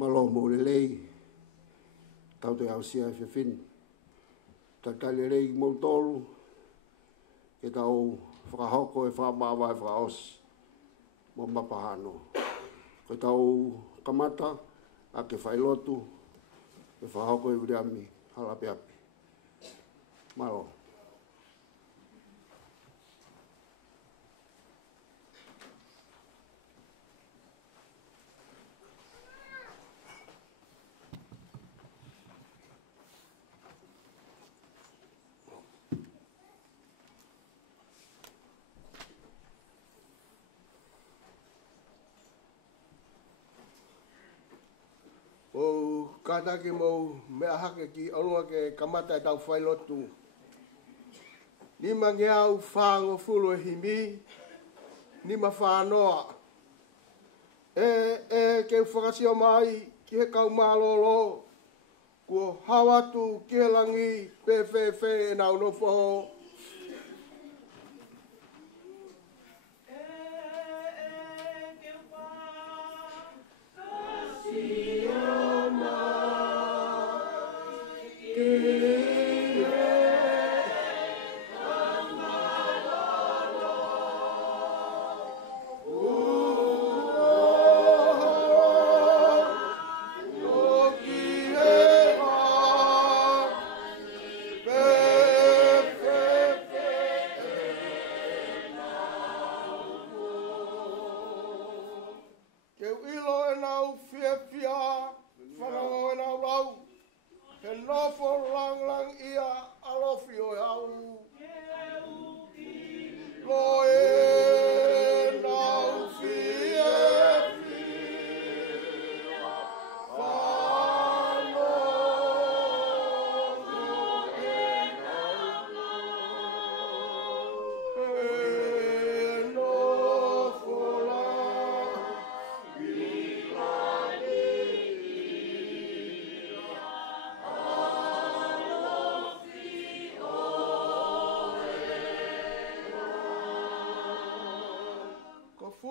Malo mo lelei, tau te au sia e whiwhin. Ta kai lelei mo tolu, e tau whakahoko e whamawa e whaos, mo Mapa hano. Ko tau kamata, a ke whailotu, e whahoko e uriami, halape api. Malo. O kātaki mou mea hake ki onua ke kamata e tau whailotu. Ni mangi au whāngo fulu e himi, ni ma whānoa. Ke whakasio mai ki he kau mālolo, kua hawatu ki he langi pewhewhe e nau no whoho.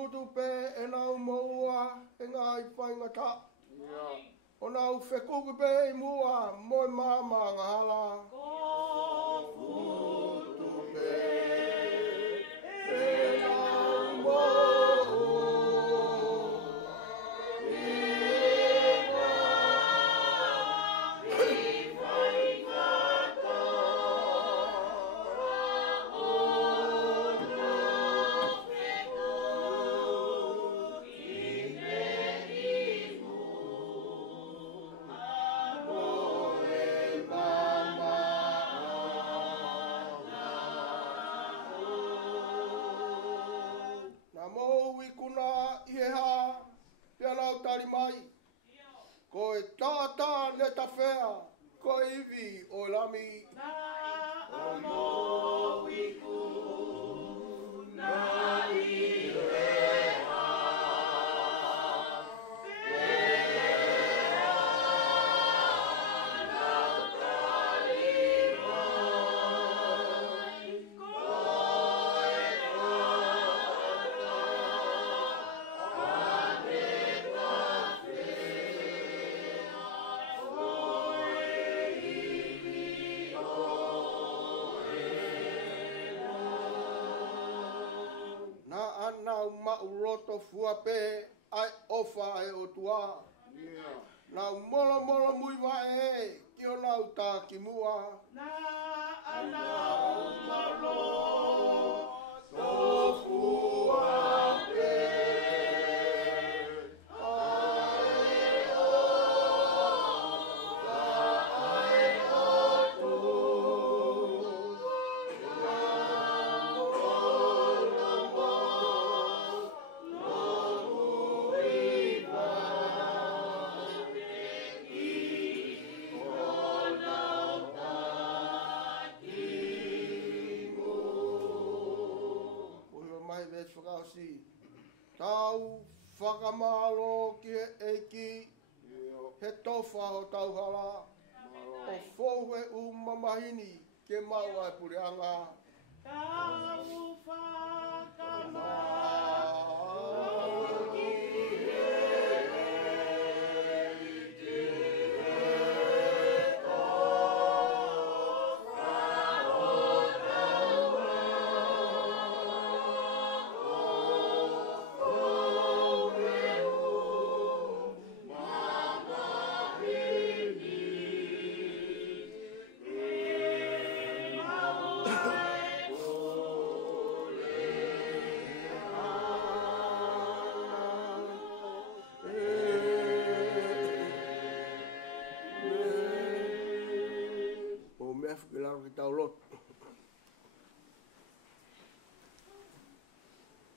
putu pe e nau moua e ngai whaingata. O nau whekuku pe i mua moi mama ngahala. Ko putu pe e nau moua. Ko e tata ne ta whea, ko iwi o lami. Na amo wiku, na iweha. Whea, na talimai. Ko e mauroto fuape ai ofa e o tua. Nau molo molo mui wae ki o nau tā ki mua. Na anau malo to fuape ai o tu. Tau whakamalo ki he eiki, he tofa o tauhala, o fōhe u mamahini ke mau ai purianga. Tau whakamalo ki he eiki, he tofa o tauhala.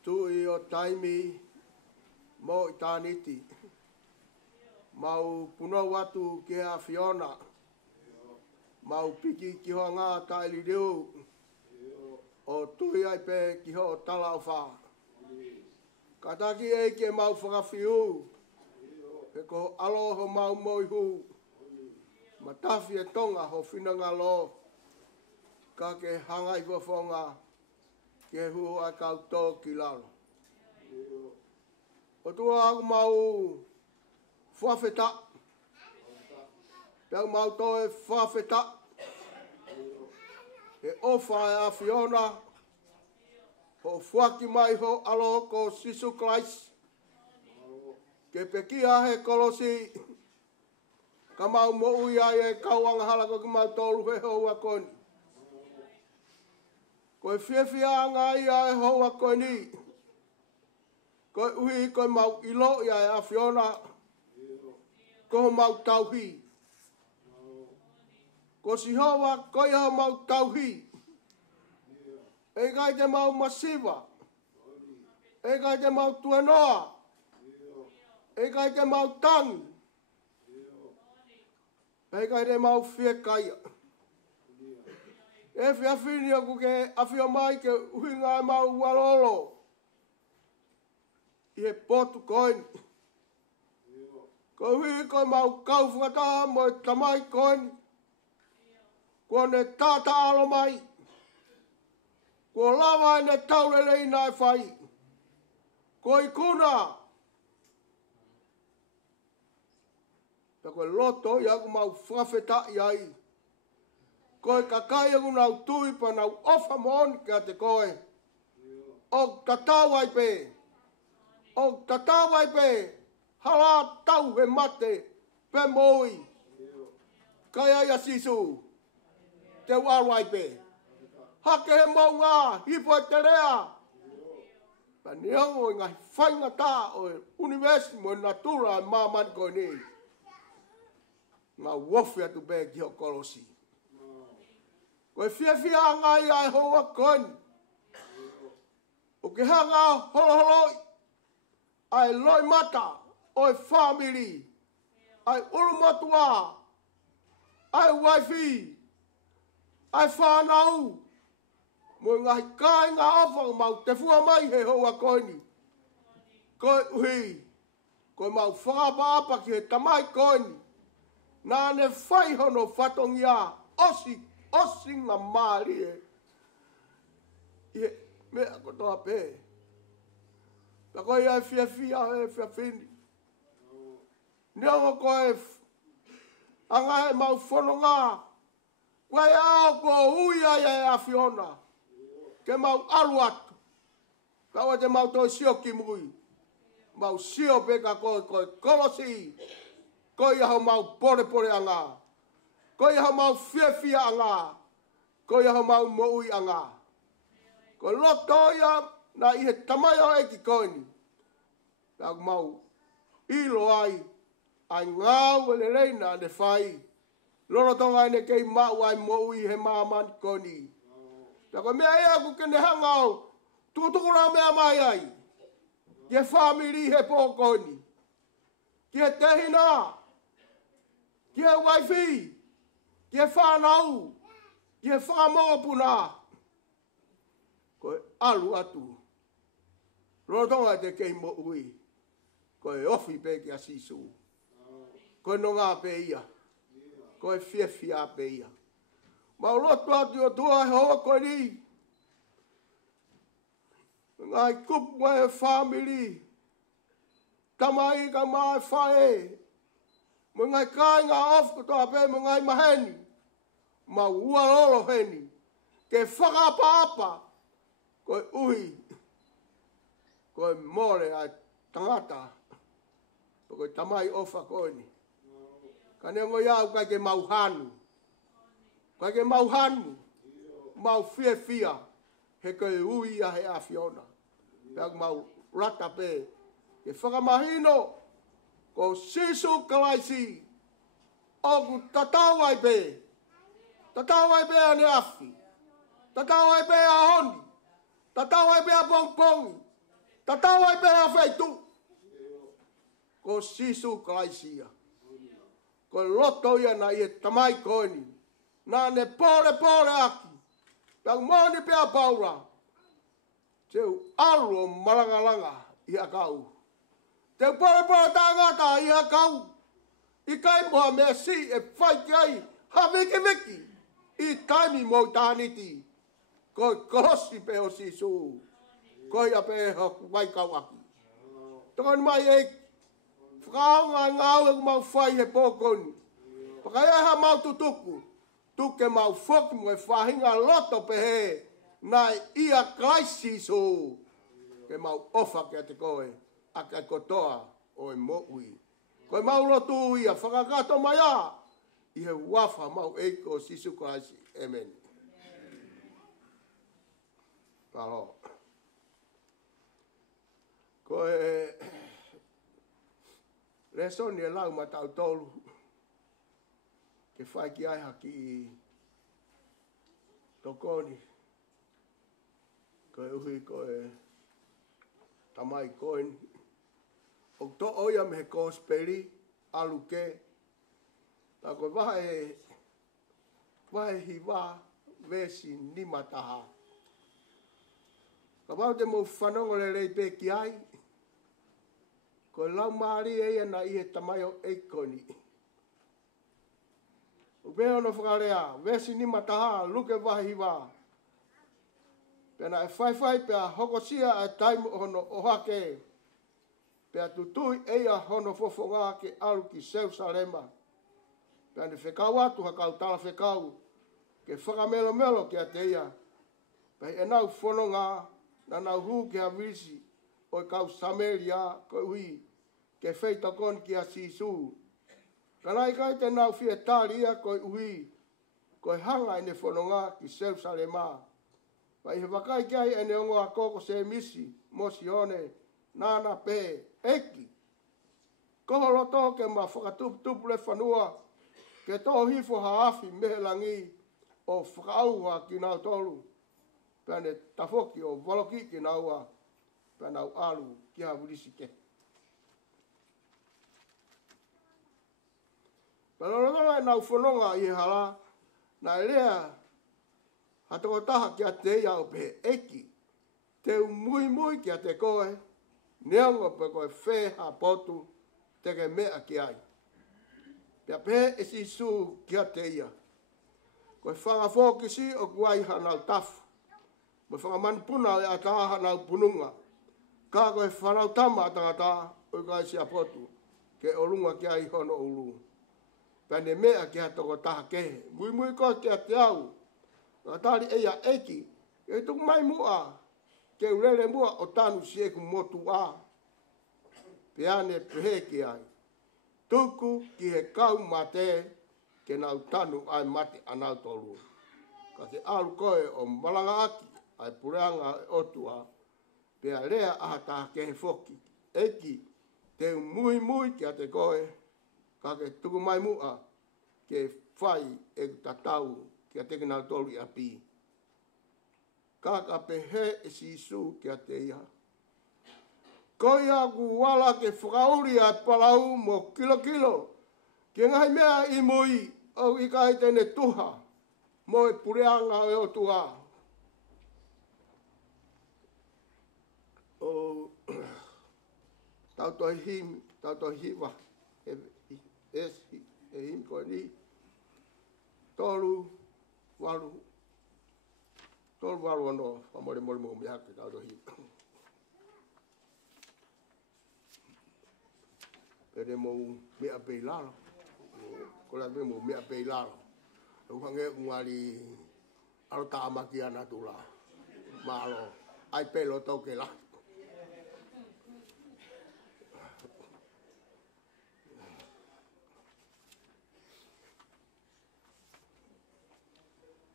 Tui o taimi mo i tāniti. Mau puna watu ke a Fiona. Mau piki ki hoa ngā taili reu. O tui ai pe ki hoa tala o wha. Kataki e ke mau whakawhiu. He ko aloho mau moi hu. Matafi e tonga ho whinanga lo. Ka ke hangai wafonga. Ke hu ai koutou ki lalo. O tua au mau whawheta. Pau mau toe whawheta. He ofa e a Fiona. Ho whaki mai ho alo ko Sisu Christ. Ke pekia he kolosi. Ka mau mo ui ai e kauanga halako ki mau tolu he hoa koni. Koe whiawhia ngā ia e hoa koni. Koe uhi koe mau ilo ia e a Fiona. Koe mau tauhi. Ko si hoa koe ha mau tauhi. E kai te mau masiva. E kai te mau tuanoa. E kai te mau tangi. E kai te mau whiekaia. E whiawhini aku ke awhia mai ke uhi ngai mau walolo. I he potu koini. Ko uhi koe mau kauwhata mo e tamai koini. Ko ne tata alo mai. Ko lava ne taurelei nai whai. Koi kuna. Ta koe loto ia ku mau whawheta iai. Koe kakai aku nau tui pa nau ofa mon kia te koe. O tatawai pe. O tatawai pe. Hala tau he mate. Pe moi. Kaya ia sisu. Te warwai pe. Hake he mau ngā. Hipo e te rea. Pa niango i ngai whainga tā o university mo natura e māmani koe ni. Ngā wofi atu pe ki ho kolosi. Koe whiawhia ngai ai hoa koen. O ke hanga holoholoi. Ai loi mata. Oi family. Ai urumatua. Ai waifi. Ai whanau. Mo ngai kai ngā awha mau te fua mai he hoa koeni. Koe uhi. Koe mau whakapa ki he tamai koeni. Nā ne whaihono whatongia. Osi ngā māri e. Ie, mea kotoa pē. Ta koe ai whiawhia e whiawhini. Niango koe anga he mau whanonga. Koe ao ko hui ai e a Fiona. Ke mau alu atu. Kaua te mau toi sio ki mui. Mau sio pe ka koe kolosi. Koe iho mau pore anga. Koe iho mau whiawhia anga. Koe iho mau moui anga. Koe loto ia na ihe tamai o eki koeni. Tau mau ilo ai. Ai ngau ele reina ne whai. Loro tonga ene kei mau ai moui he māmani koeni. Tako mea ea ku kene hangau. Tutukura mea mai ai. Ke family he pōkoni. Ke tehina. Ke waifi. Ke whanau. Ke whamopuna. Koe alu atu. Rotonga te kei mo ui. Koe ofi pe ki a sisu. Koe nonga pe ia. Koe whiawhia pe ia. Mau roto atu o tua he hoa koe ni. Ngai kup mai family. Tamai ka mai whae. Mo ngai kai ngā off ko toa pe mo ngai maheni. Mau ua lolo heni. Ke whakapa. Koe uhi. Koe more ai tangata. Koe tamai ofa koe ni. Ka nengo iau kai ke mau hanu. Kai ke mau hanu. Mau whiawhia. He koe ui a he a Fiona. Pea mau rata pe. Ke whakamahino. Ko sisu kalaisi. Oku tatawai pe. Tatawai pe ane afi. Tatawai pe a honi. Tatawai pe a pongpongi. Tatawai pe a feitu. Ko sisu kalaisia. Ko loto ia na ie tamai koeni. Nā ne pore aki. Pea moni pe a paura. Teu alo malangalanga i a kau. Teu pore tangata i a kau. I kai moha mea si e whai ai. Ha viki. I taimi mo tāniti. Ko kolosi pe o sisu. Ko ia pe wai kau aki. Tokoni mai e whakaonga ngau e mau whai he pōkoni. Pakaya ha mau tutuku. Tuke mau whoki mo e whahinga loto pe he. Nai ia kaisi so. Ke mau ofa ke te koe. A kai kotoa o e moui. Koe mau lotu ia whakakato mai a. I he wafa mau eiko sisu kaisi. Amen. Aho. Koe resoni e lau matau tolu. Ke whai ki ai haki i tokoni. Koe uhi koe tamai koeni. O to oia me he kōsperi alu ke. Ta koe wahe hiwa vesi ni mataha. Ka wau te mo whanongo le rei pe ki ai. Koe lau maari eia na i he tamai o eikoni. O pēo no whakarea, vesi ni mataha, luke wahe hiwa. Pena e whai pēa hokosia e taimu ono o hake. Pea tutui eia hono fofonga ke alu ki Jerusalema. Pea ne whekau atu hakau tala whekau ke whakamelo melo ke a te ia. Pea e nau whanonga na nau hu ke a visi o i kau Samaria ko hui ke wheita kon ki a Sisu. Kanai kai te nau fie talia ko hui ko hanga ine whanonga ki Jerusalema. Pea he wakai kai ene ongo a koko se misi mo sione nana pe eki. Koholo to ke ma whakatupu le whanua ke tō hifo haafi mehelangi o whakaua ki nau tolu. Pea ne tafoki o waloki ki naua. Pea nau alu ki hawurisi ke. Pea lorona e nau whanonga i hala na elea hatoko taha ki a te ia o pe eki. Te mui mui ki a te koe. Neongo pe koe wheha potu te ke mea ki ai. Pea pe e si su ki a te ia. Koe whanga fōkisi o kuai hanau tafu. Mo whanga manpuna le ata hanau pununga. Ka koe whanau tama atangata o kai si a potu. Ke olunga ki ai hono ulu. Pea ne mea ki a toko taha kehe. Mui mui ko ki a te au. Nga tali eia eki. E tuku mai mua. Ke urele mua o tanu si eku motu a. Pea ne pehe ki ai. Tuku ki he kau mate ke nau tanu ai mate anau tolu. Ka te alu koe o malanga aki ai pureanga e otua. Pea lea aha taha ke he foki. Eki te mui mui ki a te koe. Ka ke tuku mai mua ke whai e tatau ki a teke nau tolu i api. Ka pehe e sisu ki a te iha. Koi aku wala ke whakauri a palau mo kilo kilo. Ke ngai mea i mui au i kai tene tuha. Mo e pureanga e o tuha. O tau toi him, tau toi hiwa. E him koe ni. Tolu, walu. Tolu walu ano. Wamore mori mo mihake tau toi him. Pere mo mea pei lalo. Kola me mo mea pei lalo. Uhange ungari alo taamaki ana tula. Malo. Ai pelo toke la.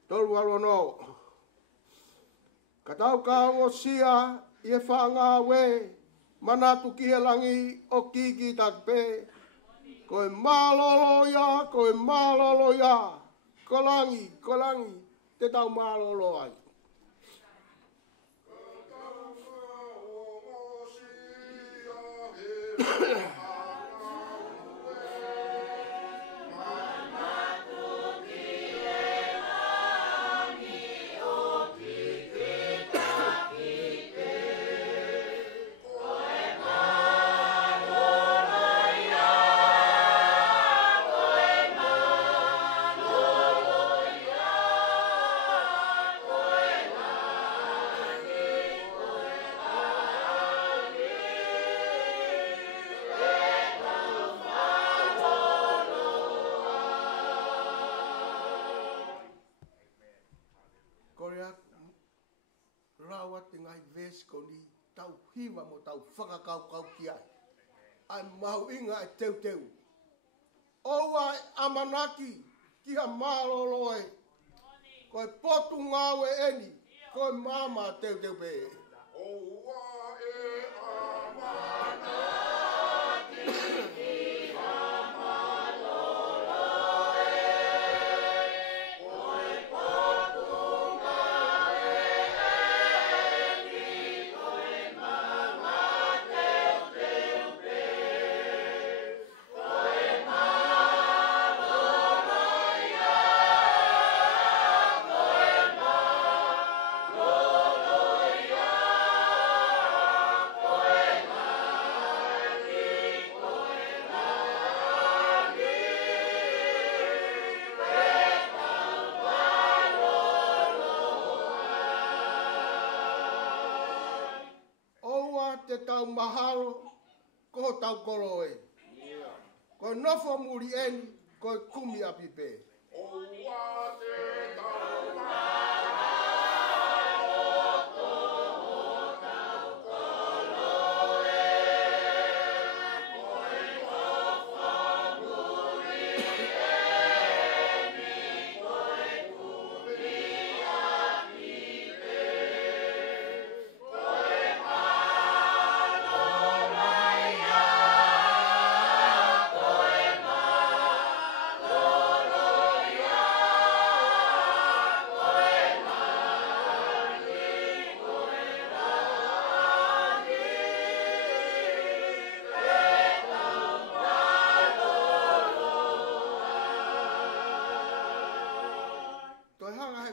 Tolu walo no. Katau ka o sia ie whanga we. Manatu ki he langi o kiki takpe. Koe malolo ya, koe malolo ya. Kolangi, kolangi, te tau malolo ai. Hiwa mo tau whakakau ki ai. Ai mau inga e teu teu. Owa e amanaki ki ha maloloe. Koe potu ngawe eni. Koe mama teu teu pe. Owa e amanaki ki ha maloloe. Koe potu ngawe eni. Koe mama teu teu pe. Koe maloloia. Koe maloloia. Koe mali, koe mali. Te tau maloloa. Oua te tau mahalo, ko tau koro e. Ko nofo muri eni, ko kumi apipe. O wa te tau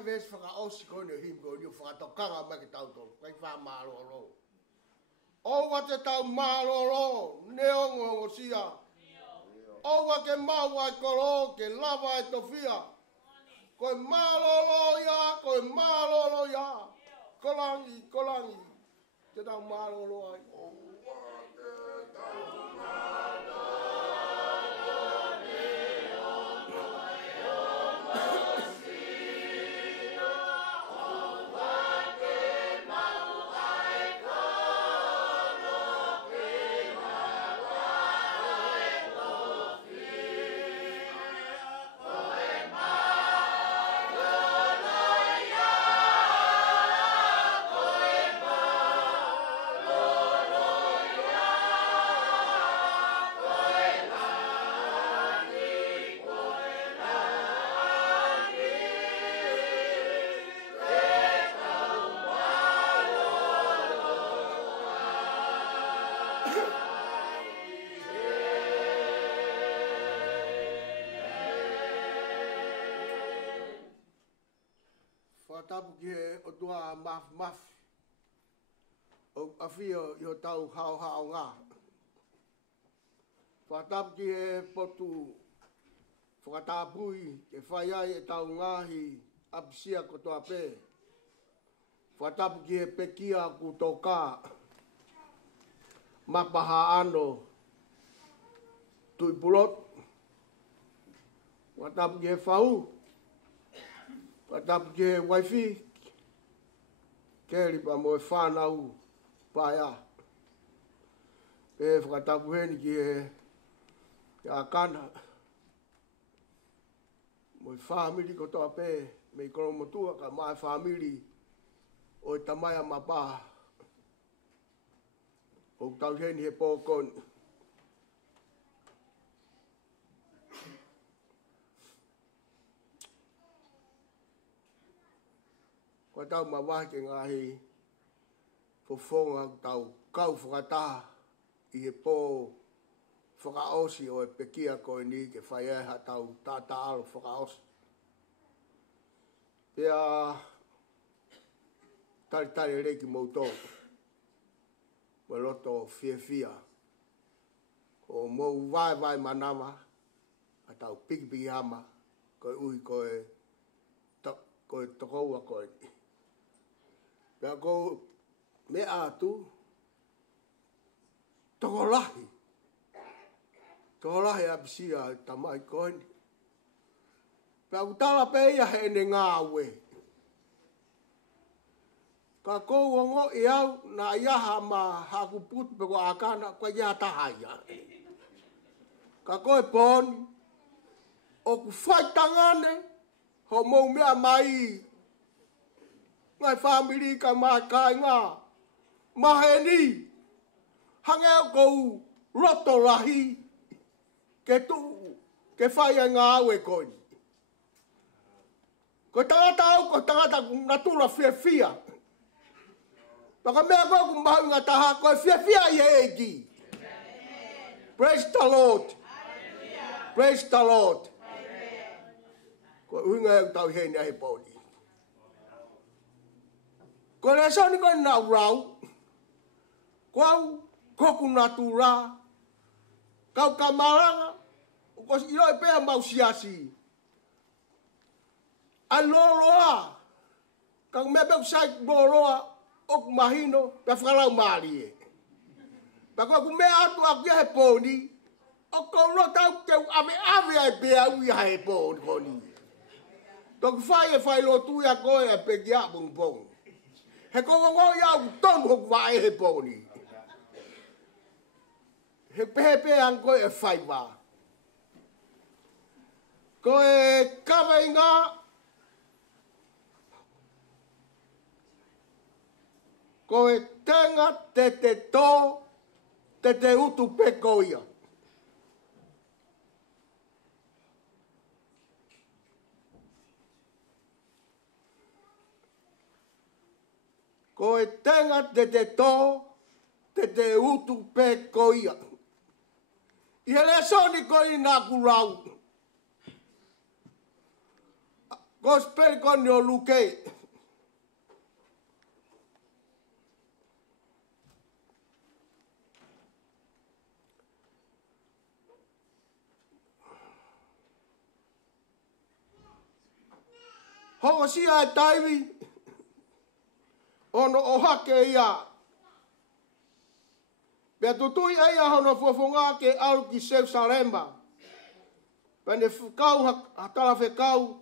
ves whakaosi koe ne him koe ni whakatokanga mai ki tau tolu, kai wha māroro. O wa te tau māroro, ne ongo ongo sia. O wa ke maua e koro, ke lava e tofia. Koe māroro ia. Kolangi, kolangi. Te tau māroro ai. O wa te tau tapu ki he o tua maf. O awhia i o tau hao ngā. Whatapu ki he potu whakatapui ke whaiai e tau ngāhi apisia ko toa pē. Whatapu ki he pekia ku toka. Mapa ha ano. Tui pulot. Whatapu ki he whau. Whatapu ki he waifi. Keri pa mo e whanau paia. Pe whakatapu heni ki he a kana. Mo e whamiri ko toa pē. Me i koro motua ka mai whamiri o e tamaya Mapa. O tau heni he pōkoni. Ko tau mawahi ke ngahi fofonga tau kau whakataha i he pō whakaosi o e pekia koe ni ke whaiaha tau tāta alo whakaosi. Pea tari reiki moutou. Mo loto fia. O mou vai manama a tau piki hama koe ui koe tokoua koe ni. Pea ko me atu tokolahi. Tokolahi apisia tamai koe ni. Pea kutala pe ia he ne ngā ue. Ka kou ongo i au na iaha ma haku putu pe ko akana kwa iaha tahaya. Ka koe poni o ku whaitangane ho mou mea mai ngai whamiri ka mai kai ngā maheni hangeo kou roto lahi ke tu ke whaia ngā aue koi. Ko tangata au ko tangata natura fia. Paka mea koe ku mahu ngā taha koe fia i egi. Praise the Lord. Praise the Lord. Ko uinga e tau hei nei pōni. Ko le soni koe nā urau. Kau koku nā tūrā. Kau kamaranga. Ko ilo e pēa mau siasi. A loroa. Kau mea pēu sai loroa. Ok mahino. Pea whakarau maari e. Pako ku me atu a kia he pōni. O koulo tau ke ave ai pe au ia he pōni koni. Toku whai lo tu ia koe a pe kia pung pong. He kongo iau tonu hoku whae he pōni. He pehe an koe e whai wā. Koe kawe inga. Koe tenga te tō, te utu pe koia. Koe tenga te tō, te utu pe koia. I hele soni koi nā kurau. Ko speri koni o lukei. Hongo sia e taiwi. Ono o hake ia. Pea tutui eia hono fuafonga ke au ki Seu Saremba. Pene whakau hatala whekau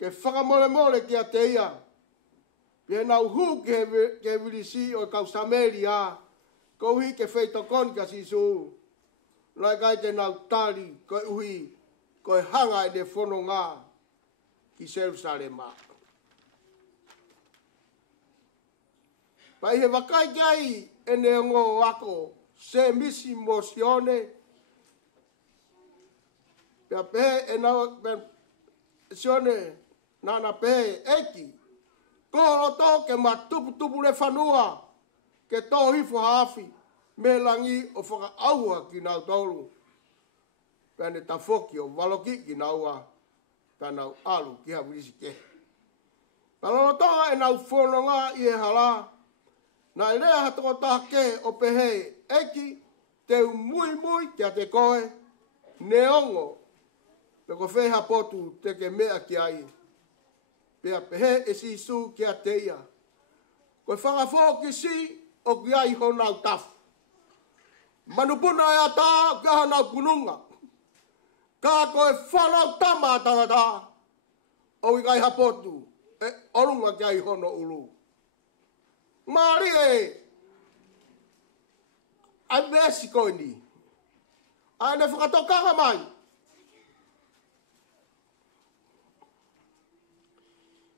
ke whakamole ki a te ia. Pea nau hu ke virisi o kau sameri a. Kou hi ke whaitokon ka sisu. Nai kai te nau tari koe uhi koe hanga e de whono ngā ki Seu Saremba. Pai he wakai kai e ne ngō wako se misi mosione. Pea pehe e nau sione nana pehe eki. Ko to ke ma tupu le whanua ke tō hifo haafi me langi o whaka aua ki nau tolu. Pea ne tafoki o waloki ki naua pea nau alu ki hawirisi ke. Palono toa e nau whanonga i e hala. Na rea hatoko take o pehe eki te mui kia te koe neongo pe ko wheha potu te ke mea ki ai. Pea pehe e sisu kia te ia. Koe whangafo ki si o ki ai honau tafu. Manupuna e ata kia hanau pununga. Ka koe whanau tama tangata o i kai hapotu e orunga ki ai hono ulu. Mari e ai vesi koe ni. Ai ne whakatokanga mai.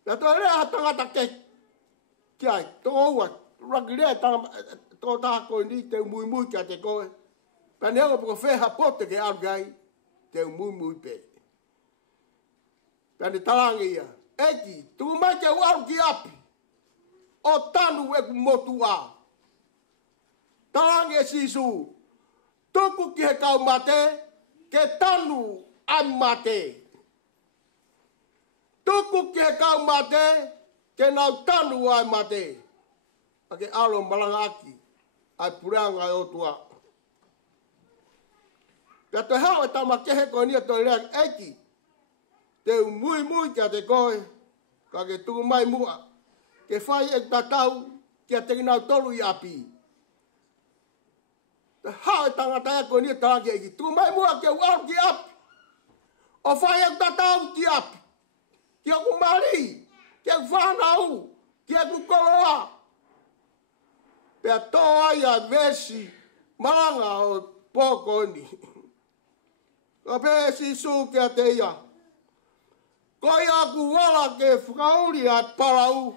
Ia tō rea tangata ke ai. Tō ua raki rea tō taha koe ni te mui kia te koe. Pane anga puko wheha pote ke aru gai te mui pe. Pane tarangi ia. Eki, tuku mai ke uaru ki api. O tanu e ku motu a. Tarangi e sisu. Tuku ki he kau mate, ke tanu ai mate. Tuku ki he kau mate, ke nau tanu ai mate. Ake alo malanga aki, ai pureanga ai otua. Pea te hao e tama kehe koe nia toi rea eki. Te mui kia te koe, ka ke tuku mai mua. Ke whai e tatau kia te nau tolu i api. Te hao e tangata e koe nia taraki eki. Tu mai mua ke uaru ki api. O whai e tatau ki api. Kia ku mari. Kia ku whanau. Kia ku koloa. Pea toa ia vesi. Maranga o pōko ni. Ka pēsi su kia te ia. Ko ia ku wala ke whakauri a parau.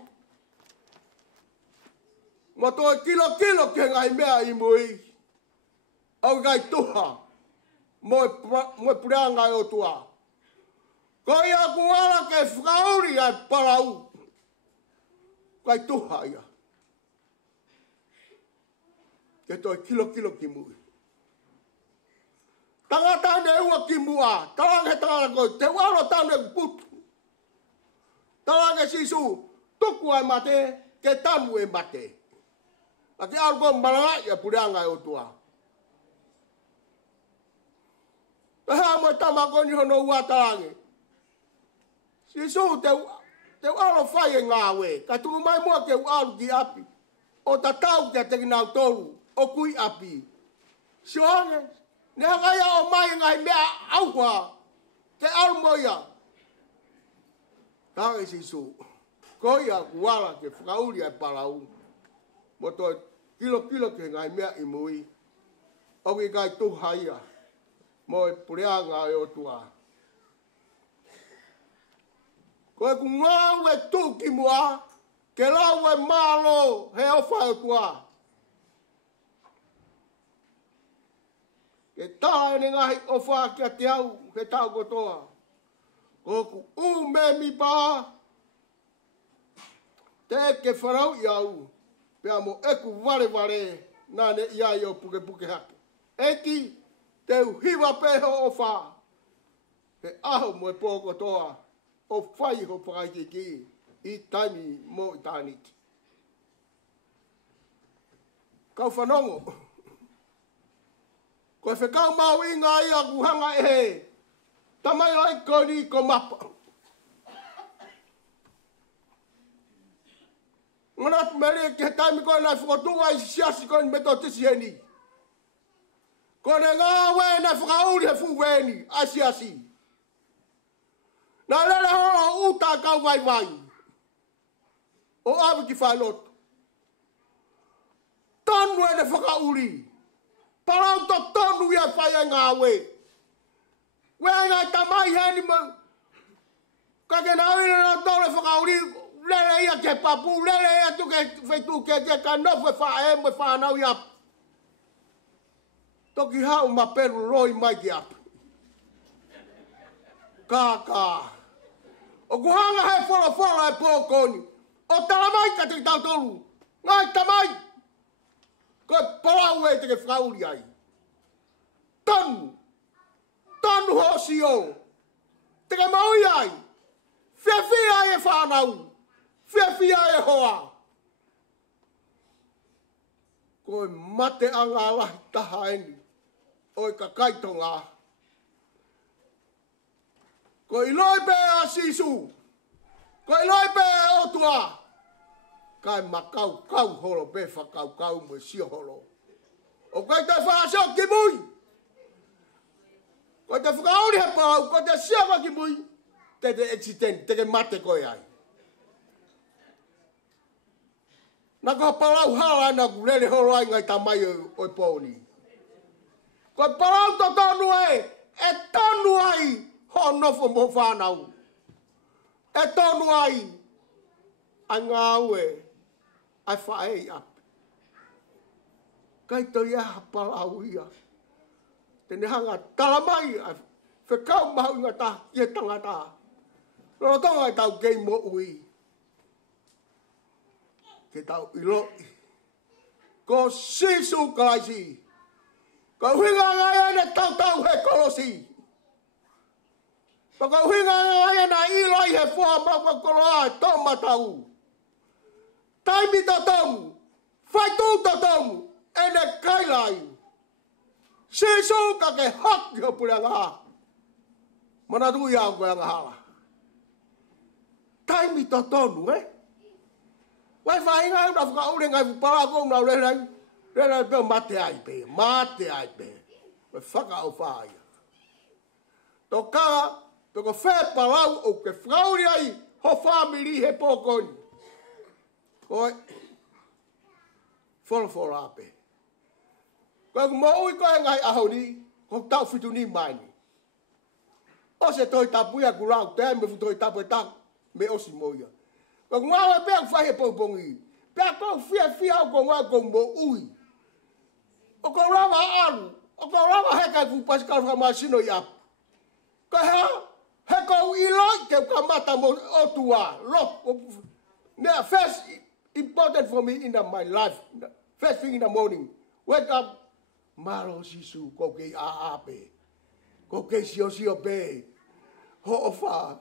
Ma toi kilo ke ngai mea i mui. Au ngai tuha. Moe pureanga o tua. Ko ia ku wala ke whakauri a parau. Kai tuha ia. Ke toi kilo ki mui. Tangata ne ua ki mua. Tarange tangata koe. Te waro tane putu. Tarange sisu. Tuku ai mate. Ke tanu e mate. Ake aru ko maranga ia pureanga e o tua. Te hea moe tamako ni hono ua tarange. Sisu te aro whai e ngā we. Ka tuku mai mua ke uaru ki api. O ta tau kia te nau tolu. O kui api. Sioange, ne hanga o mai ngai mea aua, te almoia. Tāre sisu, koia kuala ke whakauri ai parau, mo toi kilo ke ngai mea I mui, o ki kai tuhaia, mo e pureanga e o tua. Koe ku ngau e tuki mua, ke lau e malo he ofa e tua. Ke taha ne ngahi ofa kia te au, ke tau kotoa. Koku me mi pa, te ke wharau I au, pea mo eku vare, nane ia I o puke hake. Eki, te uhiwa peho ofa, he aho mo e pōko toa, o whaiho whakaikiki, I taimi mo I tāniti. Kau whanongo, koe whekau mau inga ia kuhanga e he, tamai ai koni ko mapa. Ngana mele ke taimi koe nai whakatua I siasi koe me tō tisi heni. Kone ngā we nai whakauri he fuweni, ai siasi. Nā lele horo uta kau vai. O awi ki whailoto. Tonu e ne whakauri. Parau to tonu ia whaia ngā we. Wea ngai tamai heni ma. Kake na wina na tole whakauri. Lele ia ke papu. Lele ia tuke whetu ke ka nofu e whae mo e whanau i apu. Toki hau ma peru roi mai ki apu. Kaka. O kuhanga he whora e pōkoni. O talamai ka te tau tolu. Ngai tamai. Koe parau e te ke whauri ai. Tonu hosi o. Te ke maui ai. Whiawhia e whanau. Whiawhia e hoa. Koe mate anga lahi taha eni. Oi ka kaitonga. Koe iloi pe a sisu. Koe iloi pe a otua. Kai makau holo pe whakau mo sio holo. O koe te whaaseo ki mui. Koe te whakauri he pau, koe te siawa ki mui. Te accident, te ke mate koe ai. Nā koha parau hala na kurele holo ai ngai tamai oi pōni. Koe parau to tonu e tonu ai ho nofo mo whanau. E tonu ai a ngā ue ai whaei api. Kai toi aha parau ia. Tene hanga talamai ai whekau mahu inga ta ia tangata. Rono tonga e tau kei mo ui. Ke tau iloi. Ko sisu kaisi. Ko huinga ngai ane tau he kolosi. Ko huinga ngai ane iloi he fua maua koloa toma tau. Taimi to tomu. Whaitu to tomu. Ene kailai. Sisu ka ke haki ho pura ngā. Mana tui au koe ngā. Taimi to tonu, Wai whainga au na whakaure ngai whupara kou na urerai. Rera pe mate ai pe. Wai whakau whaia. Tō kaa, tō ko whē parau o ke whakauri ai ho whamiri he pōkoni. Koe, whora ape. Koe ku maui koe ngai ahoni, ko tau whitu ni maini. O se toi tapuia ku rau, te me fu toi tapu e tak, me osi moia. Koe ku ngawa pēr whai he pōpongi. Pēr kou whia au ko ngā kou mo ui. O ko rawa aru, o ko rawa hekai fu pasikal whamasino i apu. Koe he kou iloi te kamata mo otua, lop. First important for me in my life, first thing in the morning, wake up, maro sisu, ko kei aape, ko kei sio pe, ho ofa.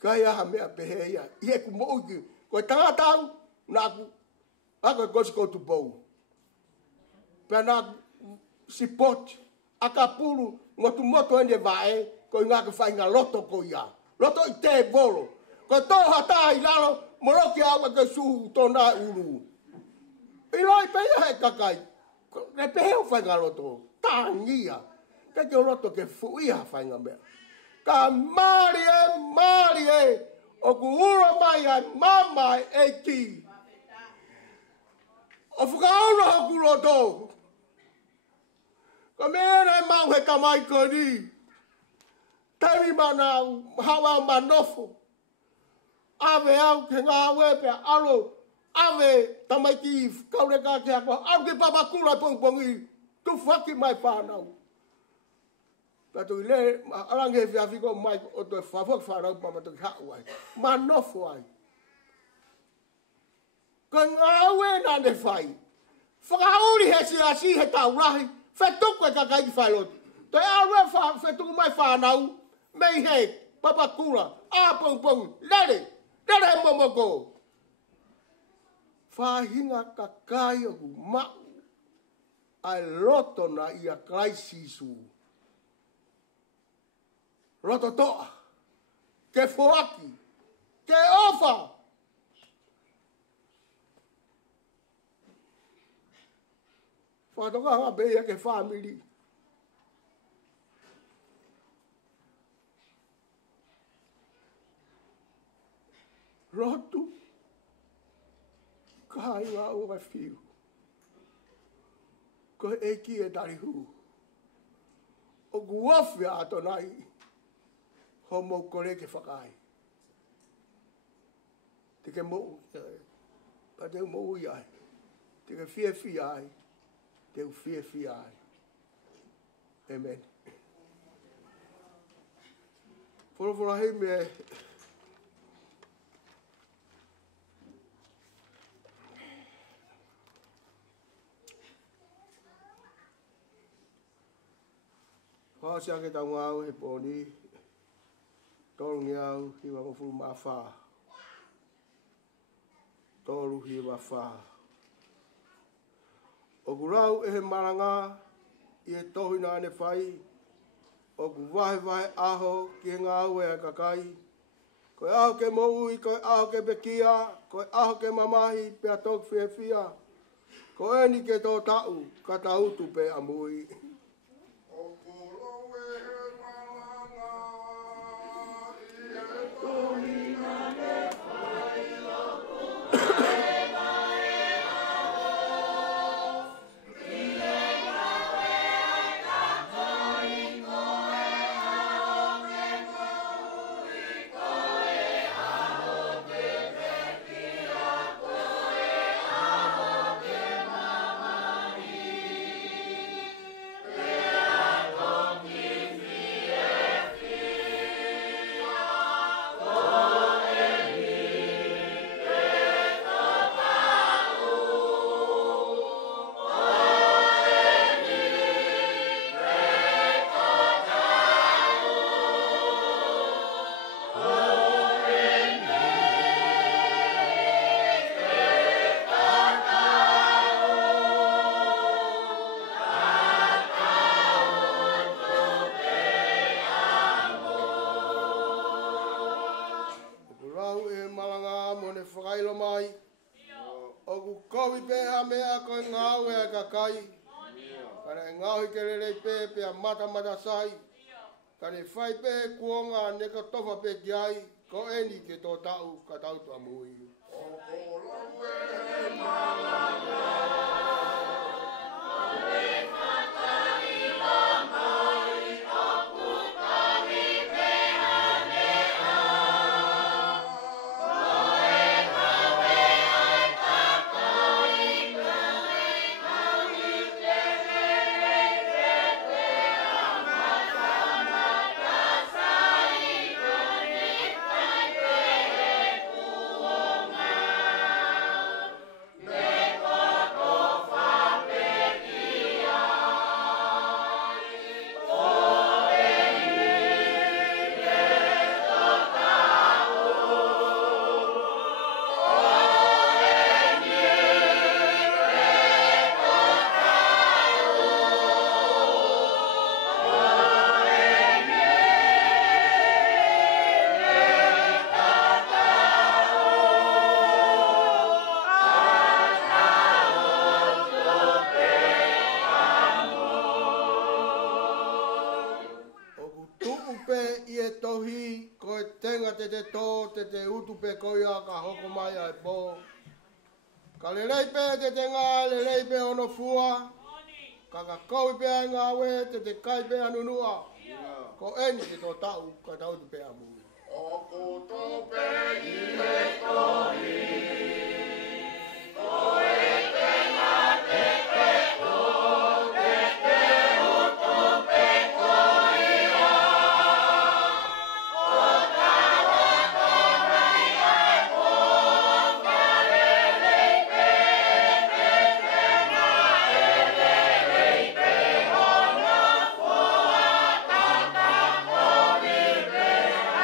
Kaya ha mea peheia, ie ku mo'uki, ko tangatang, na ako gosi ko tupou. Pea na sipot, akapulu, ngotu moto ende vae, ko ngaka whainga loto ko ia. Loto i te bolo. Ko toha tahi lalo, moroki awa ke suhu tona uru. Iloi peia he kakai. Le peheo whai ngā roto, tāngia. Te ke roto ke fuia whai ngā mea. Ka Māori e, o ku ura mai ai mamai e ki. O whakaona hoku roto. Ka mea nei mau he kamai koni. Tari mana hawa manofo. Ave au ke ngā wepe aro. Ave tamai ki kaure ka te ako. Au ke papakura pongpongi. Tu whaki mai whanau. Tato i le, arange he whiawhiko mai o toi whawhak whanau pama toki hau ai. Manofo ai. Ka ngā we nā ne whai. Whakauri he si asi he tau rahi. Whetuku e kakai ki whailotu. Toi aue whetuku mai whanau. Mei he, papakura, āpongpong, lere he momoko. Whahinga kakai o ku mau. Ai roto na ia kraisisu. Roto toa. Ke foaki. Ke ofa. Whatoka hanga beia ke whamiri. Rotu. Kai ngā ua whiu. Ko eki e tarihu. O guafia ato nai. Homo kore ke whakai. Te ke mou. Pa te mou iai. Te ke fia ai. Te fia ai. Amen. Whorofora hei me. Whaosia ke tau ngāu he pōni. Tōru ngi au hi wangofuru maa whā. Tōru hi wa whā. O ku rau e he maranga i e tohi nā ne whai. O ku wahe aho ki he ngā ue a kakai. Koe aho ke moui, koe aho ke pekia, koe aho ke mamahi pe a tōk whia. Koe ni ke tō tau, ka tautu pe amui. Mata sai. Kane whai pe kuonga ne ka tofa pe ki ai. Ko eni ke tō tau ka tau tu amui. te tō, te utu pe koia ka hoko mai ai pō. Ka le leipe te ngā, le leipe ono fua. Ka kou pe ngā we, te kai pe anunua. Ko eni te tō tau, ka tau te pe amu. O kutu pe I he tori, ko e te ngā te o, te utu pe koia. O ka hoko mai ai po, ka le leipe te ngā le leipe ono fua, ka kori pe ai ngā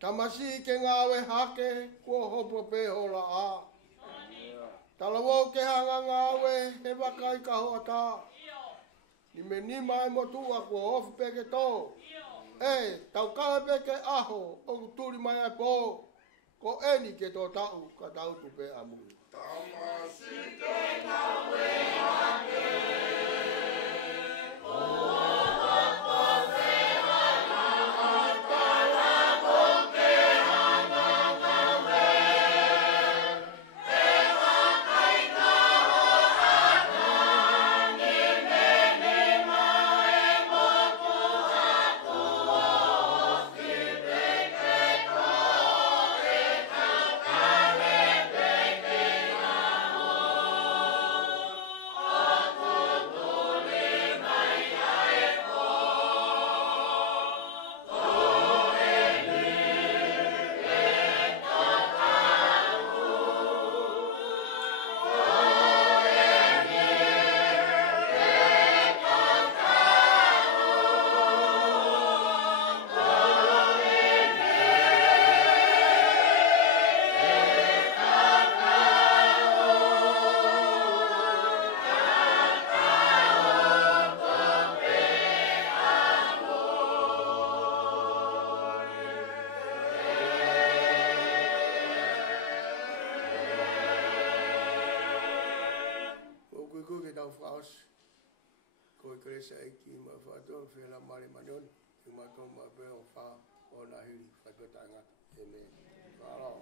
Tamasi ke ngāwe hake, kua hopo pe hola a. Talawo ke hanga ngāwe, he wakai ka hoa tā. Ni me nima e motua kua ofu pe ke tō. Tau kawe pe ke aho, o turi mai ai pō. Ko eni ke tō tau, ka tau tu pe amu. Tamasi ke ngāwe hake, Sa eki ma whātua whēla mare manion, i mātou ma beo whā o nā hiri whaipatanga. Amen. Whālau.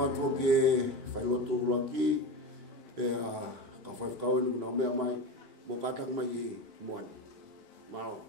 Maro atu ke whailotu laki, ka whaifkau enu na mea mai, mo katang mai I moani. Maro.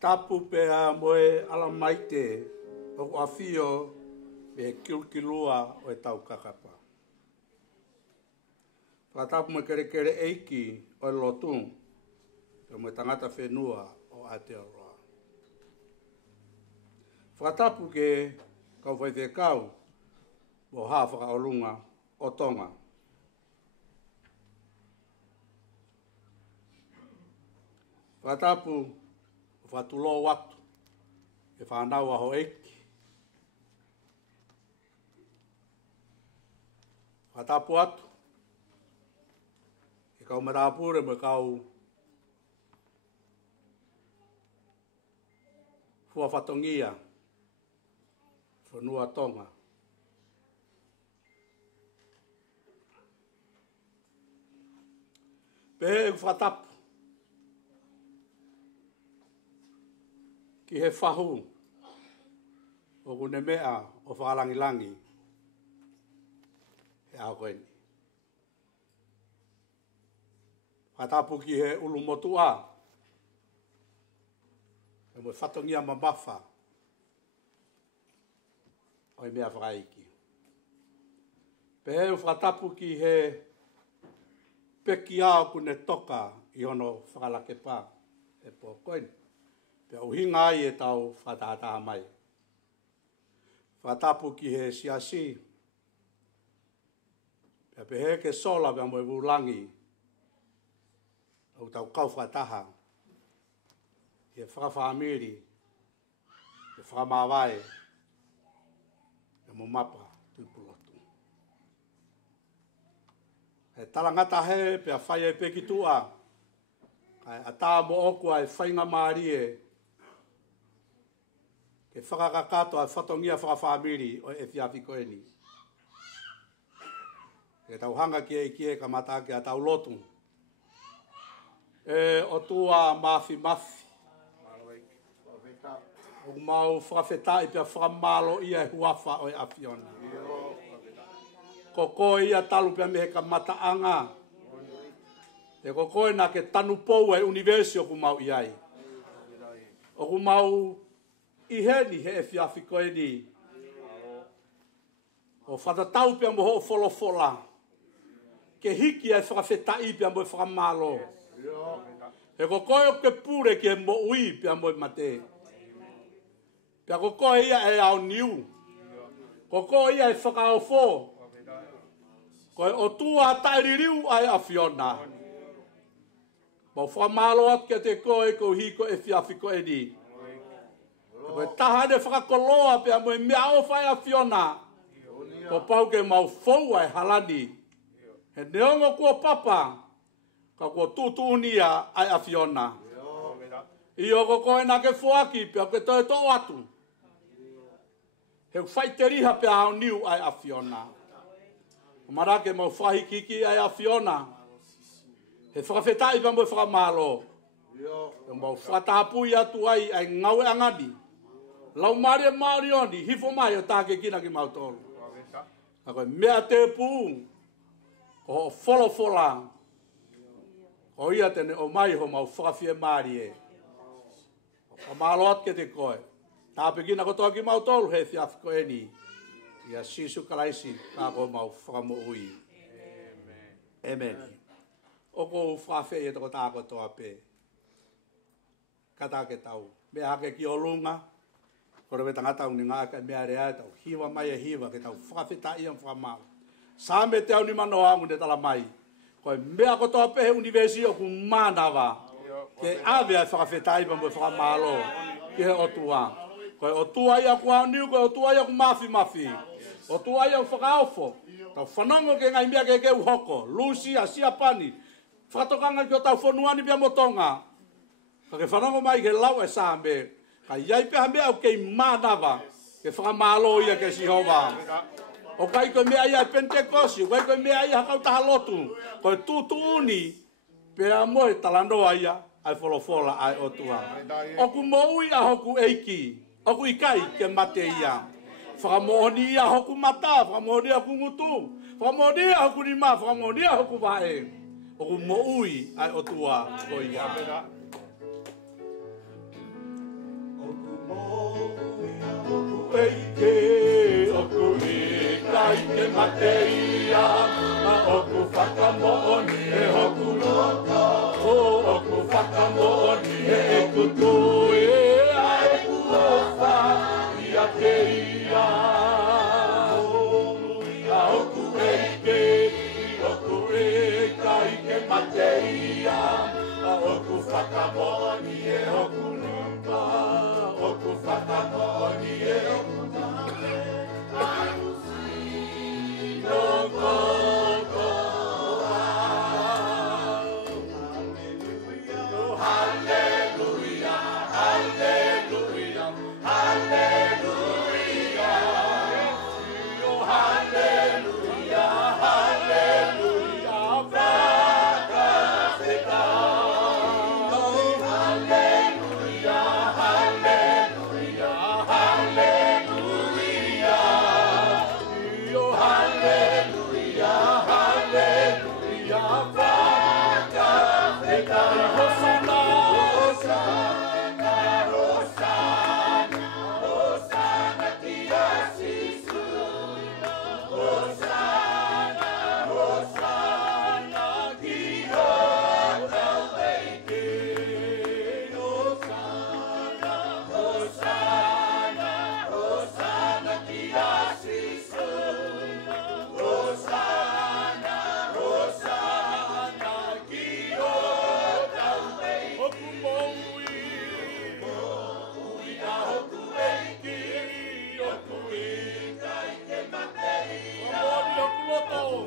Tapu pe a moe ala maite o afio pe kilkilua o e tau kakapa. Whatapu me kere kere eiki o e lotung e mo tangata whenua o Aotearoa. Whatapu ke kau whai te kau o hawhaka o lunga o Tonga. Whatapu, whatulo watu, e whanau aho eki. Whatapu atu, e kau marapure me kau fua whatongia, whanua tonga. Pehe e whatapu, ki he whahu, o kune mea o whakalangilangi, he ao koeni. Whatapu ki he ulu motua, e mo whatongia mamafa, o i mea whakaiki. Pehe e whatapu ki he peki ao kune toka i ono whakalake pā, e po koeni. Pe uhinga ai e tau whatahataha mai. Whatapu ki he siasi. Pe pehe ke sola pe amoe vulangi. Au tau kau whataha. He whakawhaamiri. He whakamawai. E mo mapa tupulotu. He talangata he pe a whai e peki tua. Kai a tā mo oku ai whainga maarie. Ke whakakakato ai whatongia whakawhamiri o e whiawhi koeni. Ke tau hanga ki e ka mata ke a tau lotu. E o tua mafi. O mau whakawhetai pia whakamalo ia e huafa o e awhiona. Ko koe ia talu pia mehe ka mataanga. Te ko koe na ke tanu pou e universi o ku mau iai. O ku mau iheni he e whiawhi koeni. O whatatau pia mo ho wholofola. Ke hiki e whakawhetai pia mo e whakamalo. He ko koe o ke pure ki e mo ui pia mo e mate. Pia ko koe ia e au niu. Ko koe ia e whakaofo. Koe o tua taiririu ai a Fiona. Mo whamalo at ke te koe ko hiko e whiawhi koeni. Koe tahane whakakoloa pia mo e mea o whai a Fiona. Ko pau ke mau fau ai halani. He neongo kua papa. Ka kua tutu unia ai a Fiona. Io ko koe na ke fuaki pia ke toi to atu. He whai te riha pia au niu ai a Fiona. Marake mau whahi kiki ai a Fiona. He whakawhetai pia mo e whakamalo. He mau whatapui atu ai ai ngau e angani. Lau maria maorioni, hifo mai o tāke kina ki mautoro. Ako mea te pū, ko ho wholofola. Ko ia tene o mai ho mau whakawhia marie. O malo at ke te koe. Tāpe kina ko toa ki mautoro he whiawhi koeni. Ia sisu kalaisi, kā ko mau whakamo ui. Amen. O ko whawhi e toko tāko toa pē. Kata ke tau. Mea hake ki o lunga. Kore me tangata uni ngā ka mea rea e tau. Hiwa mai e hiwa ke tau whakawhita i am whakamau. Sā me te au ni mano angu ne tala mai. Koe mea ko toa pehe universi o ku mānawa. Ke ave ai whakawhita i pamwe whakamalo. Ke he otua. Koe otua ia ku au niu, koe otua ia ku mafi. Otua ia ku whakaofo. Tau whanongo ke ngai mea ke uhoko. Lucy a siapani. Whakatokanga ki o tau whonuani pia motonga. Ka ke whanongo mai ke lau e sāme. Ka iai pia mea au kei mānawa. Ke whakamalo ia ke Sihova. O kai koe mea ia Pentekosi. O kai koe mea ia hakau taha lotu. Koe tutu uni. Pea moe talanoa ia. Ai wholofola ai otua. Oku moui a hoku eiki. Oku ikai ke mate ia. Whakamohoni ia hoku mata. Whakamohoni ia hoku ngutu. Whakamohoni ia hoku rima. Whakamohoni ia hoku vae. Oku moui ai otua ko ia. Eike, oku ikai ke mate ia. Oku whakamohoni e hoku loko. Oku whakamohoni e kutu e ai kuofa ia ke ia. Oku eike, oku ikai ke mate ia. Oku whakamohoni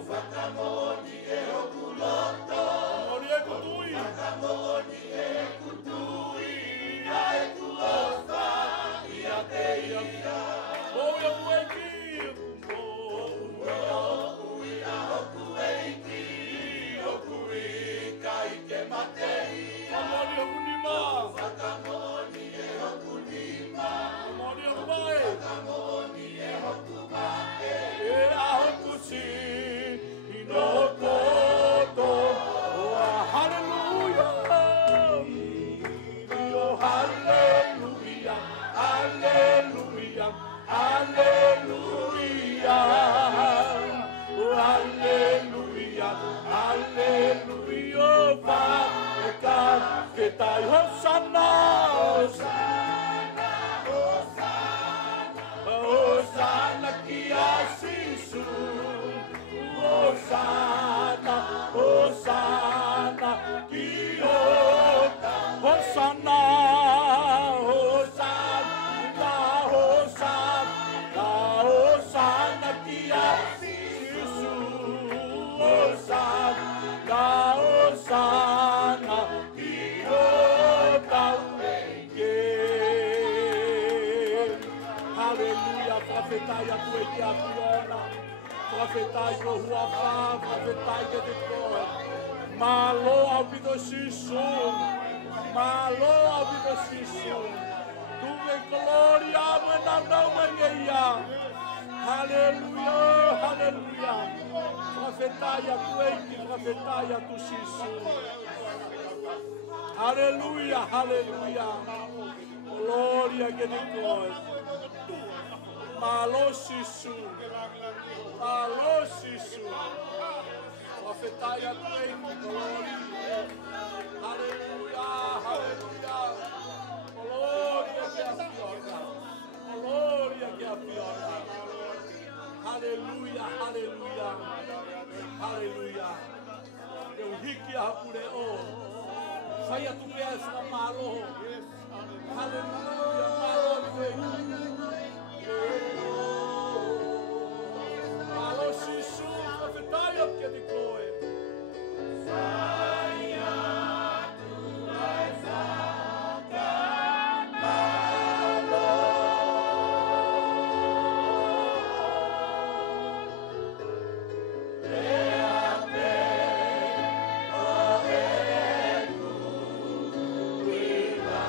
Whakamoni e hoku loto. Mori e kutui. Whakamoni e kutui. Ia e kuofa. Ia te ia. Moia kueki. Moia uia hoku eiki. Hoku ika ike mate. Mori hoku nima. Whakamoni e hoku nima. Mori hoku mai. Whakamoni e hoku mai. E a hoku si. Ino koto. Hallelujah. Oh, hallelujah. Hallelujah. Hallelujah. Oh, hallelujah. Hallelujah. Vaka ketai Hosanna. Hosanna. Hosanna. Hosanna ki asisu. Hosanna. Hosanna ki ota. Hosanna. Hosanna. Hosanna. Hosanna ki asisu. Hosanna. Hosanna ki ota. Hallelujah. Profetai a tu e ki a piona. Profetai ko huafa. Profetai ke te koe. Malo au pito sisu. Malo au pito sisu. Tuve gloria me nau me ngeia. Hallelujah. Hallelujah. Profetai a tu e ki. Profetai a tu sisu. Hallelujah. Hallelujah. Gloria que te koe. Malo sisu. Malo sisu. Profetai a tu e ki. Gloria. Hallelujah. Hallelujah. Gloria que a fiona. Gloria que a fiona. Hallelujah. Hallelujah. Hallelujah. Eu hiki a hapure o. Sai a tu pea e wha malo. Hallelujah. Malo te. Malo sisu. Profetai a que te koe. Sai a tu ai whaka malo. Ea pe o e kuila.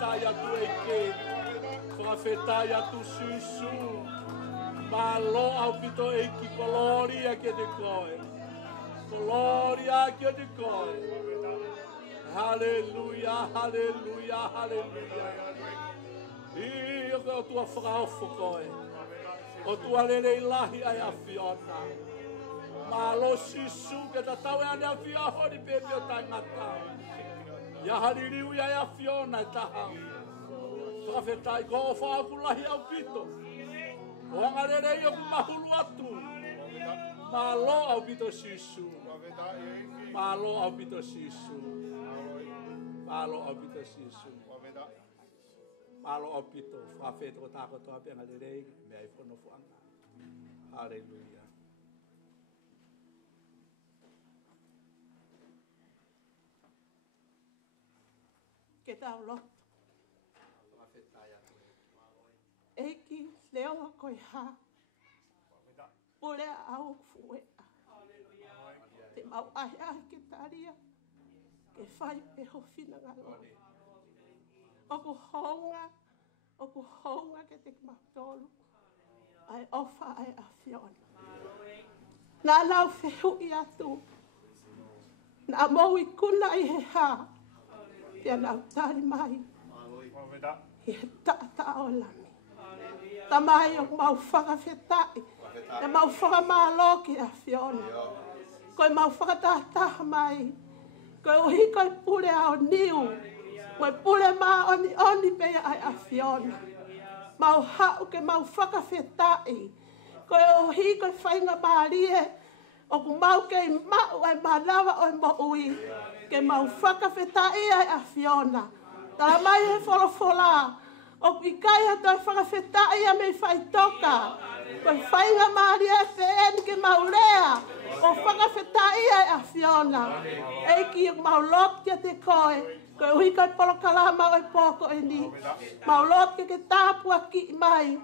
whakawhetai atu eke. Whakawhetai atu susu. Malo au pito eki koloria ke te koe. Koloria ke te koe. Hallelujah, hallelujah, hallelujah. I o tua whakaofo koe. O tua lele ilahi ai a Fiona. Malo sisu ke ta tau ane a Fai'aho ni pepe o tangata. Ia haririu ia a Fiona e taha. Whakawhetai ko o whaakulahi au pito. O angarere i o kumahulu atu. Malo au pito sisu. Malo au pito sisu. Malo au pito sisu. Malo au pito. Whawheto ko tāko toa pe angarere i me ai whono whanga. Hallelujah. Ke tau loto. Eki leo a koe ha. Pule au fuea. Te mau ai ai ke taria. Ke whai pe hofina ngalo. Oku honga ke te matolu. Ai ofa ai a Fiona. Nā lau whehu i atu. Nā mau i kuna i he ha. Pia nau tari mai. I he tata o lami. Ta mai o mau whakawhetai. E mau whakamāloki a Fiona. Koe mau whakatataha mai. Koe uhi koe pule ao niu. Koe pule mā oni pea ai a Fiona. Mau hau ke mau whakawhetai. Koe uhi koe whainga mārie. O ku mau ke mau ai manawa o mo ui. Ke mau whakawhetai ai a Fiona. Ta mai he wholofola. O ku ikaya toi whakawhetai a mei whaitoka. Koe whainga mārie e wheen ke mau rea. O whakawhetai ai a Fiona. Eiki o mau lotia te koe. Koe uhi koe polokala mau e poko e ni. Mau lotia ke tāpua ki mai.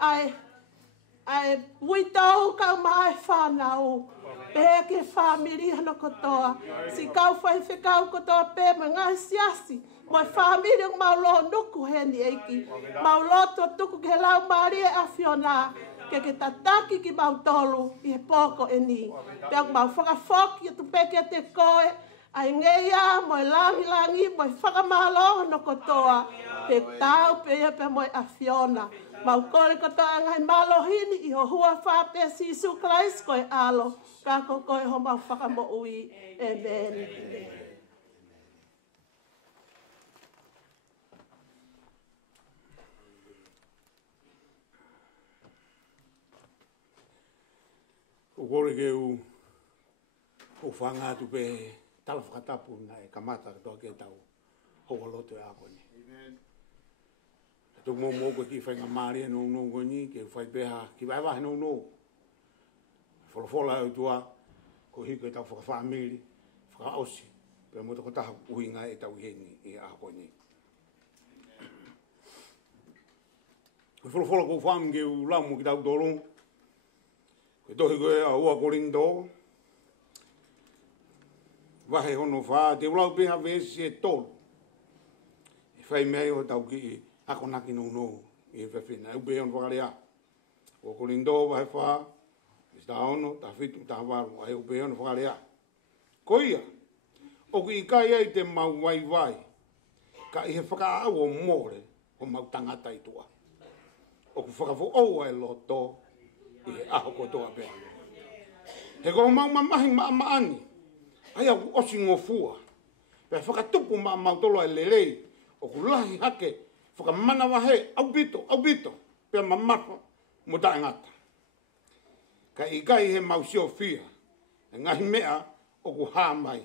Ai uitau kau mai whanau. Pea ke whamiri hana kotoa. Si kau whai whekau kotoa pē mo ngai siasi. Moi whamiri o mau lo nuku heni eiki. Mau lo to tuku ke lau maari e a Fiona. Ke tataki ki mau tolu i he poko e ni. Pea mau whakafoki e tu peke te koe. Ai ngeia, moi langi, moi whakamalo hana kotoa. Pe tau pea pe moi a Fiona. Mau kore kotoa ngai malo hini i ho hua whape Sisu Christ koe alo. Kako koe ho mau whakamo ui. Amen. O kore ke o whanga tu pe tala whakatapu na e kamata toa ke tau hoa loto e ako ni. Tu mo ko ki whainga maari no ko ni ke whai peha ki vai wahe no. Wholofola au tua ko hiko e tau whakawhamiri, whakaosi. Pea mo te kotaha uhinga e tau heni e ako ni. Ko wholofola ko whaam ke u laumo ki tau tolong. Ko tohi koe a ua korindo. Wahe hono wha, te ulau peha vesi e tolu. E whai mei o tau ki ako naki no e whewhina. Eube on whakarea. O korindo wahe wha, ista ono, ta whitu, ta waru, e ube on whakarea. Ko ia, o ki i kai ai te mau vai, ka i he whakaau o more o mau tangata i tua. O ku whakafo o e loto, i he aho kotoa pe. He ko mau mamahi maani, ai au osi ngofua. Pe whakatupu mau tolo e lelei, o ku lahi hake, whakamana wahe, au bito, pe mamako, mo taengata. Ka i kai he mau sio fia, e ngahi mea o ku hā mai.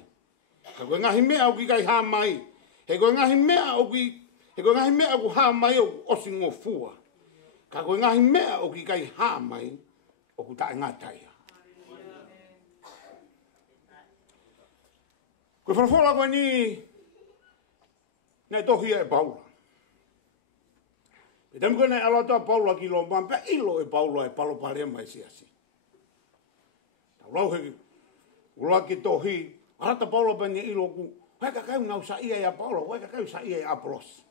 Ka koe ngahi mea o ki kai hā mai, he koe ngahi mea o ku hā mai o ku osi ngofua. Ka koe ngahi mea o ki kai hā mai, o ku taengata ia. Koe whanafola koe ni, nei tohia e Paula. Pe temu koe nei alatoa Paula ki lo maan, pe ilo e Paula e palo parea mai siasi. Tau lau he, ula ki tohi, arata Paula pe ni ilo ku, heka kau ngau sa ia e Paula, heka kau sa ia e Apolos.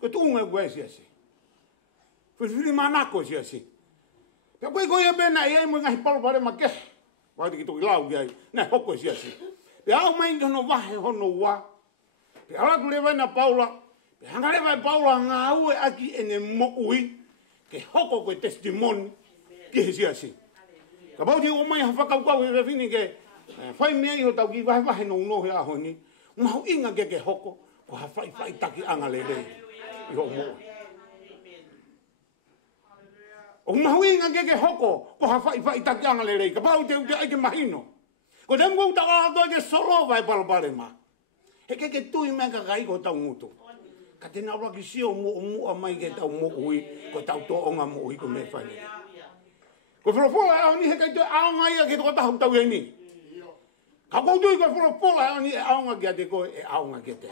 Ko tunga ko sia si. Fili mana ko sia si. Pe ko ia bena ia mo ngai palo pare make. Wa ki to lau ia. Na hoko sia si. Pe au mai no vahe hono wa. Pe ala tu leva na Paula. Pe hanga leva Paula nga ue aki ene mo ui. Ke hoko ko testimoni. Ke sia si. Ka bau di o mai ha whakau he fini ke whai mea iho tau ki wahe no he aho ni. Mahu inga ke hoko ko ha whai taki anga lele iho mo. O mahu inga ke hoko ko ha whai taki anga lele. Ka bau te ute aike mahino. Ko te mgou ta o ke solo vai palapale ma. He ke tui mea ka kai ko tau ngutu. Ka te naura ki sio mo a mai ke tau mo ui ko tau to onga mo ui ko me whai. Ko wholopola au ni he kai te aonga ia ke toko tahu tau e ni. Ka koutui ko wholopola au ni e aonga ki a te koe e aonga ki a te.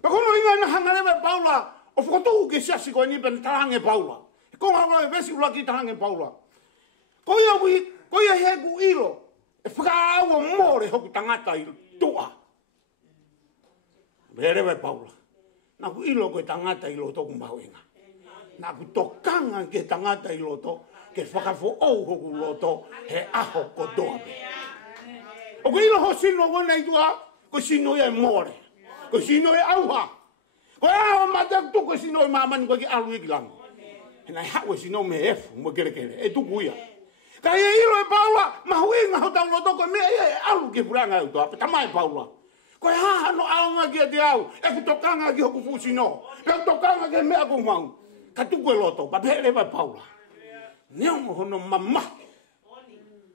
Pa kono inga na hangarewe Paula o whakotuhu ke siasi koe ni pen tarange Paula. Ko ngā e vesi ula ki tarange Paula. Ko ia he ku ilo e whakaaua more hoku tangata i tua. Verewe Paula. Na ku ilo koe tangata i lo toku mahu inga. Na ku tokanga ke tangata i loto, ke whakafo au hoku loto, he aho kodoa me. O ko ilo ho sino wana i tua, ko sino e more, ko sino e auha. Ko e aho mata tu ko sino e mamani ko ki alu i kilango. He nai hawe sino me efu, mo kere kere, e tuku ia. Ka e ilo e Paula, mahu inga ho tau loto, ko me e alu ke puranga i tua, pe tamai Paula. Ko e haha no aonga ki a te au, e ku tokanga ki hoku fusino, pe ku tokanga ki mea ku mau. Ka tuku e loto, pa pere vai Paula. Neongo hono mama.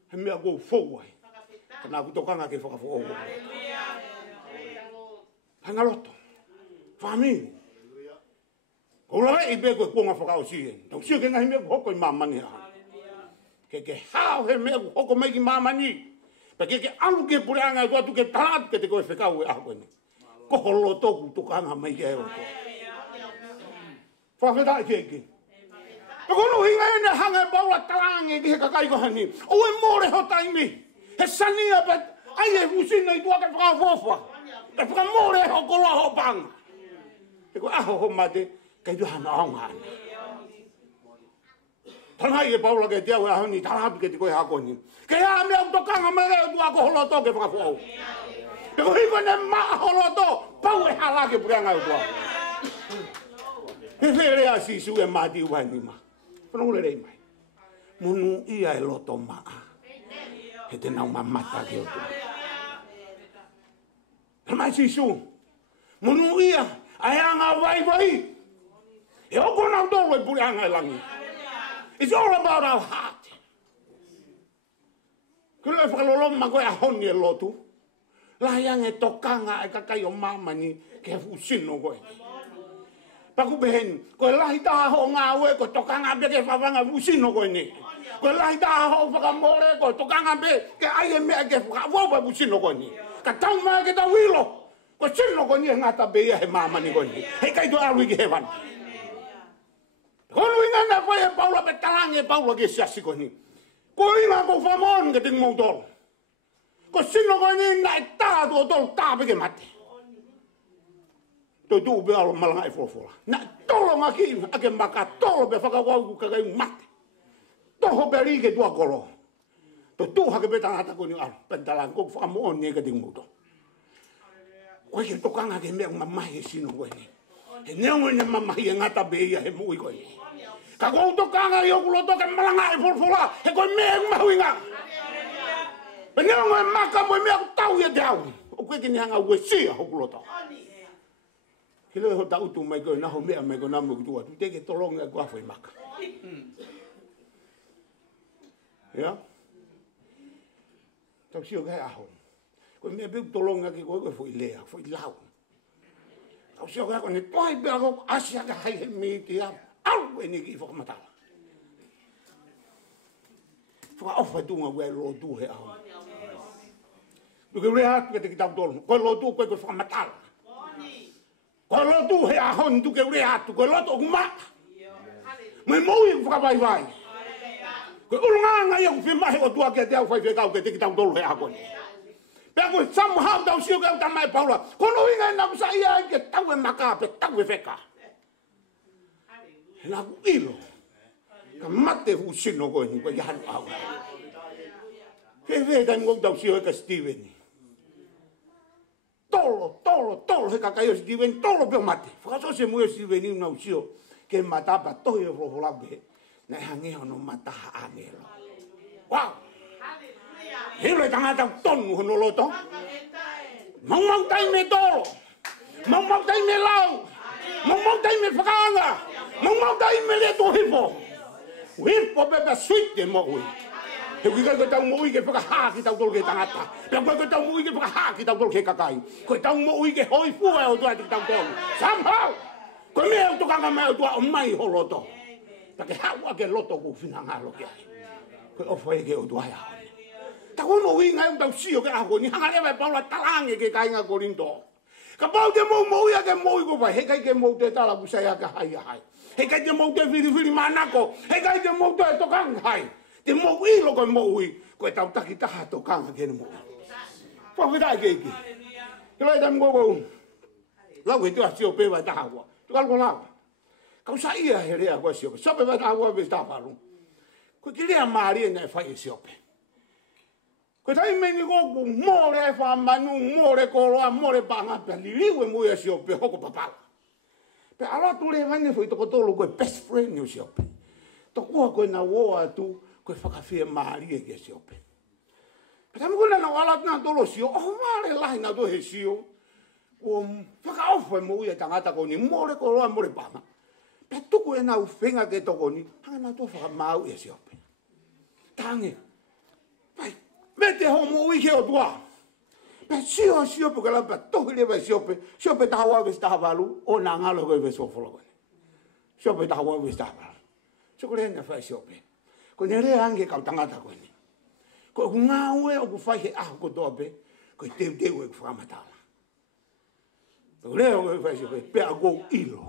He mea kou fowai. Ka nā kutokanga ke whakafo ogo. Hanga loto. Whamini. Ko lawe i be koe kuonga whakao sien. Tau sio ke ngahi mea ku hoko i mamani ha. Ke hao he mea ku hoko mai ki mamani. Pa ke alu ke pureanga i tuatu ke talat ke te koe whakao e aho ni. Ko holoto ku tokanga mai ke e roto. Whawheta i keke. Pe kono hinga ene hanga e Paula tarange ki he kakai ko hani. O e more ho taimi. He sania pe ai e husina i tuaka whakafofa. E whakamore ho koloa ho panga. E ko aho ho mate kai tu hana aonga ana. Tanai e Paula ke te au e aho ni tarapi ke te koe hako ni. Ke hea mea utokanga me reo tuako holoto ke whakafo. Pe ko hiko ne maa holoto pau e hala ke pureanga i tuaka. He wherea sisu e mati uai ni ma. Whanau rei mai. Munu ia e loto maa. He te nau mamata ki o tu. He mai sisu. Munu ia ai anga vai. E oko nau tolo e puri anga e langi. It's all about our heart. Kilo e whakaloloma koe a honi e lotu. Lahayang e tokanga e kakai o mamani ke fusino koe. Paku behen, ko lahi taho nga we ko tokanga be ke fafanga busino ko ni. Ko lahi taho fakamore ko tokanga be ke ai me ke fa busino ko ni. Ka tau ma ke ta wilo. Ko sino ko ni ngata be he mama ni ko ni. He kai to alu ki hevan. Ko luinga na ko e Paula be talange Paula ke siasi ko ni. Ko inga ko famon ke ting motor. Ko sino ko ni na ta do ta be ke mate. To tu be al malanga e fofola. Na tolo maki ake maka tolo be whakawau ku kakai mate. Toho beri ke tua kolo. To tu hake be tangata ko ni al pentalang ko whakamoon ni ka ting muto. Koe ke tokanga ke mea mamahi e sino koe ni. He neongo ne mamahi e ngata be ia he mui koe ni. Ka kou tokanga i okulo toke malanga e fofola. He koe mea mahuinga. Pe neongo e maka mo mea tau ia te au. O koe ke ni hanga ue sia okulo toke. Kilo ho tau tu mai ko na ho mea mai ko na mo tua tu te ke tolonga ko afoi maka. Ya. Tau sio ga aho. Ko me be tolonga ki ko foi lea, foi lau. Tau sio ga ko ni toi be ko asia ga hai me ti a. Au e ni ki fo mata. Fo ofa tu nga we lo tu he aho. Tu ke rea ke te ki tau tolo. Ko lo tu ko fo mata. Ko lo tu he ahon tu ke rea tu ko lo to kuma. Me moi fa vai. Ko ulanga ia ku fima he o tu ke te au fai fe ka ke te ki tau tolo he ahon. Pea koe samu hau tau sio kau tamai paula. Kono inga na ku sa ia ke tau e maka pe tau e wheka. Na ku ilo. Ka mate hu sino koe ni koe ihan au. Ke tai ngok tau sio e ka Steven ni. Tolo he kakaio Steven tolo pe mate. Whakaso se mue Steven ni na usio ke matapa tohi e roholabe. Na hange ono mataha angelo. Wow. Hele tangata tonu hono loto. Mau tai me tolo. Mau tai me lau. Mau tai me whakaanga. Mau tai me le to hipo. Hipo pepe suite mo ui. He kui kai tau mo ui ke whakaha ki tau tolo ke tangata. Pea kui tau mo ui ke whakaha ki tau tolo ke kakai. Koe tau mo ui ke hoi fua o tua ki tau tolo. Somehow. Koe mea o tukanga mea o tua o mai ho loto. Pake hawa ke loto ku whinangalo ke ai. Koe ofo e ke o tua ia. Ta kono ui ngai tau sio ke ako ni hanga lewa paula talange ke kai nga korinto. Ka pau te mo ia ke mo i ko vai. He kai ke mo te tala ku saya ka hai hai. He kai te mo te whiri manako. He kai te mo te tokang hai. Te mo i lo ko mo ui. Koe tau taki taha tokanga ke mo. Whawhitai ke iki. Ke lai tam gogo. Lau he tua sio pe vai taha kua. Tukal ko lau. Kau sa ia he rea kua sio pe. Sio pe vai taha kua pe sta wharu. Koe ki rea maari e nei whai sio pe. Ko tai meni ko more fa manu more koloa more banga pe liliwe mo ya siope hoko papa. Pe ala tu le vane foi to tolo ko best friend no siope. To ko na wo atu ko fa ka Fiema'u ke siope. Pe tamu ko na wala na tolo sio o mare la na do he sio. O fa ka ofo mo ya tangata ko ni more koloa more banga. Pe tu ko na ufenga ke to ko ni na to fa mau ya siope. Tange. Pai mete ho mo ui ke o tua. Pe sio pe kala pa tohi le pa sio pe tawa ve sta valu o na ngalo ko ve so folo. Sio pe tawa ve sta valu. So ko le na fa sio pe. Ko ne re ange ka tangata ko ni. Ko ngawe o ku fai he a ko dobe ko te o ku fa matala. Ko le o fa sio pe a go ilo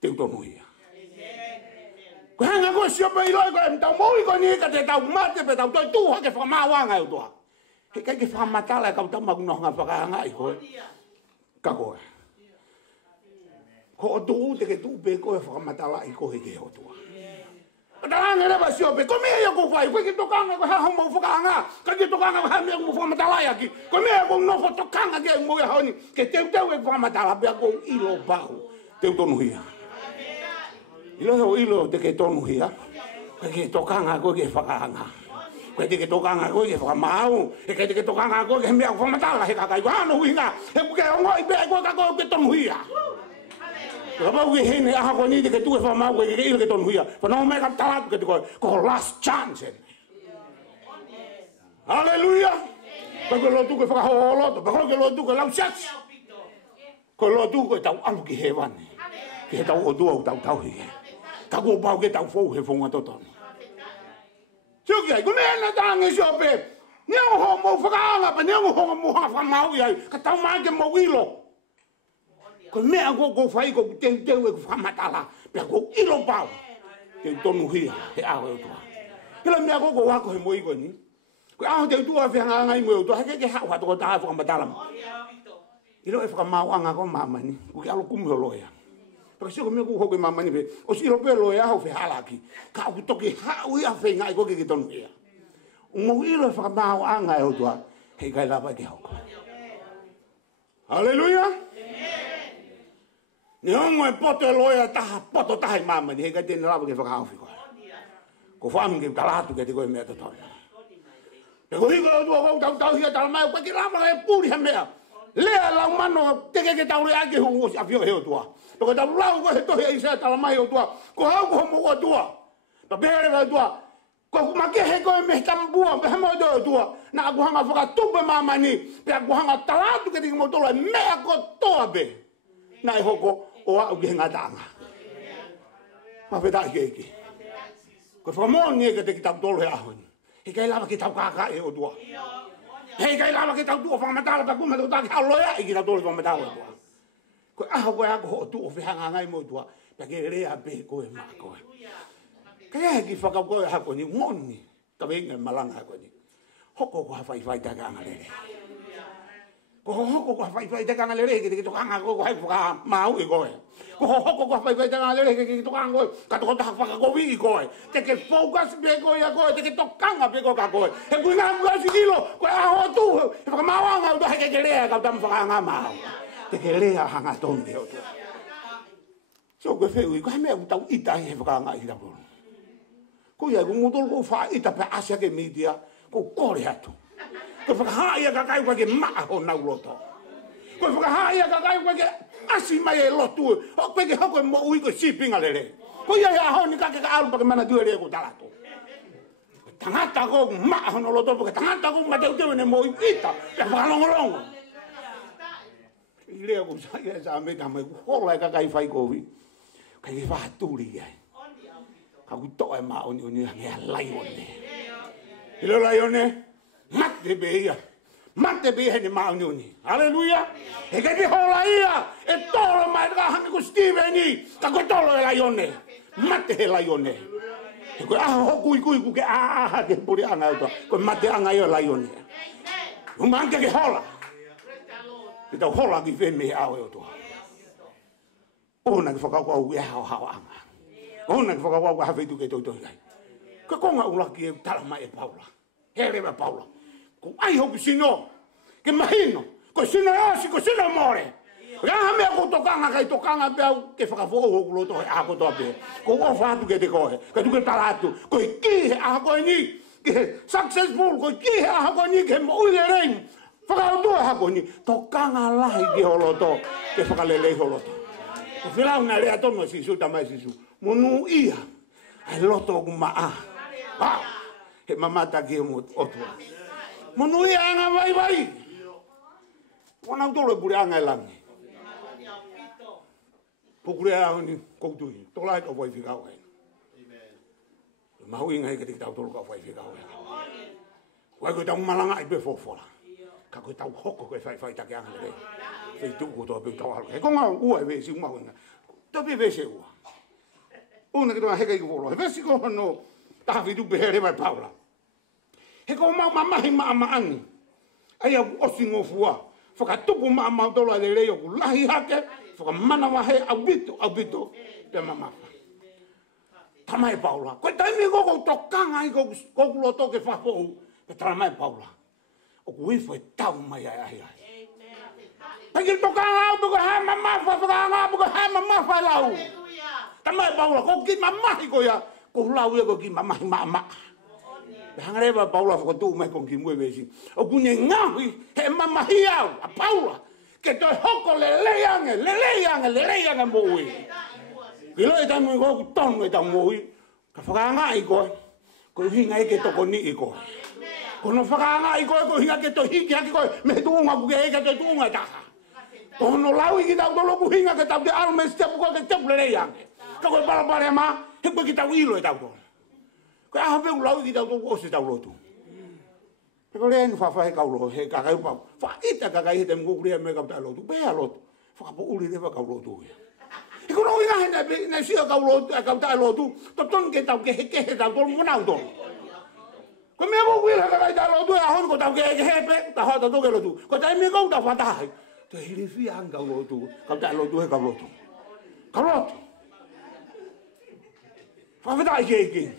te to moia. Ko hanga ko sio pe ilo ko tau moi ko ni ka te tau mate pe tau tu ha ke fa mawanga o toa. He kai ke fa matala ka tau magno nga fa nga i ko. Ka ko. Ko tu te ke tu pe ko fa matala i ko he ke o toa. Ka nga ba sio pe ko me yo ko fai ko ke to kanga ko ha mo fa nga. Ka ke to kanga ha me mo fa matala ya ki. Ko me ko no fa to kanga ke mo ya honi ke te e fa matala pe ko ilo bahu. Te to no hia. Ilo te ke tonu hia. Ke tokanga ko ke whakaanga. Ko te ke tokanga ko ke whakamau. Ke te ke tokanga ko ke mea whamatala he kakai. Whano huinga. He puke o ngoi bea ko kako ke tonu hia. Ka pau ke hene aha ko ni te ke tue whamau ko ke ilo ke tonu hia. Whanau mea ka talatu ke te ko last chance. Hallelujah. Ko ke lotu ke whakaholoto. Ko ke lotu ke lau sets. Ko lotu ko tau alu ki he wane. Ke tau o tua o tau hia. Ka ko pau ke tau fou he fonga toton. Sio ki ai, ko mea na tange sio pe. Ni ho mo whakaanga pa ni ho mo ha whamau i ai. Ka tau maa ke mo ilo. Ko mea ko whai ko te e ku whamatala. Pea ko ilo pau. Ke tonu hia he aho e tua. Kila mea ko wako he mo iko ni. Ko aho te tua whianga ngai mo e tua. Hake ke hau hato ko taha whakamatala mo. Ilo e whakamau anga ko mamani. Ko ke alo kumi holoia. Porque se comigo o mama ni ve, o siro pelo e a o fe halaki. Ka o toki ha o ia fe ngai ko ke tonu ia. O mo ilo fa ma o anga e o tua. He kai lava ke ho. Hallelujah. Ni hongo e poto e loia taha poto taha mama ni he kai tene lava ke fa ha o fi ko. Ko fam ke kalatu ke te ko me to to. E ko higo o tua ko tau hia tal mai ko ke lava e puri ha mea. Lea la mano te ke tau le ake hu a fio he o tua. Ko tau lau ko he tohi e isa tala mai o tua. Ko hau ko homo o tua. Pa pere wa tua. Ko make he ko e me tambua. Pe hamo o tua. Na aku hanga whakatupe mama ni. Pe aku hanga talatu ke tiki mo tola. Mea ko toa be. Na e hoko o au ki he ngatanga. Ma wheta i keiki. Ko whamoni e ke tiki tau tolo he ahoni. He kai lava ki tau kaka e o tua. He kai lava ki tau tua whamatala. Pa kuma tau taki haloea i ki tau tolo whamatala o tua. Ko aha ko ako ho tu o whihanga ngai mo tua. Pa ke rea pe ko e mā koe. Kaya ki whakako e hako ni ngoni. Ka venga malanga ko ni. Hoko ko hawhai whai taka anga lere. Ko hoko ko fai te kanga lere ke to kanga ko hai fuka mau i koe. Ko hoko ko fai te kanga lere ke to kanga ka to ta faka ko vi koe. Te ke focus be ko ya koe te ke to kanga be ko ka koe. E ku nga nga sikilo ko a ho tu. E faka mawanga do ke lere ka tam faka nga mau. Te ke lere hanga ton de o. So ko fe u ko me u tau ita he faka nga ita ko. Ko ya ku mutol ko fa ita pe asia ke media ko kore atu. Ko whakahāia ka kai wake maa ho nau roto. Ko whakahāia ka kai wake asi mai e lotu. Ho peke hoko e mo ui ko sipinga lere. Ko ia hea honi ka ke ka alu pake mana dua rea ko talato. Tangata ko maa ho no loto pake tangata ko mateu teo ne mo ui pita. Pea whakalongolongo. I rea ko saia sa me tamai ku hola e ka kai whai kovi. Kai ke whaaturi ai. Ka ku toa e maa oni oni ngea lai one. Ilo lai one. Mate beia. Mate beia ni mauniuni. Haleluya. E ke te hola ia. E tolo mai ka hami ko Steveni. Ka ko tolo e laione. Mate he laione. E ko aha hokui kui ku ke aha ke puri anga uta. Ko mate anga ia laione. Umanke ke hola. Ke tau hola ki wheme au e otoa. Ona ke whakakua ue hao hao anga. Ona ke whakakua ue hawhitu ke toitoi kai. Ka konga ulaki e tala mai e Paula. He rewa Paula. Ko ai hoki sino, ke mahino, ko sino osi, ko sino more. Raha mea ko tokanga kai tokanga beau, ke whakafo hoku loto he ako toa pe. Ko ofa atu ke te kohe, ka tuke talatu, ko i ki he ako ni, ke he successful, ko i ki he ako ni, ke he mo ui reim. Whakautu he ako ni, tokanga lahi ki holoto, ke whakalelei holoto. Ko whilau na rea tono sisu, tamai sisu, monu ia, ai loto ku maa. He mamata ki he mo otua. Monui anga vai vai. Wana tolo pure anga elangi. Pukure anga ni koutui. Tola ko vai Fiema'u. Amen. Mau inga ke tau tolo ko vai Fiema'u. Wa ko tau malanga i be fofola. Ka ko tau hoko ko fai ta ke anga le. Fei tu ko to be tau al. He ko nga ua be si mau inga. To be be se ua. Una ke to heka i ko. He si ko no ta vi du be here vai Paula. He ko mama hi mama ani. Ai au osingo fua. Whakatupu mama tola le reo ku lahi hake. Whakamana wahe au bito. Te mama. Tamai Paula. Koe taimi koko tokanga i koku loto ke whapou. Pe tamai Paula. O ku wifo e tau mai ai. Pagi tokanga au buko hai mama whakanga au buko hai mama whalau. Tamai Paula. Ko ki mama hi ko ya. Ko lau ia ko ki mama hi mama. Hangareva Paula ko tu mai kon ki mue vesi. O kune ngahi he mama hiau a Paula ke to hoko le leange moi. Kilo e tamu ko tonu e tamu ka whakanga i koe. Ko hinga e ke toko ni i koe. Ko no whakanga i koe ko hinga ke to hiki haki koe. Me tuunga ku ke eka te tuunga taha. Ko no lau i ki tau tolo ku hinga ke tau te alume stepu ko ke tepu le leange. Ka koe palapare ma he koe ki tau ilo e tau tolo. Ko a be ulau ki tau o se tau lotu. Ko le en fa he kaulo he ka kai pa. Fa ita ka kai te mo kure me ka tau lotu. Be a lotu. Fa po uli de va ka lotu. E ko no ina henda be na si ka lotu ka tau lotu. To ton ke tau ke he tau tol mo nau to. Ko me mo kure ka kai tau lotu a hon ko tau ke he pe ta ho to ke lotu. Ko tai me ko ta fa ta. Te hiri fi an ka lotu. Ka tau lotu he ka lotu. Ka lotu. Fa va dai ke.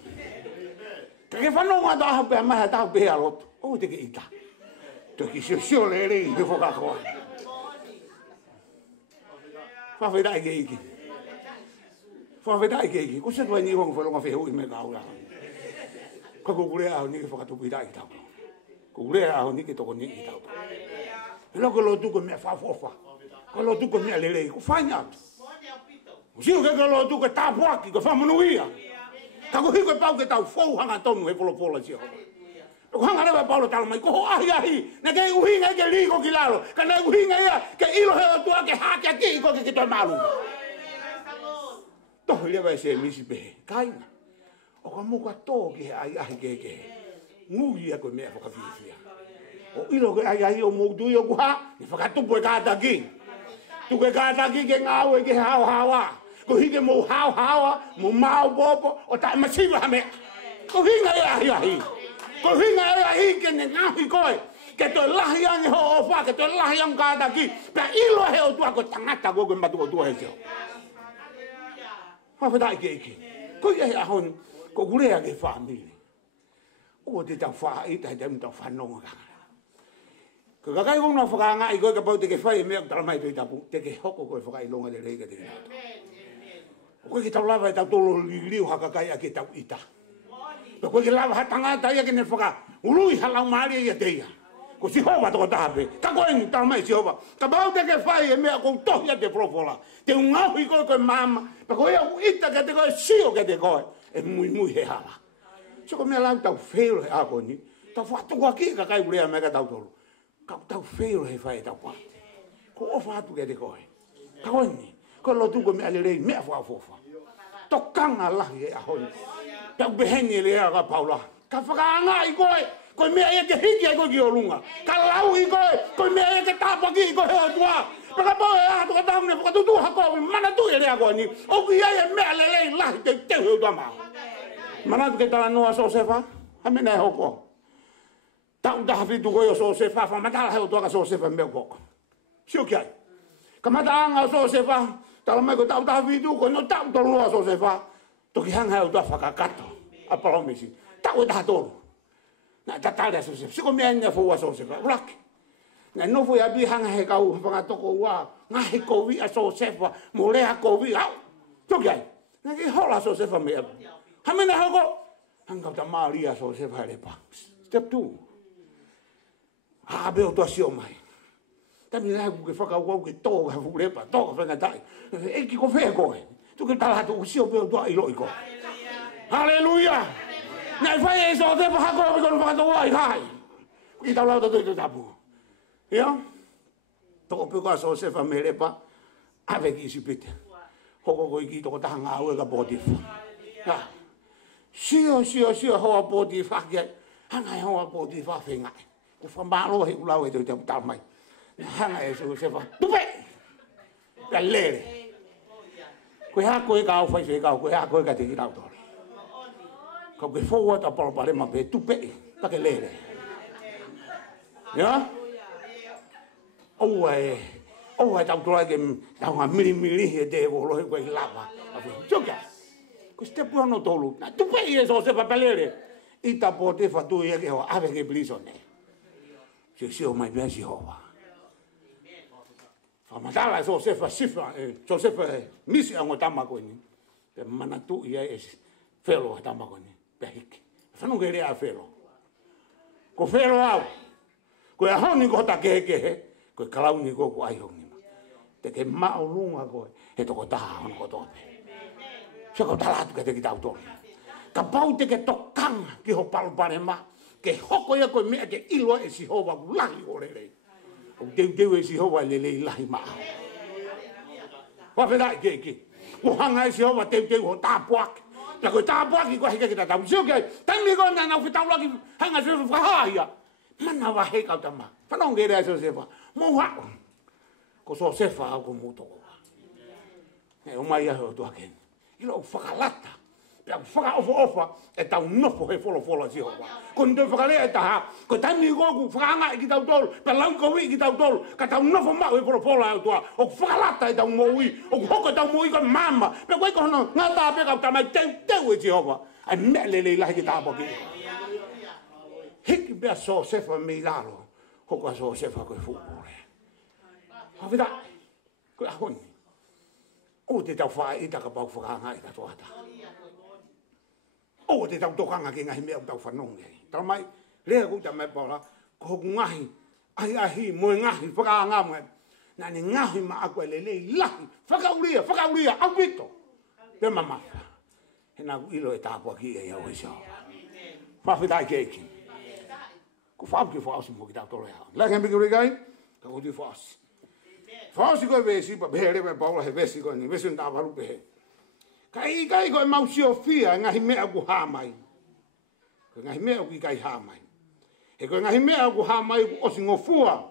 Ke whanonga ta hape a maha tau pehe alotu. O te ke ita. Te ki sio le rei he whakakoa. Whawhetai ke iki. Whawhetai ke iki. Ko se tuai ni hongo whalonga wheho i me ka aura. Ko kukure aho ni ke whakatupu ita i tau. Kukure aho ni ke toko ni i tau. E loko lo tuko mea whafofa. Ko lo tuko mea le rei. Ko whainga atu. Sio ke lo tuko tāpuaki. Ko whamunuia. Ka ko hiko pau ke tau fou hanga tonu he polo si ho. Ko hanga lewa pau tala mai ko ahi na ke uhinga ke liko kilalo. Ka na uhinga ia ke ilo he tua ke hake ki ko ke to malu. To lewa se misi pe. Kaina. O ka mo ka to ke ai ke. Ngugi ko me ka fia. O ilo ke ai o mo du yo ha. Ni fa ka tu po ka ta ki. Tu ke ka ta ki ke ngau ke hawa. Ko hige mo hawa, mo mau bobo, o ta masiva me. Ko hinga e ahi. Ko hinga e ahi ke ne ngahi koe. ke to lahi ang ho fa ke to lahi ang ka ta ki pe ilo he o tua ko tangata ko ma tu he se fa fa ke ko ye a hon ko gure a ke family o te ta fa i ta dem ta fa no ka ko ka kai no fa nga i ko ka pa te ke fa me ta mai te ta pu te ke hoko ko fa i longa de le ke te ko ki ta lava ta to liu ha ka kai a ke ta ita ko ki lava ha tanga ta ia ke ne fa ului halau mari ia te ia ko si hova to ta be ka ko ni ta mai si hova ka ba te ke fa e me ko to ia te profola te un au i ko mama pa ko ia ita ke te ko si o ke te ko e muy he hala so ko me la ta feo a ko ni ta fa to ko ki ka kai ule me ka ta to ka ta feo he fa e ta pa ko o fa tu ke te ko ka ko ni ko lo tu ko me ale re me fa fofa to kanga la e a ho ta beheni le a ka paula ka fa nga i ko me e ke hiki ko ki olunga ka lau i ko me e ke tapa ki ko he tua para po e to ka tamne ko tu ha ko mana tu ele a ko ni o ki e me ale le la te he tua ma mana tu ke ta no so se fa a me na ho ko ta u da ha tu ko so se fa ma ta ha tua ka so se fa me ko sio ki ai ka ma ta nga so se fa ta la me ko ta u da tu ko no ta u to no so se fa to ki hanga tua fa ka kato a promisi ta u da to na tatale so se siko me anya fo so se rak na no fo ya bi hanga he kau pa to ko wa nga he ko wi so se fa mo le ha ko wi au to ga na ki hola so se fa me ha me na ho ko hanga ta maria so se fa le pa step 2 ha be o to si o mai ta mi na ku ke fa ka wa ke to ga fu le pa to fa na dai e ki ko fe ko tu ke ta la to si o be o to i lo i ko haleluya na fai e so te pa ko ko fa to ai hai ki ta la to to tapu ya to pe ko so se fa me le pa ave ki si pite ko ko ki to ta nga o ka body fa sio ho body fa ke hanga ho body fa fe nga ko fa ma lo he ula we to ta mai hanga e so se fa tu pe ka le ko ha ko ka fa se ka ko ha ko ka te ki ta to ko ke fo ta por pare ma be tu pe pa ke le ya o ai ta to ke ta ha mili he de vo lo ko lava joga ko ste po no tolu na tu pe e so se pa pelere ita po te fa tu ye ke ho ave ke blisone si o mai bien si ho fa matala so se fa sifa so se fa misi an ta ma ko ni pe manatu ye es felo ta ma ko ni pehiki fa no gere a felo ko felo au ko a honi ko ta ke ko kalau ni ko ai honi te ke ma o lunga ko e to ko ta on ko to se ko ta ke te ki ta to ka pau te ke to kang ki ho pal pare ma ke hoko ya ko me ke ilo e si ho wa lahi o le o de e si ho wa le lahi ma wa fe da ke o hanga e si ho wa te ho ta puak la ko ta po ki ko he ke ta ta sio ke ta mi ko na fu ta lo ki hanga se fa ha ya mana wa he ka ta ma fa no ge re so se fa mo wa ko so se fa ko mo to e o mai ya ho to ken i lo fa kalata pe fa ofa e ta no fo he folo si ho ko ndo fa le ta ko ta mi ko fa nga ki ta tol pe la ko wi ki ta tol ka ta no fo ma he folo to o fa kalata e ta mo wi o ko ta mo wi ko mama pe ko no nga ta pe ka ta mai te we si ho ai me le la ki ta bo ki hik be so se fa mi lalo ko so se fa ko fu ha vida ko a hon o te ta fa i ta ka pa fa nga i ta to ata o te tau tokanga ki ngahi mea tau whanonge. Tau mai, rea ku ta mai paula, ko ngahi, ahi, moe ngahi, whaka ngā moe. Nā ni ngahi ma akwe le lahi, whakauria, au pito. Te mamawha. He nā ilo e tāpua ki e au e sao. Whawhitai ke eki. Ko whauki whaosi mo ki tau tolo e hao. Lai kempi ki rikai, ka uti whaosi. Whaosi koe vesi, pa behe rewe paula he vesi koe ni, vesi un tāwaru behe. Kai ko mau sio fia ngahi mea ku ha mai. Ko ngahi mea ku kai ha mai. E ko ngahi mea ku ha mai ku osingo fua.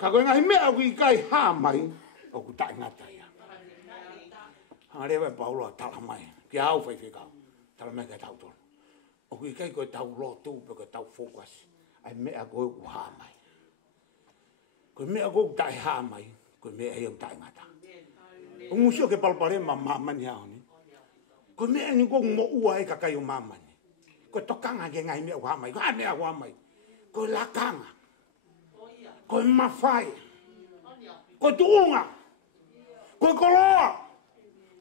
Ka ko ngahi mea ku kai ha mai o ku tai ngata ia. Ha rewa Paulo tala mai. Ki au fai fika. Tala mai ka tau tol. O ku kai ko tau lo tu pe ko tau focus. Ai mea ku ha mai. Ko mea ko tai ha mai, ko mea e tai ngata. O musio ke palpare mama ni haoni. Ko mea ni ko mo ua e kakai o mama ni. Ko tokanga ke ngai mea wa mai, ko mea wa mai. Ko lakanga. Ko mafai. Ko tuunga. Ko koloa.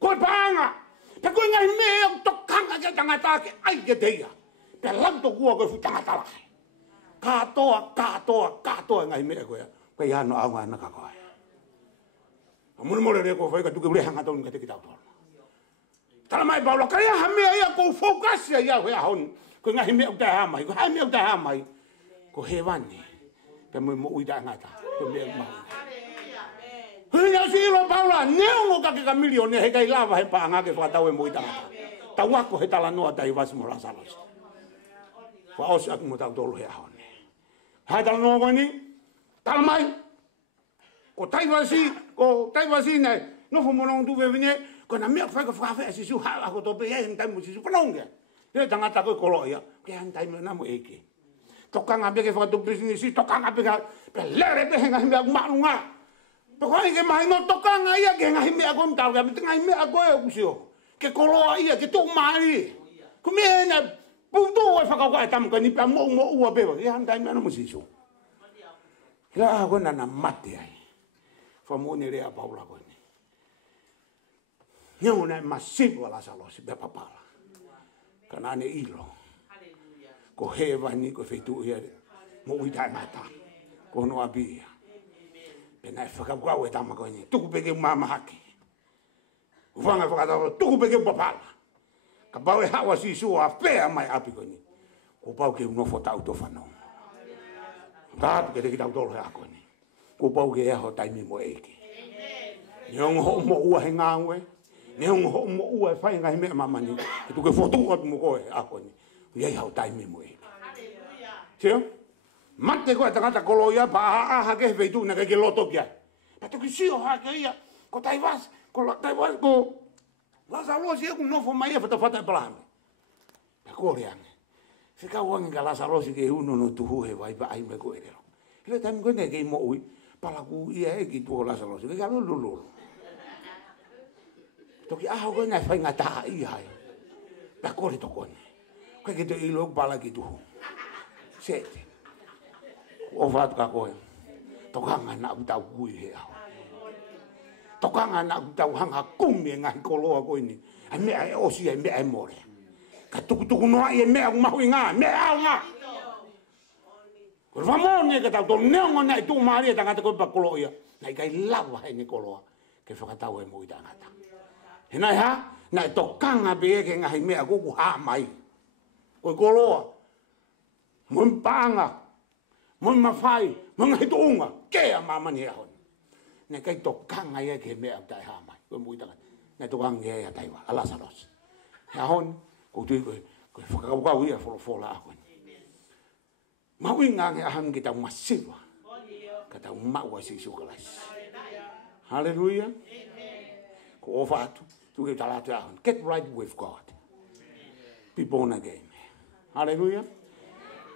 Ko panga. Pe ko ngai mea tokanga ke tangata ke ai ke teia. Pe lanto kua ko fu tangata la. Katoa ngai mea ko ya. Ko ia no anga na ka ko. Amul mo le ko fai ka tu ke bre hanga ton ka te kita to. Tala mai Paulo kaya ha mea ia ko focus ia ho ya hon. Ko ngai mea ta ha mai, ko ha mea ta ha mai. Ko he vani. Pe mo uida ngata. Ko mea mai. Hina si lo Paulo neo ka ke milione he kai lava he pa nga ke fa tau e mo ida ngata. Tau ko he tala no tai vas mo la salos. Fa os ak mo tau dolo he hon. Ha tala no ko ni. Tala mai. Ko tai vasi nei. No fo mo non tu ve vine. Ko na mea fa fa si su ha ko to pe e ntai mo si su panonga. Ele tanga ta ko koloia. Ke ntai mo na mo eke. Tokanga be ke fa to business si tokanga be ka pe lere be nga mea malunga. To ko ke mai no tokanga ia ke nga mea ko nta ga me mea ko e usio. Ke koloa ia ke to mari. Ko me na putu e fa ka tam ka ni pa mo ua be. Ke ntai mo na mo si su. La ko na mate ai. Fa mo ne rea Paula ko. Nyo na masivo la salos be papala. Kana ne ilo. Ko heva ni ko fetu ia mo uita mata. Ko no abia. Pena fa ka kwa we tama ko ni. Tu pege mama haki. Uvanga fa ka tu pege papala. Ka bawe hawa si su a pe mai api ko ni. Ko pau ke no fota auto fa no. Ta ke te auto ha ko ni. Ko pau ke ho tai mi mo eke. Nyong ho mo ua he ngawe. Ne ho mo ua fai ngai me mama ni tu ke fotu at mo ko a ko ni ye hau tai me mo haleluya tio mate ko ta koloia pa ha ke veitu na ke loto kia pa tu ke si ha ke ia ko tai vas ko la salo si ku no fo mai fa ta plan pa ko riang fika wang ka la salo si ke uno no tu he vai pa ai me ko ero le tam ko ne ke mo ui pala ku ia e ki tu la salo si ke ka lo toki aho ko na fai ngata i hai pa ko ri to ko ni ko ke to i lo bala ki tu sete o vat ka ko to ka na uta kui he aho to ka na uta hanga kumi ngai ko lo ko ni a me ai o si ai me ai more ka tu no ai me ma hu nga me a nga ko vamo ne ka ta to ne ngona tu mari ta ka ko pa ko lo ia nai kai lava he ni ko lo ke fa ka ta we mo ida ngata hena ha na tokanga be ke ngai mea ko ku ha mai ko koloa mun panga mun mafai mun ngai tunga ke a mama ni hon ne kai tokanga ye ke mea tai ha mai ko muita na tokanga ye ya tai wa ala salos ha hon ko tu ko fa ka wi fo la ko ma wi nga ke han kita masiva kata ma wa si su kelas haleluya ko ofatu to get out. Get right with God. Be born again. Hallelujah.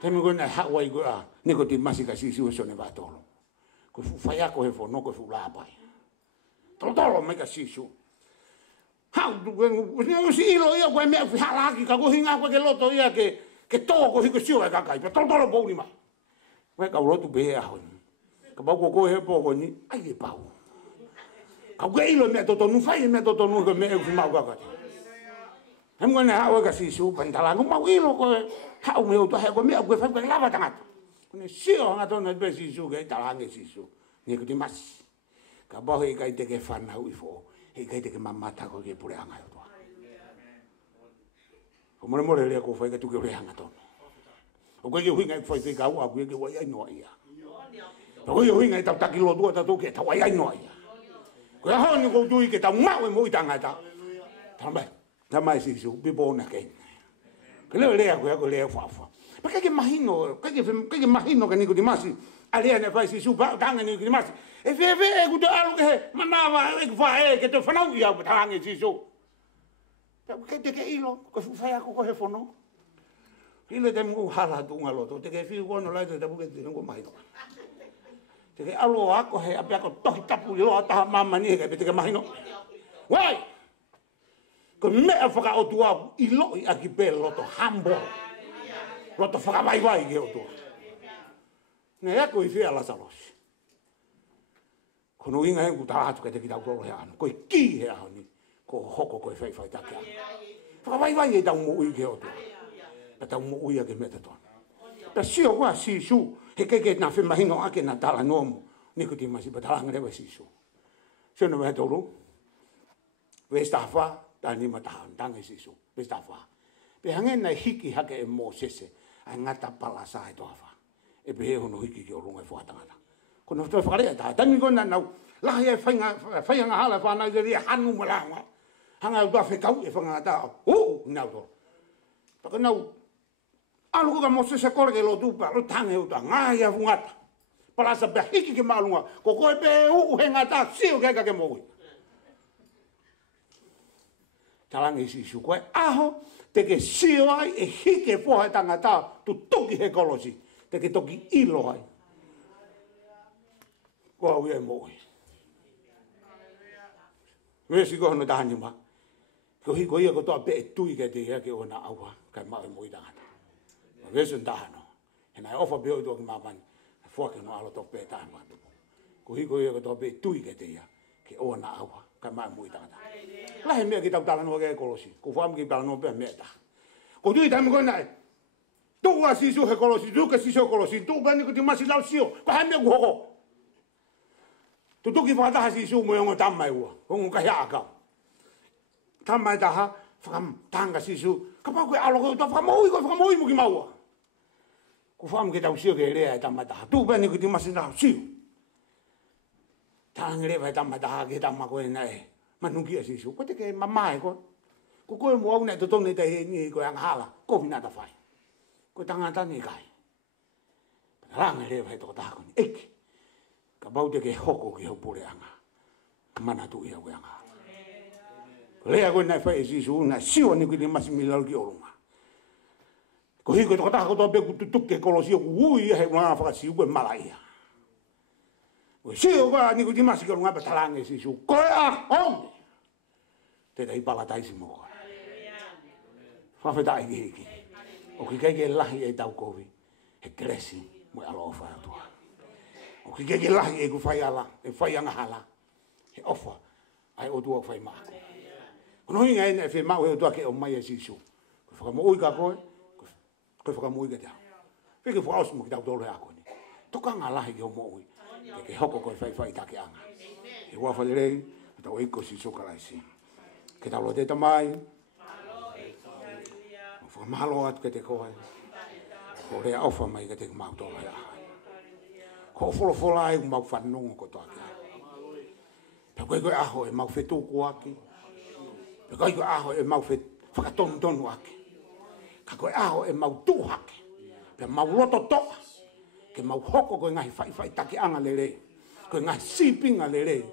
Temi go na hawa go a niko ti masika si so ne vatolo. Ko Fai'aho he fo no ko fu la pai. Tolo me ka si su. How do we si lo ia ko me hala ki ka go hinga ko ke loto ia ke to ko hiko si o ka kai. Pe tolo bo ni ma. We ka lo tu be a hon. Ka ba ko he po ko ni ai e pau. Ka ilo me to nu fai me to nu ko me e fu mau ka. Hem ngone ha o ka si su pantala ko mau ilo ko ha o me to ha ko me ko fa ko lava tanga. Kone si o nga to na be si su ke tala nge si su. Ni ko ti mas. Ka ba he kai te ke fa na u fo. He kai te ke mama ta ko ke pure anga to. Ko mo mo le ko fa ke tu ke re anga to. O ko ke hu ngai fa te ka wa ku ke wa ai no ia. Ko yo hu ngai ta ta kilo do ta to ke ta wa ai no ia. Ko ha ni ko tu ke ta ma we mo ita ngata. Tamai si su bi bona ke. Ke le ko le fa. Pa ke imagino, ke imagino que ni ko di masi. Ali ne fa si su pa tanga ni ko di masi. E fe ku do alu ke manava e fa e ke te fa na ia pa tanga si su. Pa ke te ke ilo ko fa ko he fono. Ile te mo hala tu ngalo to te ke fi wono la te bu ke te ngo mai. Te ke alo ako he ape ako tohi tapu i loa taha mama ni he ke te ke mahino. Wai! Ko mea whaka o tua i loi aki pe loto hambo. Loto whakawaiwai ke o tua. Nei ako i whia lasarosi. Kono inga hengu ta atu ke te ki tau tolo he anu. Ko i ki he ahoni. Ko hoko ko i whaiwhai take anu. Whakawaiwai e tau mo ui ke o tua. Pa tau mo ui ake meta tona. Pa sio kua sisu. He keke na whimahingo ake na tala nomu. Niko ti masi pa talanga rewa sisu. Sio na wehe tolu. Westafa. Tani matahan tangi sisu. Westafa. Pe hangen na hiki hake e mo sese. Ai ngata pala sa e toafa. E pe he hono hiki ki o runga e fuatangata. Kono toi whakarea taha. Tangi kona nau. Lahi e whainga hala whanau te ria hanu malanga. Hanga ua whekau e whangata. Nau to. Paka nau. Alu kuka mo sese kore ke lo tupa. Lo tangi uta. Ngai a fungata. Palasa pe hiki ke malunga. Ko koe pe he ngata. Sio keka ke moui. Talangi sisu koe aho. Te ke sio ai e hike poha e tangata. Tu toki he kolosi. Te ke toki ilo ai. Koa ui e moui. Wesi koha no tahani ma. Ko hiko ia ko toa pe e tui ke te hea ke ona aua. Kai mau e moui tangata. Wesi on tahano. Hena e ofa peo i toa ki maapani. Fuake no alo toa pe e tahani matu. Ko hiko ia ko toa pe e tui ke te hea. Ke ona aua. Kai mau e moui tangata. Lahe mea ki tau tala noa ke kolosi. Ko whaam ki tala noa pia mea taha. Ko tui taimi koe nae. Tua sisu he kolosi. Tuka sisu he kolosi. Tuka ni ko ti masi lau sio. Ko hae mea ku hoko. Tutuki whakataha sisu mo yongo tamai ua. Hongo ka hea akau. Tamai taha. Whakam tanga sisu. Ka pau koe alo koe uta whakamoui mo ki maua. Ko whaam ki tau sio ke rea e tamai taha. Tuka ni ko ti masi lau sio. Talangi rewa e tamai taha ke tamai koe nae. Manuki a sisu, ko te ke mamae ko. Ko koe mo au ne to tone te he ni ko ang hala, ko vina ta fai. Ko tangata ni kai. Ranga le vai to ta ko ni ek. Ka bau te ke hoko ki ho pure anga. Mana tu ia ko anga. Le a ko na fai sisu na sio ni ko ni masimila ki olunga. Ko hi ko to ta ko to be ku tu ke kolosio ku ui he ma fa si ko malaia. O sio ko ni ko di masi ko nga patalange sisu. Ko a on. Te dai pala taisi mo. Fa dai ki. O ki ke lahi e tau kovi. He kresi mo alo fa tu. O ki ke lahi e ku fai ala, e fai anga hala. He ofa. Ai o tu fai ma. Ono inga e Fiema'u e tu ke o mai sisu. Ko fa mo ui ka ko. Ko fa mo ui ka ta. Fike fa os mo ki tau dole a ko ni. Toka nga lahi ke o mo ui. Ke hoko ko fai take anga. E wa fa le tau e ko sisu ka lai si. Ke tau lo te tamai. Fa malo at ke te koe. Ko rea ofa mai ke te mau tolo ya. Ko folo ai mau whanongo ko toa kia. Pe koe aho e mau whetuku aki. Pe koe aho e mau whakatonu aki. Ka koe aho e mau tuhake. Pe mau loto toa. Ke mau hoko koe ngahi whai take anga lere. Koe ngahi sipinga lere.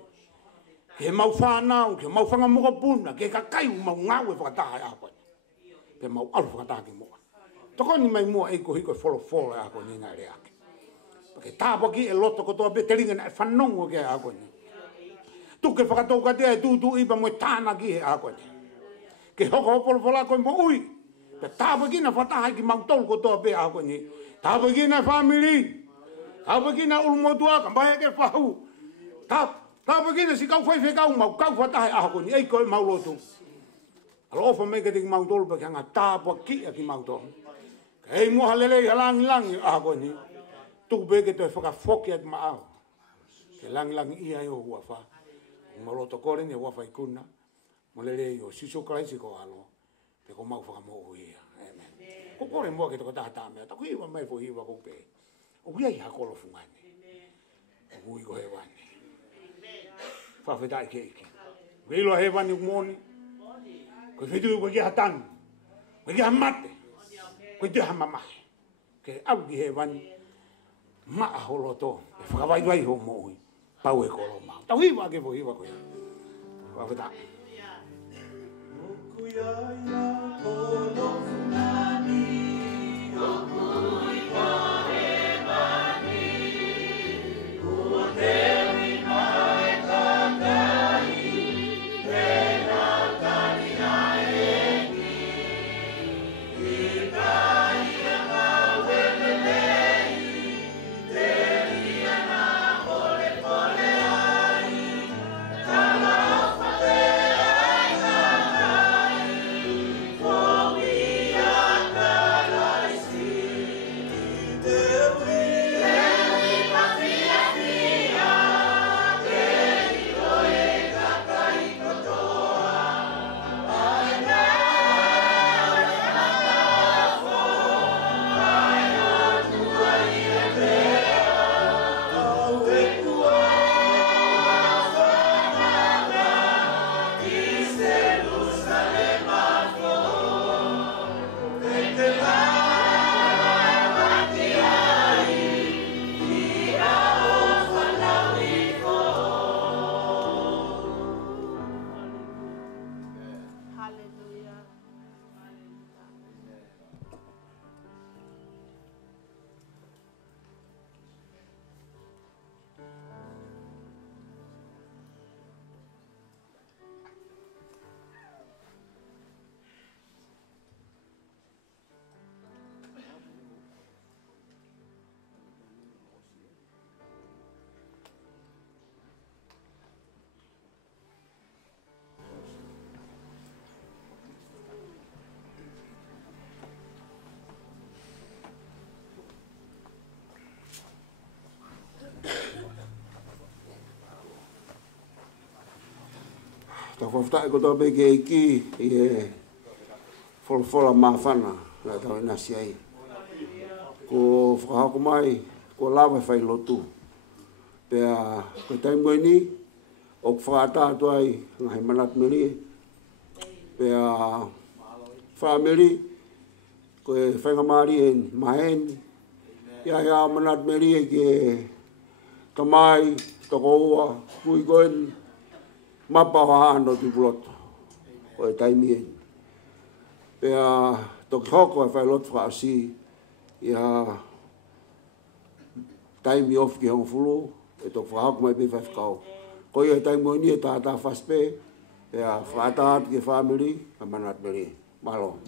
Ke mau whanau, ke mau whangamuka puna, ke kakai mau ngau e whakataha e ako. Pe mau alu whakataha ki mua. Toko ni mai mua e ko hiko e folo e ako ni ngai re ake. Ke tāpa ki e loto ko toa beteringa na e whanongo ke e ako ni. Tuke whakatoka te e tūtu ipa mo e tāna ki e ako ni. Ke hoko hopolo fola koe mo ui. Pe tāpa ki na whataha ki mau tolu ko toa pe ako ni. Tāpa ki na family. Tāpa ki na ulmotua ka mbahe ke whahu. Tāpa ki na si kau whai whekau mau kau whataha e ako ni. Ei koe mau lotu. Alo ofa me ke te ki mau tolu pe kanga tāpa ki a ki mau tolu. Ei moha lelei halangi ako ni. Tuku peke toi whakafoki at maau. Ke langi ia i o hua wha. Mo loto kore ni hua whai kuna. Mo lelei o siso kraisi ko alo. Pe ko mau whakamohu ia. Amen. Ko kore mua ke toko tātā mea. Taku hiwa mai fo hiwa ko pe. O ia i hakolo fungane. O hui ko hewani. Whawhetai keiki. Wilo hewani kumoni. Ko whitu ko ki hatanu. Ko ki hamate. Ko ki hamamahe. Ke au ki hewani. Maa holo to, e whakawaiwai ho mohi, pau e kolo mau. Tau hiwa ke po hiwa koe. Waweta. Okuia ia kolo funani, okui ka he mani, Ta whafta e koto pe ke iki i e wholofola mawhana la tau nasi ai. Ko whakahako mai, ko lawa whai lotu. Pea ko taimoi ni, o whakata atu ai ngahi manat meri. Pea whameri, ko e whaingamari e mahen. Ia ia manat meri e ke tamai, toko ua, kui koen, mapa wa ano tu puloto. Ko e taimi e. Pea toki hoko e whai lotu whaasi, ia taimi off ki hong fulu, e toki whahako mai pe whakao. Ko ia taimi ni e tātā whaspe, ia whata atu ki whameri, a manat meri. Malo.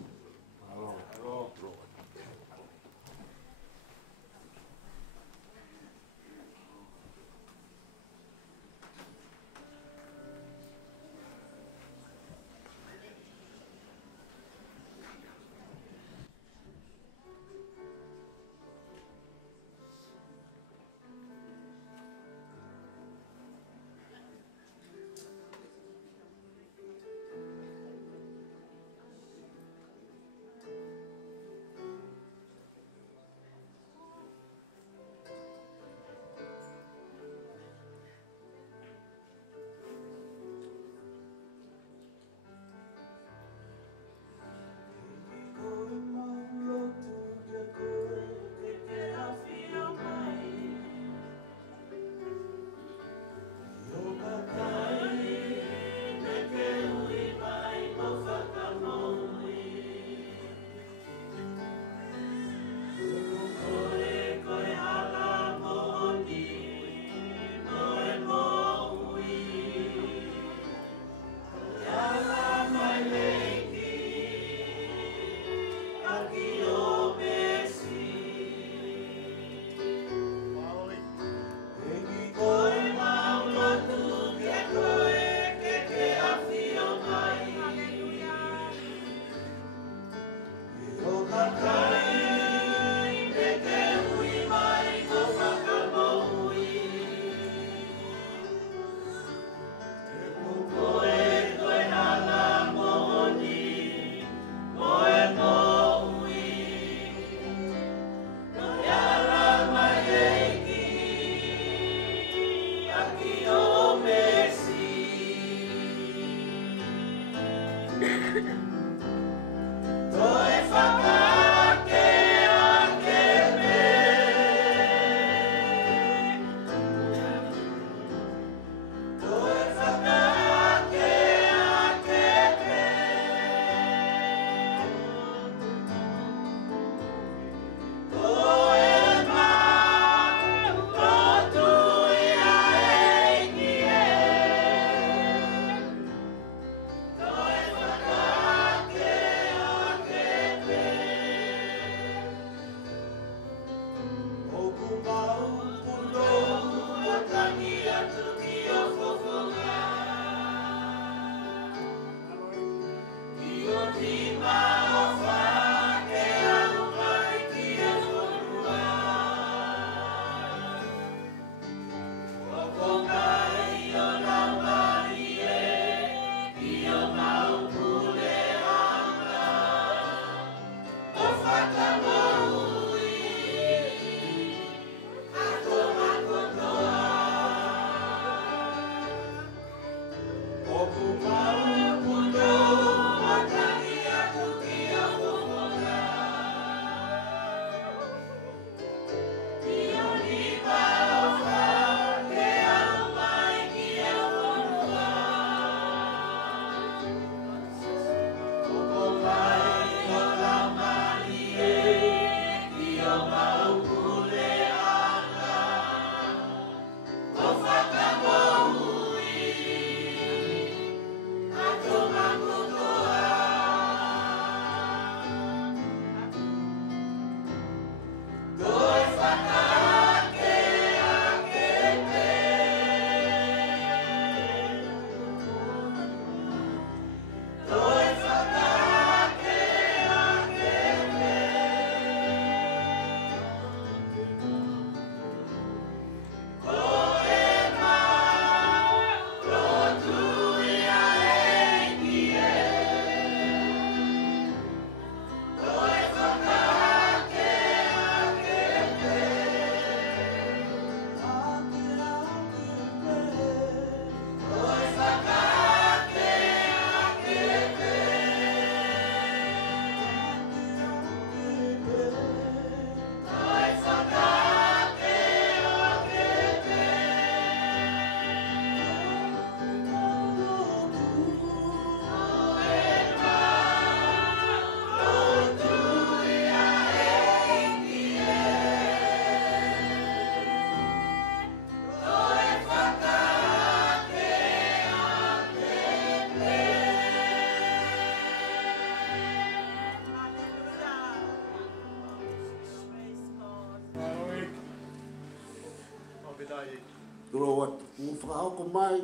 Turo watu. Whakahau ko mai,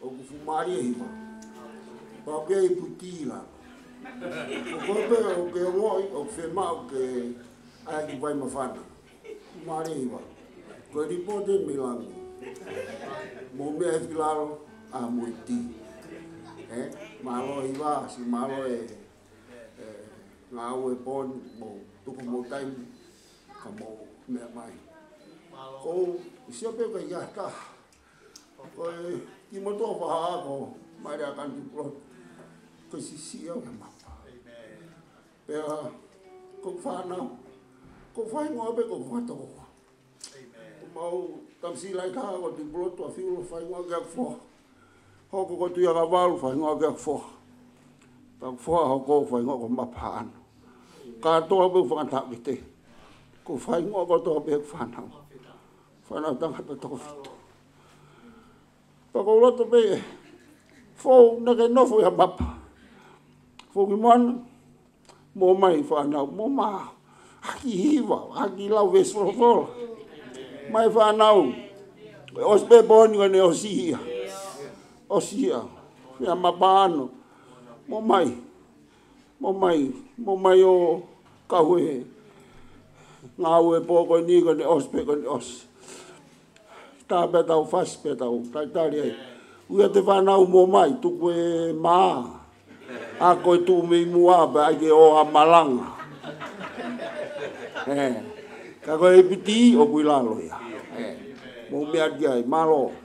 o ku fumari e hiwa. Pau ke i puti la. O kope o ke ngoi, o Fiema'u ke ai ki vai mawhana. Fumari e hiwa. Ko e ripote milangu. Mo mea e filaro, a mo i ti. Malo hiwa, si malo e ngā ue pon, mo tuku mo taimi, ka mo mea mai. Ko isia pe ka ia ta. Ko ki mo to fa ko mai ra kan ti pro. Ko si si o mapa. Pe ko fa na. Ko fa ngo pe ko fa to. Mau tam si lai ka ko ti pro to fi lo fa ngo ga fo. Ho ko tu ya ga valu fa ngo ga fo. Ta fo ho ko fa ngo ko mapa an. Ka to be fa ta te. Ko fa ngo ko to be fa na. Whanau tangata toko whito. Pako roto pe, fōu nake nofo ia Mapa. Fōu ki moana, mō mai whanau, mō maa, haki hiwa, haki lau ves wholofola. Mai whanau, os pe boni kone osihia. Osihia, ia Mapa ano, mō mai o kaue. Ngā ue pōko ni kone os pe kone os. Tā pe tau whas pe tau, tai tari ai. Uia te whanau mō mai, tuku e maa. A koe tū mei mua pe ai ke o a malanga. Ka koe e piti o kui lalo ia. Mō mea ki ai, malo.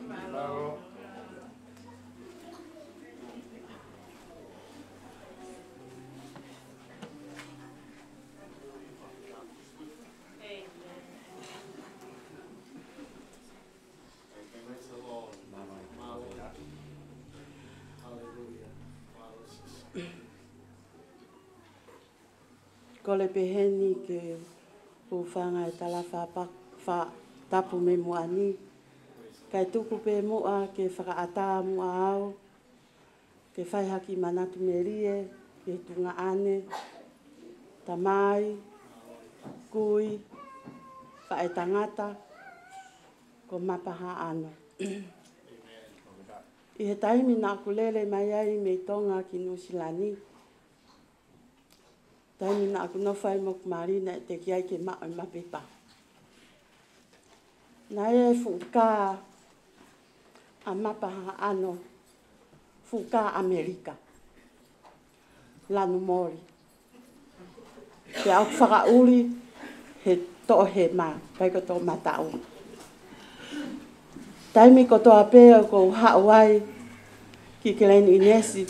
Ko le peheni ke pūwhanga e tala wha tapu me muani. Kai tuku pe mua ke whakaata mua au. Ke whaihaki manatu me rie, ke tunga ane, tamai, kui, whae tangata, ko mapaha ano. I he taimi nā kulele mai ai me tonga ki Nusilani. Taimi nā aku no whai moku marina e te ki ai ke mao i mapepa. Nā e fuka a mapaha ano, fuka Amerika. Lanu mori. Te au whakauri he toa he mā, pai ko tō matau. Taimi ko tō apea ko hao ai ki Keleni Inesi.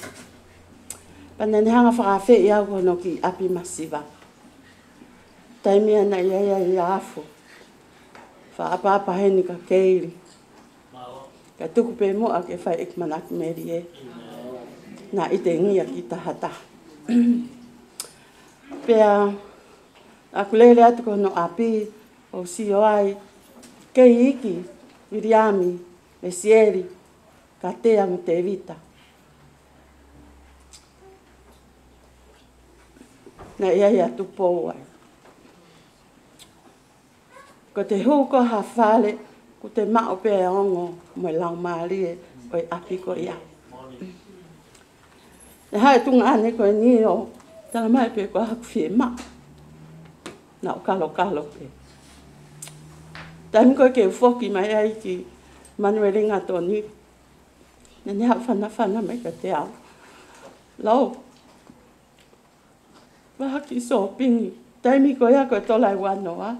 Pana ni hanga whakawhi i au kono ki api masiva. Taimi ana ia i afu. Whaapapa heni ka keiri. Ka tuku pe mua ke whai ikmanaki meri e. Nā ite ngia ki tahata. Pea, aku lele atu kono api o sio ai. Kei iki, Miriami, Mesieri, Katea mo te vita. Na ia tu pou ai. Ko te huko ha whale, ko te mao pe ongo, mo lau maarie, o api ko ia. E hae tunga ane ko ni o, tala mai pe ko haku Fiema'u. Na o kalo pe. Tani ko ke ufoki mai ai ki Manuelinga toni. Na ni hau whana mai ka te au. Lau, wahaki so pingi. Taimi ko ia koe tolai wanoa.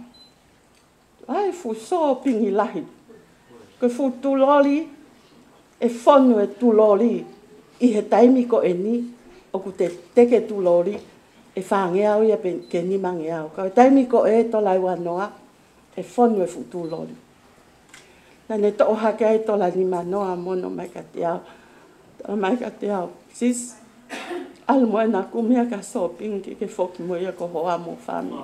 Ai fu so pingi lahi. Koe fu tuloli. E whonu e tuloli. I he taimi ko e ni. O ku te teke tuloli. E whangea ia ke ni mangea. Koe taimi ko e tolai wanoa. E whonu e fu tuloli. Nane to hake ai tolai ni manoa mono mai ka te au. Mai ka te au. Sis. Almo e nā kumea ka sōpingi ke whoki mo ia ko hoa mo whami.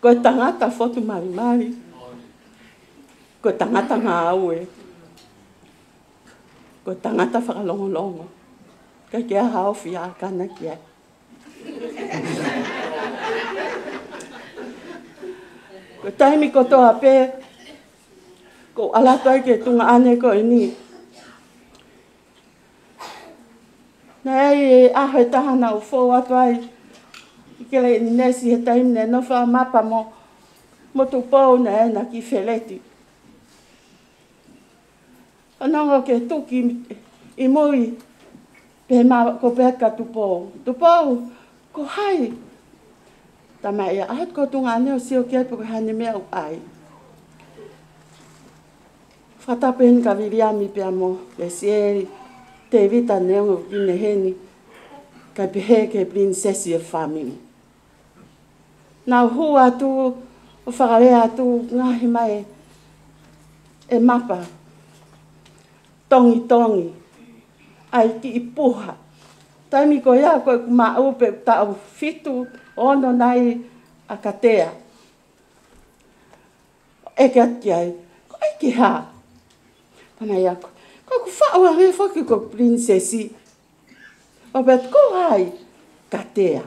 Ko e tangata whotu marimari. Ko e tangata ngā aue. Ko e tangata whakalongolongo. Ka kia haofi a kana kia. Ko taimi ko toa pē, Ko ala tai ke tunga ane ko ni. Nei a he tahana o fo atwai. Ke le nesi he taim ne no fa mapa mo tu pau ne na ki feleti. Ananga ke tuki I moi pe ma ko pe ka tu pau. Tu pau ko hai. Tama ia ahat ko tunga ane o sio ke po hane me au ai. Fatapen ka viriami pe amo le sieri te vita neongo ine heni ka pehe ke princesi e family. Nau hua tu o whakarea tu ngahi mai e mapa tongi tongi ai ki ipuha. Taimi ko ia ko Fiema'u pe tau fitu ono nai a katea. Eke ati ai, ko ai ki haa. Panai ako, ko whaua he whaki ko princesi. O bet ko hai, katea.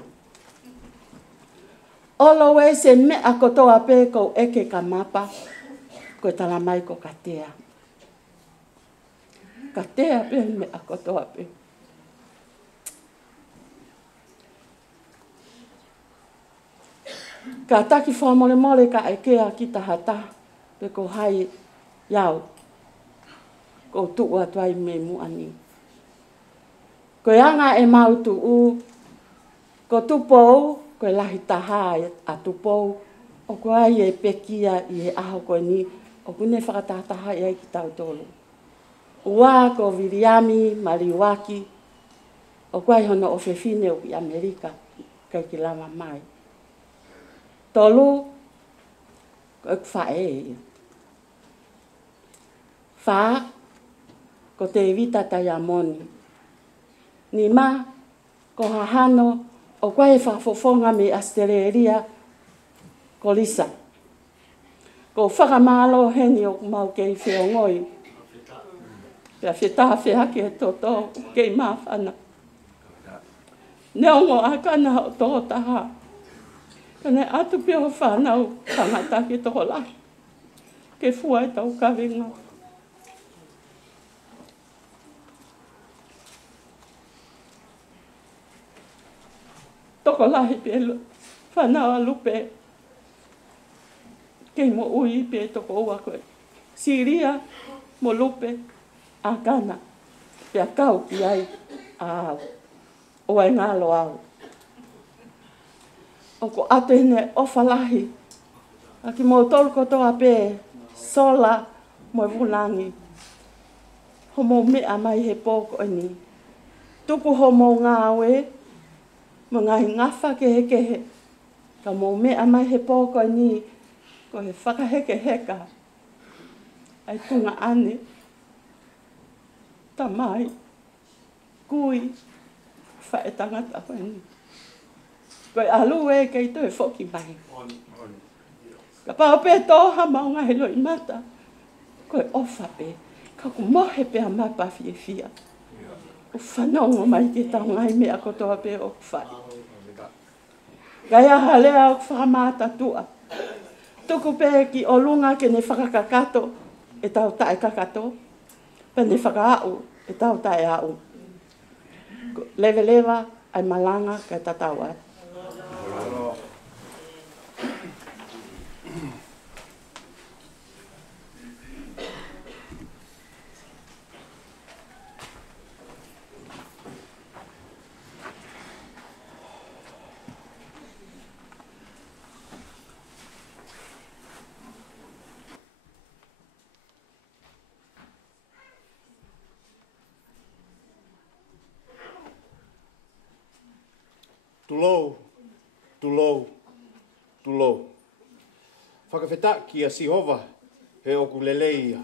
Olo we se me a kotoa pe ko eke ka mapa, ko tala mai ko katea. Katea pe me a kotoa pe. Ka taki whamole mole ka ekea ki tahata, pe ko hai iau. Ko tuua tuai me muani. Ko anga e mau tuu, ko tupou, ko lahi taha a tupou, o ko ai e pekia I e aho ko ni, o kune whakatataha I ai ki tau tolu. Ua ko viriami, mariwaki, o ko ai hono o whewhine o I Amerika, kai ki lama mai. Tolu, ko ek whae. Wha, ko te evita tai amoni. Ni ma, ko hahano, o koe whafofonga me Australia, ko Lisa. Ko whakamalo heni o mau kei whiongoi. Pea whetaha whihake e toto, kei mawhana. Neongo akana o toho taha. Kane atu pia o whanau, tangata ki toho lahi. Ke fua e tau kawenga. Toko lahi pe whanau a lupe. Kei mo ui pe toko ua koe. Siria mo lupe a kana. Pea kau ki ai a au. O ai ngalo au. O ko ate ne ofa lahi. A ki mo tolu kotoa pe sola mo vulangi. Homo mea mai he pōko ni. Tuku homo ngāwe. Mo ngai ngafa ke he. Ka mo mea mai he pōko ni. Ko he whakaheke heka. Ai tunga ane. Ta mai. Kui. Whae tangata koe ni. Koe alu e kei toi whoki mai. Ka pao pe toha maunga he loi mata. Koe ofa pe. Ka ku mohe pe a mapa fie fia. O whanongo mai ke tau ngai mea kotoa pe o whai. Gaya halea o whakamata tua. Tuku pe ki o lunga ke ne whakakakato e tau tae kakato. Pe ne whakaau e tau tae au. Lewe lewa ai malanga kai tatau ai. Tulou, tulou, tulou. Whakawheta ki a Sihova he oku leleia.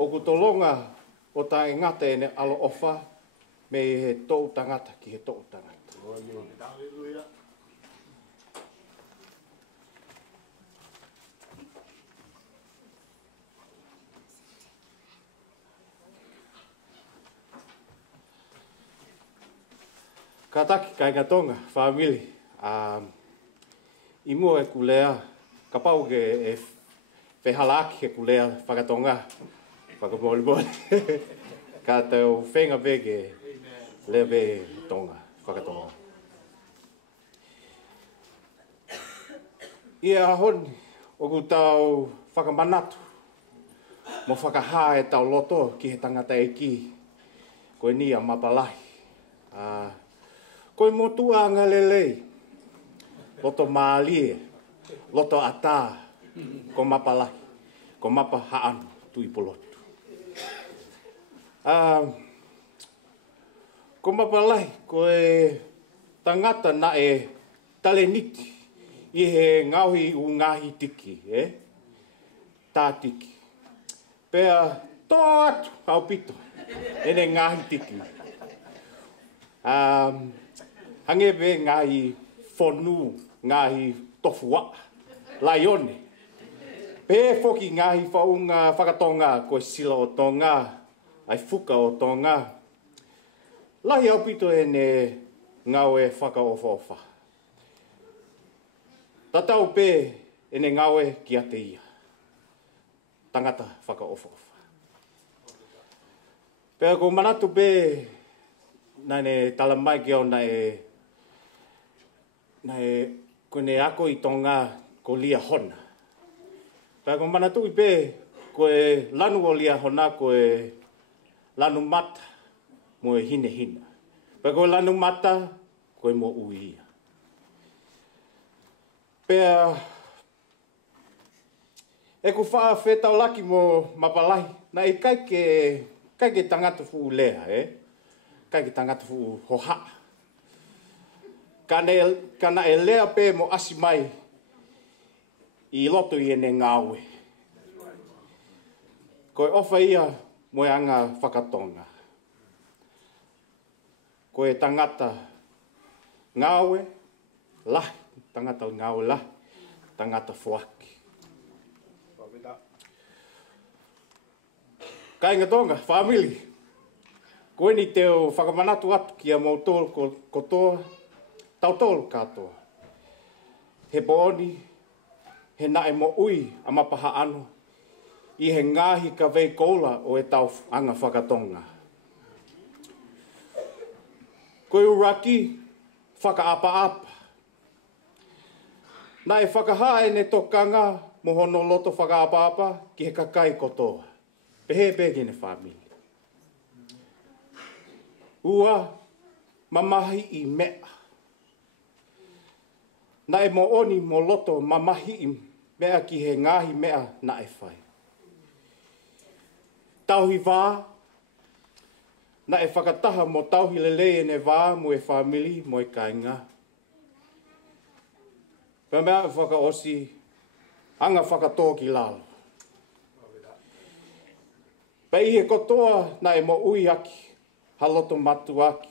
Oku tolonga o tae ngata ene alo ofa me he tou tangata ki he tou tangata. Ka taki kai ngatonga, whaamili. I mua e kulea, ka pau ke e halaki he kulea whakatonga, whakamole. Ka tau whenga vege lea ve tonga, whakatonga. Ia honi, o ku tau whakamanatu, mo whakaha e tau loto ki he tangata e ki, koe ni a Mapa lahi. Koe motua ngā lelei, loto maalie, loto ata, ko Mapa lahi, ko Mapa haanu tui polotu. Ko Mapa lahi, koe tangata na e tale niti, i he ngauhi u ngahi tiki, tā tiki. Pea tō atu, au pito, ene ngahi tiki. Hangewe ngahi whonu, ngahi tofua, laione. Pē foki ngahi whaunga whakatonga, koe sila o tonga, ai fuka o tonga. Lahi au pito ene ngau e whakaofa-ofa. Tatau pē ene ngau e ki ate ia. Tangata whakaofa-ofa. Pea ko manatu pē, nane tala mai ki au na e kone ako i tonga ko lia hona. Pea ko manatu i pē, koe lanu o lia hona, koe lanu mata, mo e hine hina. Pea koe lanu mata, koe mo uia. Pea, e ku wha whetau laki mo Mapa lahi, na e kaike tangata fu lea, kaike tangata fu hoha. Kana e lea pē mo asi mai i loto i ene ngāwe. Koe ofa ia mo e anga whakatonga. Koe tangata ngāwe lahi, tangata ngāwe lahi, tangata whuaki. Kainga tonga, whamili. Koe ni teo whakamanatu atu ki a mautolo kotoa, tautolo katoa. He booni, he nae mo ui a mapaha ano, i he ngahi ka vei koula o e tau anga whakatonga. Koe uraki, whakaapa-apa. Na e whakahae ne tokanga mo hono loto whakaapa-apa ki he kakai kotoa. Pehe pēki ne whamili. Ua, mamahi i mea. Na e mo oni mo loto mamahi i mea ki he ngahi mea na e whai. Tauhi wā, na e whakataha mo tauhi lelei ene wā mo e whamili mo e kainga. Pea mea e whakaosi, anga whakatō ki lalo. Pea i he kotoa na e mo ui aki, haloto matu aki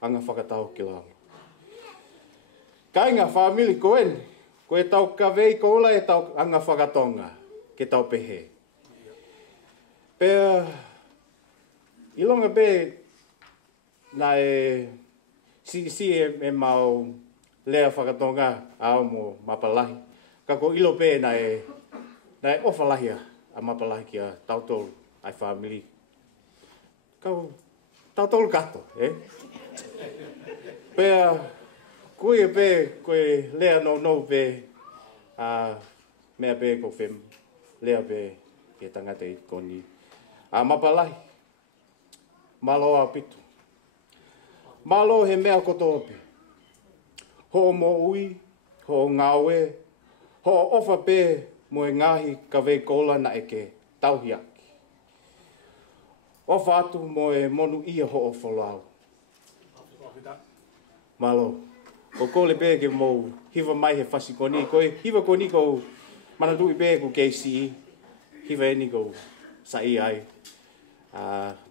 anga whakatau ki lalo. Kainga whamili koen, ko e tau kawei koula e tau anga whakatonga, ke tau pehe. Pea, ilonga pe, na e si e mau lea whakatonga ao mo Mapa lahi. Ka ko ilo pe na e ofa lahia a Mapa lahi ki a tautolu ai whamili. Kau tautolu kato, Pea, koe pe, koe lea no pe, mea pe ko whem, lea pe ke tangata i koni. A Mapa lahi, malo a pitu. Malo he mea kotoa pe. Ho mo ui, ho ngāwe, ho ofa pe mo e ngahi ka vei kola na eke tauhi aki. Ofa atu mo e monu ia ho o wholau. Malo. Ko kole pe ke mo hiva mai he whasi koni. Koe hiva koni ko manatui pe ko KCE. Hiva eni ko sa ai.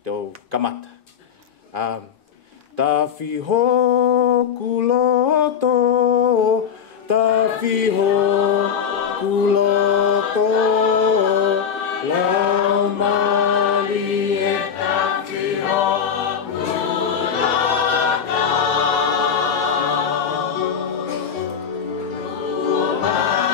Teo kamata. Tawhiho kuloto, tawhiho kuloto, lau mali e tawhiho kuloto. Umali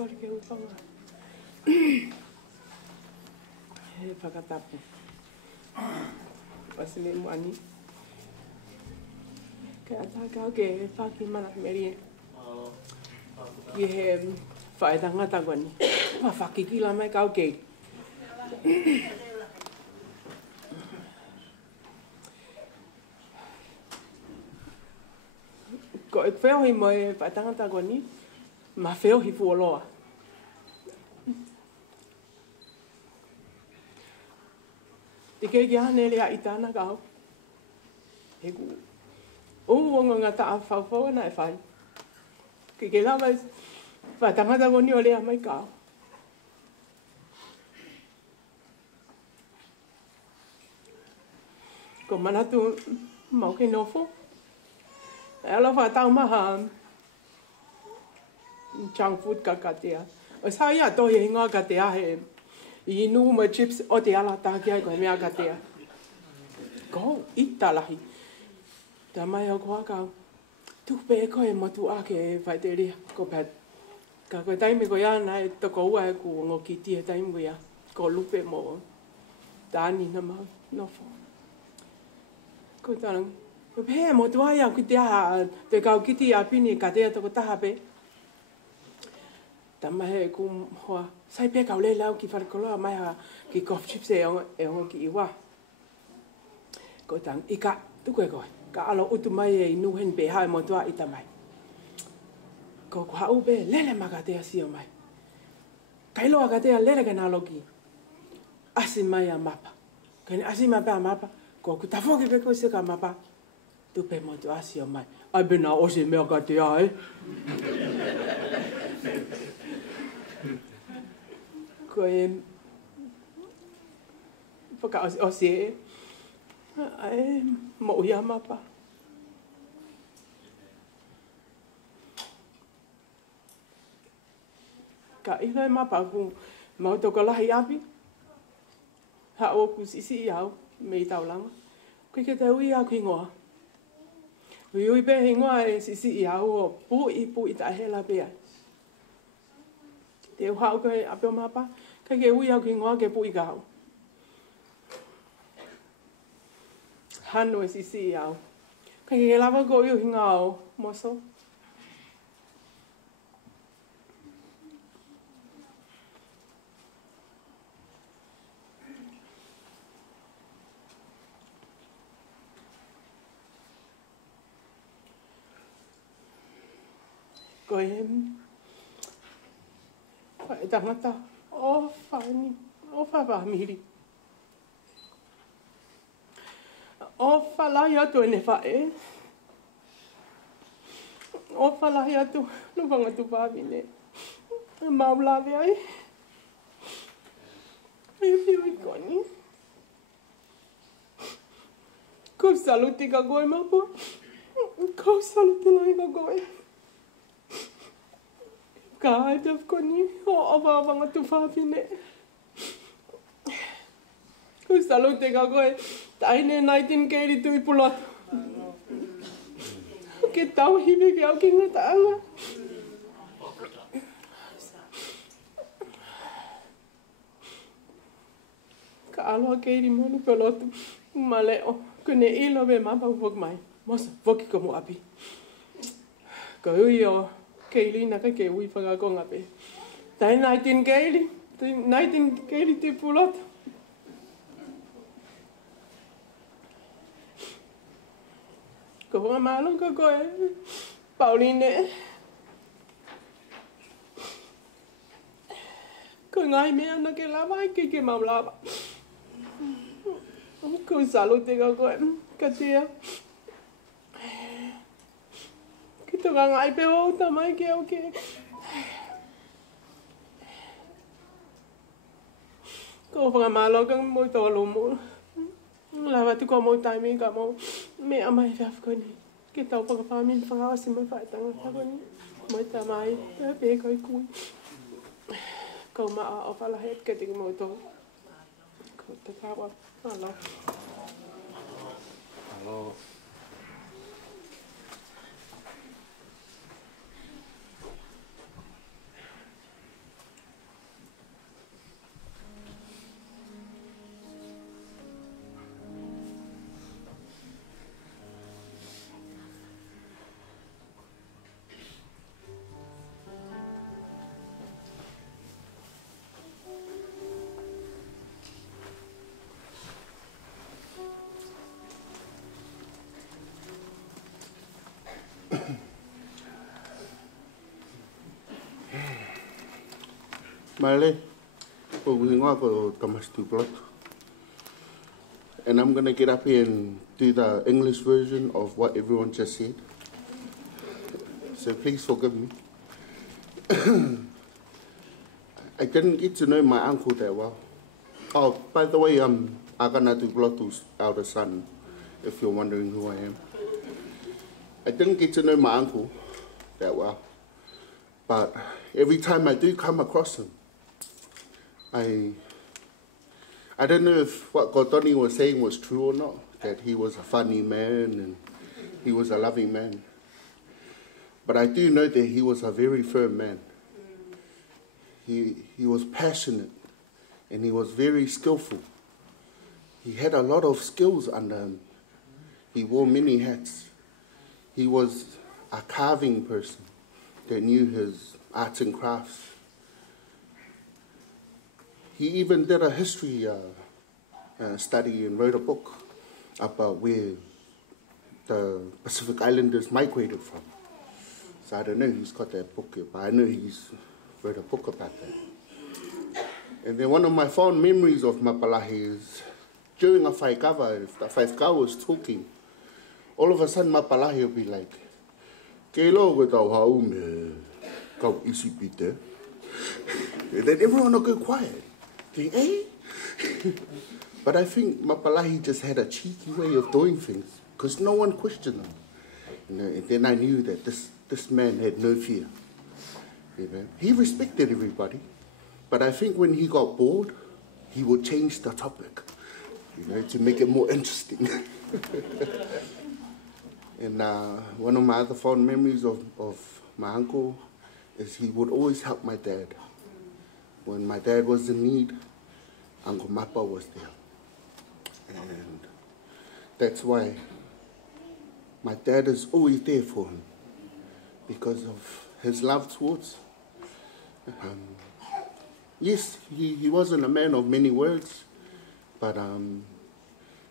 Kori ke upanga. He whakatapu. Pasine muani. Ke ata kau ke whaki mana meri. Ki he whaetanga tangwani. Wa whaki kila mai kau ke. Ko e wheo hi moe whaetanga tangwani. Ma wheo hi fuoloa. I ke hane lea i tāna kau. He ku. Uonga ngā taa whauwhau na e whai. Ke lawa whaetanga tangwani o lea mai kau. Ko manatu mau ke nofo. E ala whaetau maha. Junk food ka katea. O sa ia tohi e ngā katea he. I nu ma chips o te ala tāki ai koe mea katea. Ko, ita lahi. Tā mai au koa kau. Tupe e koe matu ake e whai te rea. Ko pat. Ka koe taime koe ana e toko ua e ku ngō ki tia taime koe a. Ko lupe mo. Tāni na mau. Nofo. Ko tāna. Ko pēe motu ai au ki te aha. Te kau kiti a pini katea toko taha pe. Tama he ku hoa. Sai pe kau le lau ki wharekoloa mai ha ki cough chips e ongo ki iwa. Ko tang ika tuku e koe. Ka alo utu mai e inu hen pe hae motua ita mai. Ko kua ube lele makatea sio mai. Kailoa katea lele ka naloki. Asi mai a mapa. Kani asi mapa. Ko ku tafoki pe ko se ka mapa. Tu pe mo tu asi o mai. Ai bena o se mea ka te ai. Ko Whaka o se ai mo ia mapa. Ka ila mapa ku mau toko lahi api. Ha o ku sisi iau me tau langa. Koe ke te ui au ki ngoa. Ui pe he ngoa e sisi iau o pui ta hela pe ai. Te hau koe ape o mapa. Kai ke ui au ki ngoa ke pui ka hau. Hano e sisi iau. Kai ke lava ko iu hinga o moso. Ko whae tangata o whaani, o whawamiri. O whalahi atu ene whae. O whalahi atu no wangatu whawine. Maulawe ai. E whiu I koni. Ko saluti ka koe mapu. Ko saluti lai ka koe. Ka haidaf koni o awa wangatu whawine. Ko saluti ka koe. Taine 1982 I pulatu. Ke tau hiwe ke au ki ngataanga. Ka aloha keiri monu pelotu. Maleo. Kune ilo me mapa wok mai. Mosa, woki ko mo api. Ka hui o keili na ka ke ui whakakonga pe. Tai 19 keili. 19 keili te pulatu. Ko wha malo ka koe. Pauline. Ko ngai mea na ke lava I ke mau lava. Ko salute ka koe. Ka tia. Ki toka ngai pe o tamai ke au ke. Ko wha malo ka mo tolo mo. Lava tu ko mo taimi ka mo me amai whafkoni. Ke tau whakawhamin whakaosi mai whaetanga whakoni. Mai tamai, pe koi kui. Kau maa o whalahet ke tiki mo tō. Ko te kawa. Alo. Alo. Male, ko hingoa ko kamastu plot. And I'm going to get up here and do the English version of what everyone just said. So please forgive me. I didn't get to know my uncle that well. Oh, by the way, I'm Aganatu Blotu's elder son, if you're wondering who I am. I didn't get to know my uncle that well. But every time I do come across him, I don't know if what Gotoni was saying was true or not, that he was a funny man and he was a loving man. But I do know that he was a very firm man. He was passionate and he was very skillful. He had a lot of skills under him. He wore many hats. He was a carving person that knew his arts and crafts. He even did a history study and wrote a book about where the Pacific Islanders migrated from. So I don't know who's got that book yet, but I know he's wrote a book about that. And then one of my fond memories of Mapalahi is during a Fai'aho, if the Fai'aho was talking, all of a sudden Mapalahi will be like, "Ke lo ko tau hau me kau isi pite." And then everyone will go quiet. Think, eh? But I think Mapalahi just had a cheeky way of doing things because no one questioned him. You know, and then I knew that this man had no fear. You know, he respected everybody, but I think when he got bored, he would change the topic, you know, to make it more interesting. And one of my other fond memories of my uncle is he would always help my dad. When my dad was in need, Uncle Mapa was there. And that's why my dad is always there for him, because of his love towards. Yes, he wasn't a man of many words, but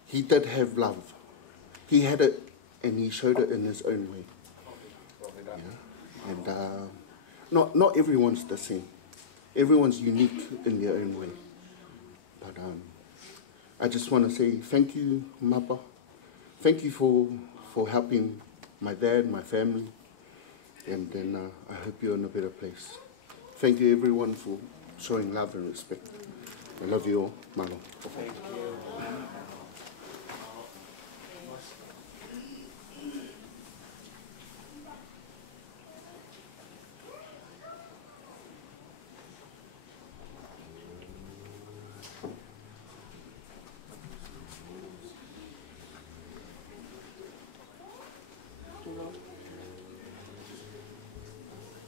he did have love. He had it, and he showed it in his own way. Yeah? And not everyone's the same. Everyone's unique in their own way. But I just want to say thank you, Mapa. Thank you for helping my dad, my family, and then I hope you're in a better place. Thank you, everyone, for showing love and respect. I love you all. Malo. Thank you.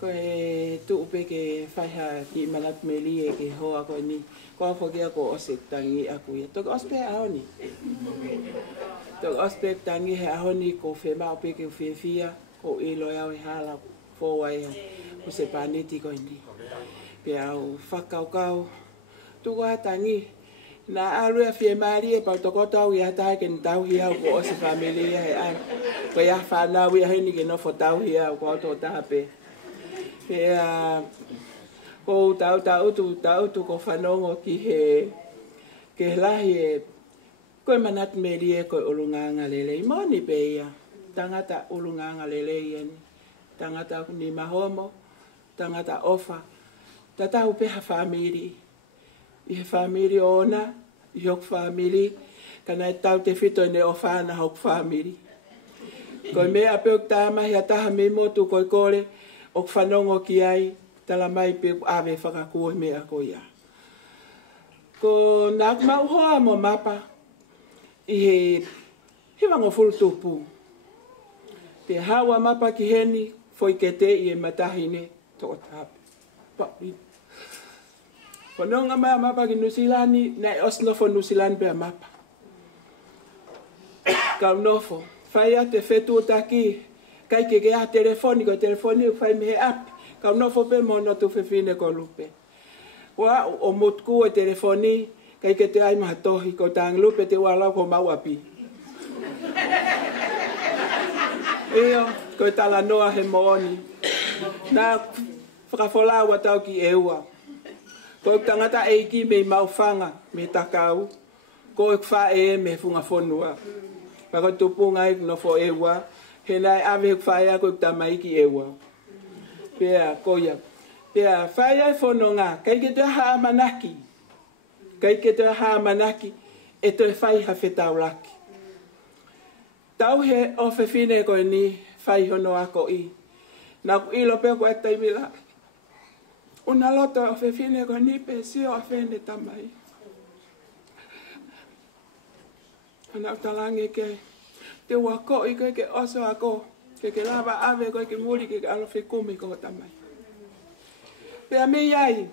Ko e tuupe ke whaiha ki manat meli e ke hoa ko ni. Ko a whakia ko ose tangi aku ia. Tok ospe ahoni. Tok ospe tangi he ahoni ko Fiema'u pe ke Fiema'u ko e loia e hala fo wai ko se paneti ko ni. Pe au whakaukau. Tuko ha tangi. Na alu e Fiema'u e pau toko tau i hata ke tau hia ko ose familia e ai. Ko ia whanau i aheni ke no fo tau hia ko auto tape. Ko tau tu ko whanongo ki ke lahi e koe manat meri e koe ulunganga lelei. Moni pe ia, tangata ulunganga lelei ani. Tangata ni mahomo, tangata ofa. Tatau peha whamiri. I he whamiri ona, i hok whamiri. Kana e tau te whito ne o whana hok whamiri. Koe mea peok tāmahi a taha me motu koe kore. O whanongo ki ai, tala mai pe awe whakakua mea ko ia. Ko nāk mau hoa mo Mapa, i he wango fulu tupu. Te hawa Mapa ki heni, foi ke te i e matahine, toko tāpe. Whanonga mea Mapa ki Nusilani, nei osnofo Nusilani pea Mapa. Kau nofo, whaia te whetu o taki, kai ke a telefoni fai me app ka no fo pe mo no tu fe fine ko lupe wa o motku o telefoni kai ke te ai ma tohi ko tang lupe te wala ko mawapi io ko tala noa he mooni na fra fola wa tau ki ewa ko tangata e ki me mau fanga me takau ko fa e me funga fonua pa ko tupunga no fo ewa he nai ave whaia ko tamai ki ewa. Pea koia. Pea whaia e whanonga. Kai ke te haa manaki. Kai ke te haa manaki. E te whaiha whetau laki. Tau he o whine koe ni whai hono ako i. Nā ku ilo pe koe taimila. Una loto o whine koe ni pe sio a whene tamai. Ana utalange kei. Te wako i koe ke oso ako, ke lava ave koe ke muri ke alo whekumi ko tamai. Pea me iai,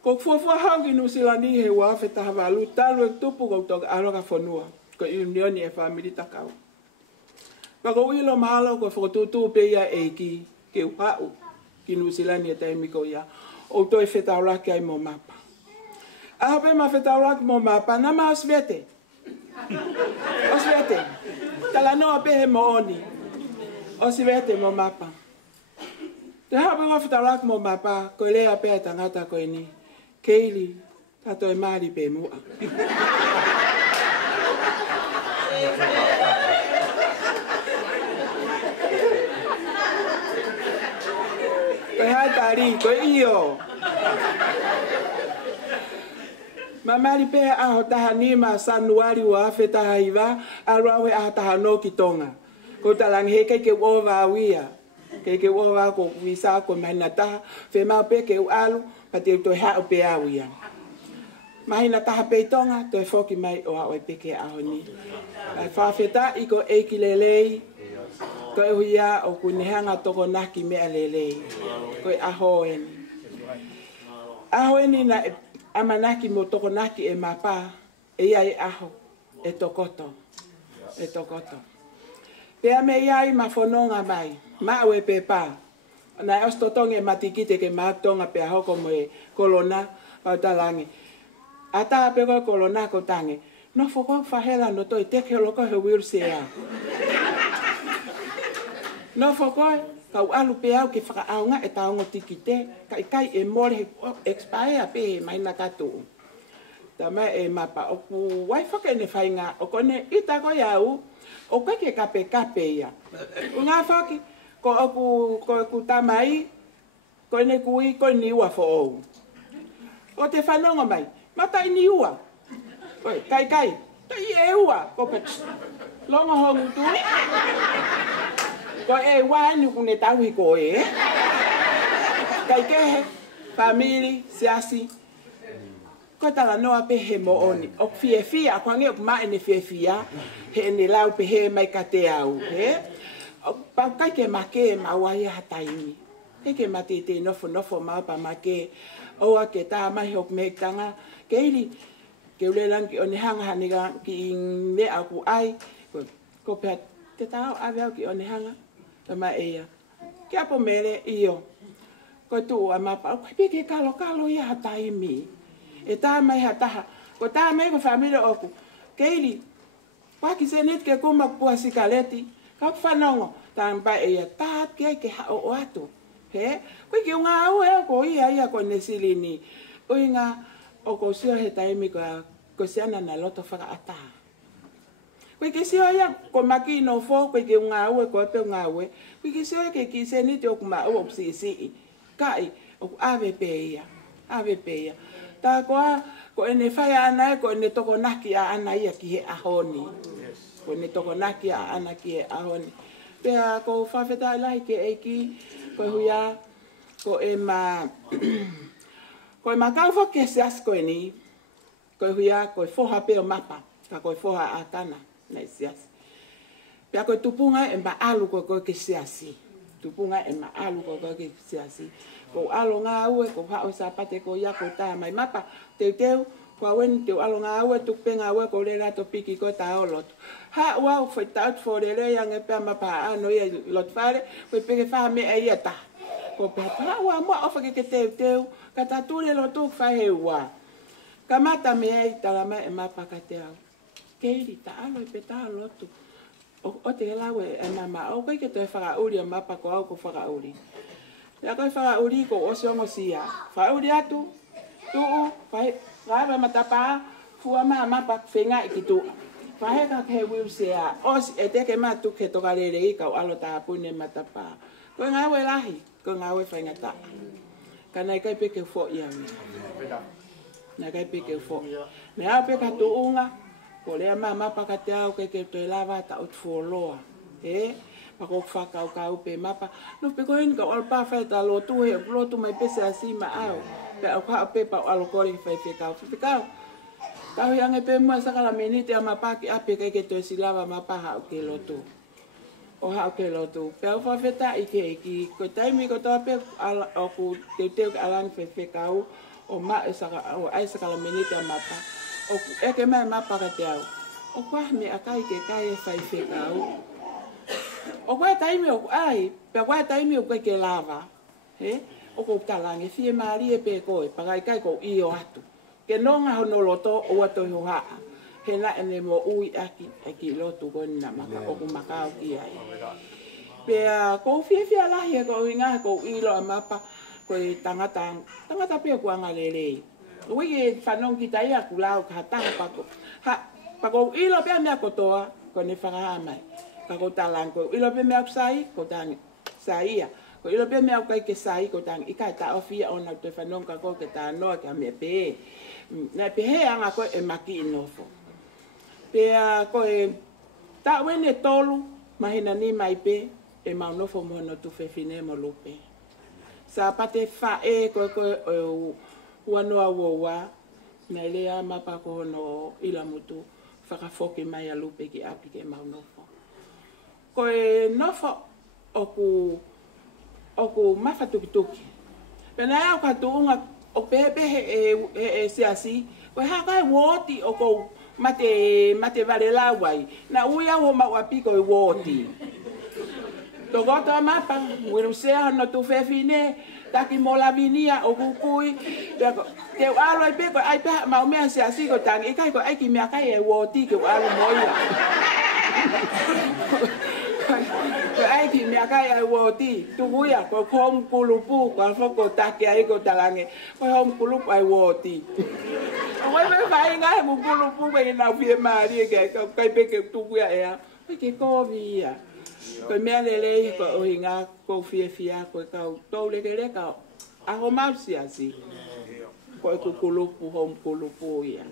ko fuafua hau ki Nusilani he wafe taha walu, talu e tupu ko toka aroka whanua, ko unioni e whamiri takau. Pako uilo mahalo ko whakotutu pe ia e ki ke upau ki Nusilani e taimi ko ia, o toi whetauraki ai mo Mapa. Aho pe ma whetauraki mo Mapa, na ma osvete. Osvete. Tala noa pehe mo oni. Osvete mo Mapa. Te hape wa whetalak mo Mapa, ko lea pehe tangata koe ni. Keili, tato e maari pe mua. iyo. Mamari pe aho taha nima sanuari wa fe taha iwa, alwawe aha taha no ki tonga. Ko talang he ke ova wia. Ke ova ko visa ko mahina taha, Fiema'u pe ke alu, pati to hao pe awia. Mahina taha pe tonga, to foki mai o awe pe ke aho ni. Ai whawheta i ko eiki lelei, ko e huia o kunehanga toko naki mea lelei. Ko e aho eni. Aho eni na amanaki mo toko naki e Mapa, e ia e aho, e tokoto. E tokoto. Pea me iai ma whanonga mai, ma awe pe pā. Na os totonge matikite ke mātonga pe ahoko mo e kolona, au talangi. Ata pe ko kolona ko tange. No foko whahela no toi teke loko he wheelchair. No foko kau alu pe au ke whakaaunga e taongo tikite, kai e more expire pe mai na katu. Tama e Mapa oku wai whake ne whainga, o kone ita ko iau, o koe ke kape ia. Ngā whaki, ko oku tamai, ko ne kui, ko niua fo ou. O te whanonga mai, mata i niua. Oi, kai, tai e ua, ko pe longa hongu tu. Ko e wānu kune tauhi ko e. Kai kehe, famili, siasi. Ko tala noa pe he mo oni. O fia, ko ange o ma ene fia, he ene lau pe he mai ka te au. Pau kai ke make ma wai ha taimi. Ke mate te nofo Mapa make. Oa ke tā mai hok me tanga. Keili, ke ulelang ki one hanga haniga ki me aku ai. Ko pe te tau awe ki one hanga. Tama eia. Ke apo mere iyo. Ko tu a Mapa. Ko pike kalo ia ha taimi. E tā mai ha taha. Ko tā mai ko familia oku. Keili, waki se net ke kuma pua sikaleti. Ka whanongo. Tā mpa eia. Tā ke ha o atu. He? Koe ki unga au e ko ia ko nesilini. Ui ngā o ko sio he taimi ko siana na loto whaka ata. Koe ki sio ia ko maki no fo, koe ki unga au e ko epe unga au e. Koe ki sio ke ki se niti o kuma au o psi. Kai, o ave pe ia. Ave pe ia. Tā ko ene whai ana e ko ene toko naki a ana ia ki he ahoni. Ko ene toko naki a ana ki he ahoni. Pea ko whawheta lahi ke eiki. Ko huia, ko e ma kau ke sias ko ni. Ko huia, ko foha pe o Mapa. Ka ko foha a tana, na sias. Pea ko tupunga e ma alu ko ke siasi. Tupunga e ma alu ko ke siasi. Ko alo ngā ue, ko hao sapate ko ia ko tā mai Mapa. Teu, ko awen teu alo ngā ue, tukpe ngā ue ko rera to piki ko tā o lotu. Ha wau foi taut fo rere yang e pe Mapa ano ia lot fare, ko peke fa me e ia ta. Ko pe ha wa mo ofa ke teu, ka tatule lo tu fa he wa. Ka mata me e tala mai e Mapa ka te au. Keiri ta alo e pe ta lotu. O te lawe e mama, o ke te fa uri e Mapa ko au ko fa uri. Ya ko fa uri ko o songo sia. Fa uri atu. Tu fa mata pa fu Mapa fenga i tu. Whaheka ke wheelchair, os e teke matu ke toka rere i kau alo tā pune matapa. Ko ngā we lahi, ko ngā we whaingata. Ka nei kai peke fo ia mi. Nei kai peke fo. Me a peka tuunga, ko lea Mapa ka te au ke toi lava ta ut fuoloa. Pako whakau kau pe Mapa. No pe ko hini ka olpa whai ta lotu he, lotu mai pese asima au. Pe au ka pe pa alo kori whai whekau. Whekau. Kau yang e pe mua sakala menite a Mapa ki ape kai ke toi silava Mapa hao ke lotu. O hao ke lotu. Pe au whawheta i ke eki. Ko taimi ko toa pe o ku teu alani whekau o ai sakala menite a Mapa. O ku eke mai Mapa ka te au. O kwa me a kai ke kai e whai whekau. O kwa taimi o ku ai. Pe kwa taimi o ke lava. O ku talange Fiema'u e pe koe. Pakai kai ko i o atu. Ke nonga hono loto o ato ho haa. He na ene mo ui aki loto ko na maka o ku makao ki ai. Pea ko fia lahi e ko inga ko ilo a Mapa ko i tangata pe ku anga lelei. Ui e whanong ki tai a ku lau ka tanga pako. Pako ilo pe mea kotoa ko ne whakaha mai. Ka ko talang ko ilo pe mea kusai ko tangi. Saia Ko ilo pe me au kai ke sai ko tang I kai ta ofia ona te whanonga ko ke ta noa ka me pe. Na pe he anga ko e maki inofo. Pe ko e ta wene tolu mahina ni mai pe e mau nofo mohono tu whewhine mo lupe. Sa pate wha e ko uanoa woa na lea mapa ko hono ila mutu whakafoke mai a lupe ki api ke mau nofo. Ko e nofo oku mafa tuki. Pena au ka tuunga o pepe e siasi, ko haka e woti oko mate vale lawai. Na uia ho mauapi ko e woti. Togoto a mapa, wiru sea no tu fefine, taki mola vinia o kukui. Te alo ai pe ko ai pe mau mea siasi ko tang ikai ko ai ki mea kai e woti ke alo moia. Ai ki mea kai ai woti, tu huia ko hom kulupu, ko foko taki ai ko talange, ko hom kulupu ai woti. Wai me vai ngai mu kulupu ke na Fiema'u ke kai pe ke tu huia ea, ke ko via. Ko mea lele ko ohinga ko fia ko ka tole ke le ka a ho mausia si. Ko ko kulupu hom kulupu ia.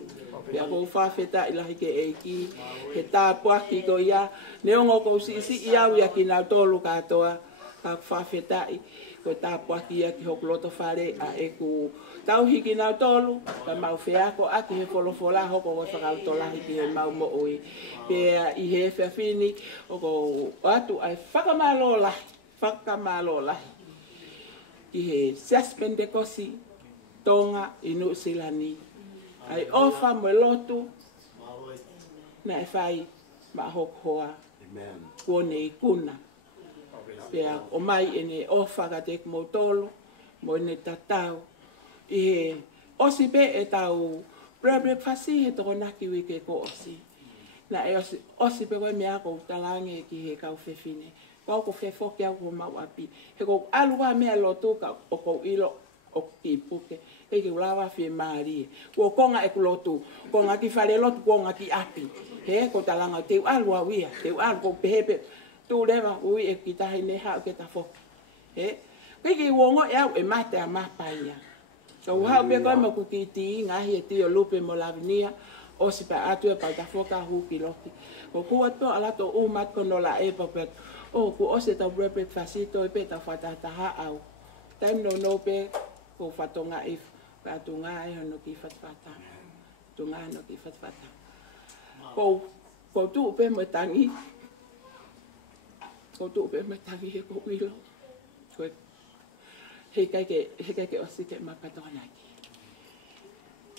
Pea ko whawheta I lahi ke eiki, he tā puaki ko ia, neongo ko si ia ua ki nau tolu katoa, ka whawheta I, ko tā puaki ia ki hokloto whare a e ku tauhi ki nau tolu, ka mau whiako aki he wholofola hoko ko whakalto lahi ki he mau mo oi. Pea I he whiawhini, o ko atu ai whakamalo lahi, ki he suspende kosi, tonga inu silani. Ai ofa mo lotu na e whai ma hokoa kone I kuna. Pea o mai ene ofa ka te mo tolo, mo ene tatau. I he osi pe e tau breakfast he toko naki wike ko osi. Na e osi pe koe mea ko talange ki he kau whewhine. Kau ko whewhoki au ko mau api. He ko alua mea lotu ka o ko ilo o ki puke. E ke ulawa Fiema'u. Ko konga e kulotu. Konga ki whare lotu, konga ki api. He ko talanga teu alua wia. Teu alu ko pehepe. Tu lewa ui e ki tahi ne hao ke ta whoki. He. Kiki wongo e au e mate a Mapa ia. So hao pe koe mo kuki ti ngahi e tio lupe mo lavinia. O si pa atu e pa ta whoka huki loki. Ko kua to alato umat kono la e papet. O ku ose tau brepe fasito e pe ta whatataha au. Taim no pe ko whatonga e tunga e hono ki whatwhata. Tunga hono ki whatwhata. Ko tu pe mo tangi. Ko tu pe mo tangi he ko wilo. He kai ke osi ke Mapa tona ki.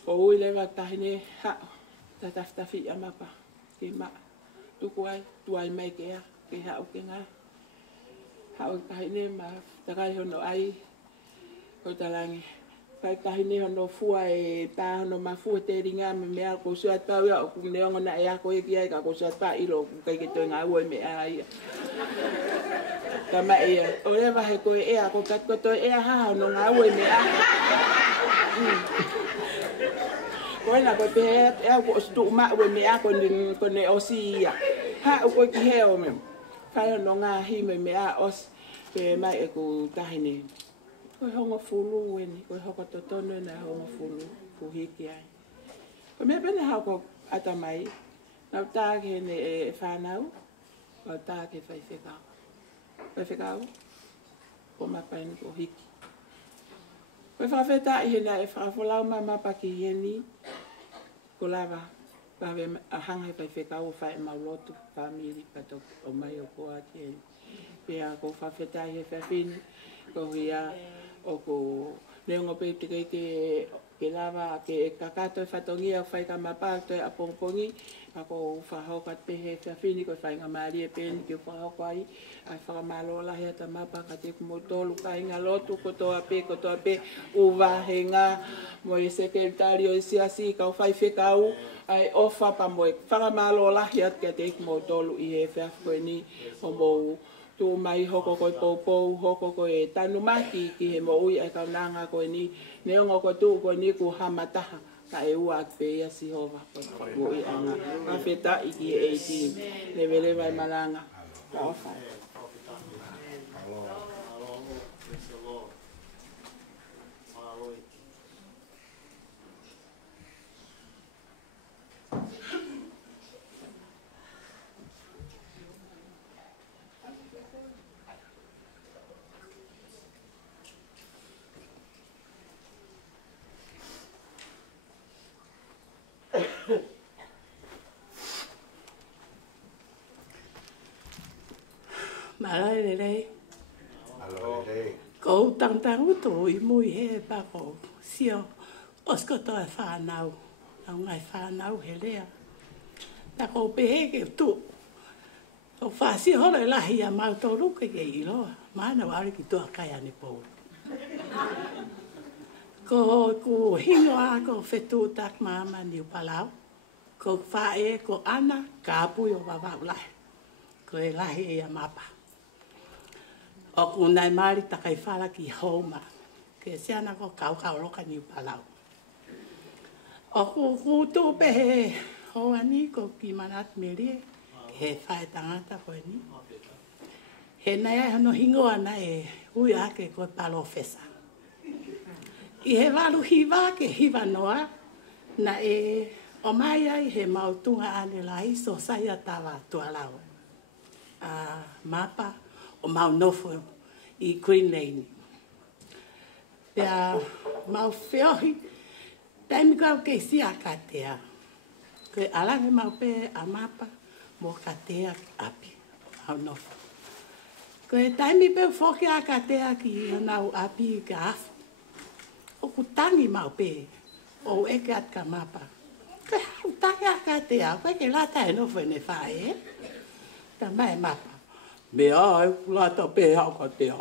Ko ui lewa tahine hao. Tataftafi a Mapa. Ki ma. Tukuai, tuai mai ke a. Ke hao ke ngā. Hao tahine ma. Takai hono ai. Ko talangi. Kai tahine hono fua e tā hono mafua te ringa me mea ko suat pau ia o kung neongo na ea ko e ki ai ka ko suat pa ilo kai ke toi ngā ue me a ia. Tama ia, o lewa he koe ea ko kat ko toi ea haha hono ngā ue me a. Koe na ko te ea ko stu ma ue me a ko ne osi ia. Ha o koe ki heo me. Kai hono ngā hime me a os pe mai e ko tahine. Koe hongo fulu weni, koe hoko totono na hongo fulu ku hiki ai. Koe mea pene hao ko ata mai, nau tāke ne e whanau, o tāke whaiwhekau. Whaiwhekau, ko Mapa eni ku hiki. Koe whawheta I hena e whawholau ma Mapa ki heni, ko lava, kawe a hangai whaiwhekau o Fiema'u lotu, whamiri pato o mai o koa ki heni. Pea ko whawheta I he whawhini, ko hia, o ko neongo pe te ke lava ke kakato e whatongia o whaika Mapa to e apongpongi a ko whahau kat pehe whiawhini ko whainga maari e pēni ki o whahau kai a whakamalo lahi ata Mapa ka te kumotolu ka inga lotu ko toa pe uwa he ngā mo e sekretari o e siasi ka o whaiwhekau ai ofa pa mo e whakamalo lahi ata te kumotolu I he whiawhkoe ni o mou tu mai hoko koe poupou, hoko koe tanu maki ki he mo ui ai kaunanga koe ni. Neongo koe tu koe ni ku hamataha ka e ua ak pe ia si hova koe ui anga. Ka wheta I ki he 18, lewe lewa I malanga. Ka ofa. Malai lele. Alo le. Ko tang uto I mui he pa ko sio. Osko to e whanau. Nau ngai whanau he lea. Ta ko pehe ke tu. O whasi hore lahi a mautoru ke ke iloa. Mana wari ki toa kai ane pou. Ko hingoa ko whetu tak mama ni upalau. Ko whae ko ana ka apui o wawau lahi. Ko e lahi e a mapa. O ku nai mari takai whala ki homa. Ke seana ko kau loka ni upalau. O ku tu pehe hoa ni ko ki manat merie. He whae tangata koe ni. He nei ai hano hingoa na e hui ake koe palo fesa. I he walu hiwa ke hiwa noa na e o mai ai he mautunga ane lai so saia tawa tualau. Mapa o mau nofo I Queen Lane. Pea mau whiohi taimi kau ke sia katea. Koe alange mau pe a mapa mo katea api. Mau nofo. Koe taimi pe whoki a katea ki nau api ka afu. O ku tangi mau pe. O eke at ka mapa. Koe hau tangi a katea. Koe ke lata e nofo ne whae. Ta mai mapa. Me ai lata pe hau katea.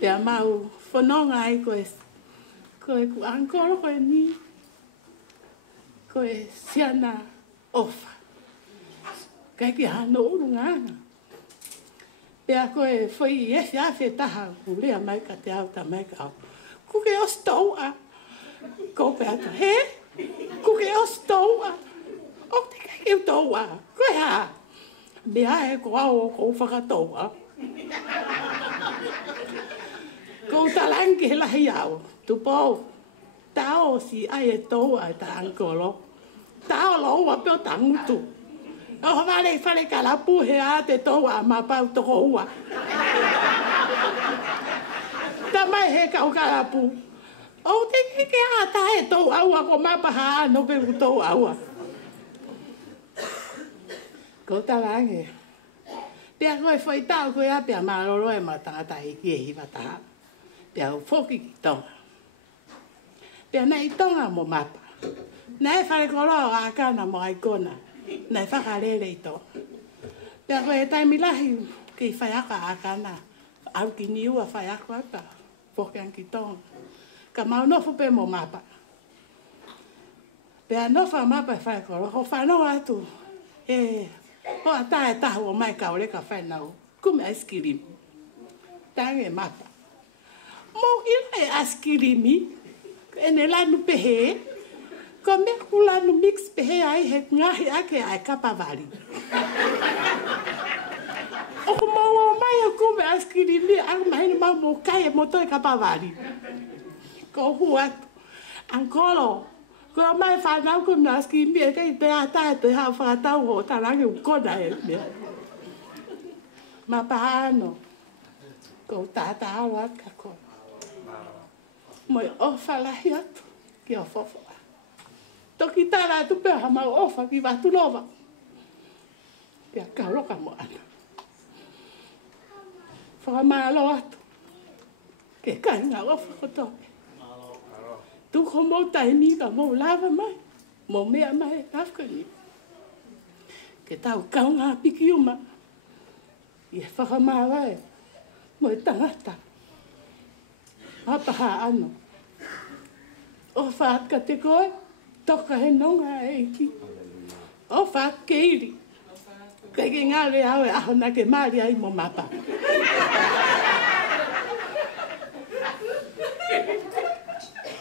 Pea mau whanonga ai koe. Koe ku ankoro koe ni. Koe siana ofa. Kai ki hano urungana. Pea koe whai I efi awhi taha ulea mai ka te au ta mai ka au. Kuke o stoua. Ko pea ta he. Kuke o stoua. O te kai ki o stoua. Koe ha. Mea e ko au o ko whakatoua. Ko talangi he lahi au. Tupou. Tao si ai e toua e ta ankolo. Tao loa peo tangutu. O vale fale kala puhe a te toa mapa toko ua. Ta mai he kau kala pu. O te ke a ta he toa ua ko mapa ha no pe toa ua. Ko talange. Pea koe foi tau koe a pea maroro e matangata e ki e hiwa taha. Pea u foki ki tonga. Pea nei tonga mo mapa. Nei fale kolo a kana mo ai kona. Nei whakarere I tō. Pea koe e taimi lahi ki Fai'aho a kana. Au ki niua Fai'aho aka. Whokian ki tonga. Ka mau nofo pe mo mapa. Pea nofa mapa e whaikoro. Ho whanau atu. Ho a tae tahu o mai kaore ka whanau. Kume aiskirimi. Tange mapa. Mo ila e askirimi. E ne lanu pehe. Ko me kula no mix pehe ai he ngahi ake ai kapavari. O ko mau mai ko me askiri ni ang mai no mau kai mo to kapavari. Ko huat ankolo. Ko mai fa na ko na askiri mi ke pe ata te ha fa ta ho ta la ko ko da e. Ma paano. Ko ta wa ka ko. Mo o fa la hiat ki o fofo. Toki tala tu pe hama ofa ki watu lova. Pea kauloka mo ana. Whakamalo atu. Ke kai ngā ofa kotope. Tu ko mo taimi ka mo lava mai. Mo mea mai kafkani. Ke tau kau ngā piki uma. I whakamala e. Mo e tangata. Hapaha ano. Ofa at ka te koe. Toka he nonga e ki. O wha keiri. Kei ke ngā re au e aho na ke maari ai mo mapa.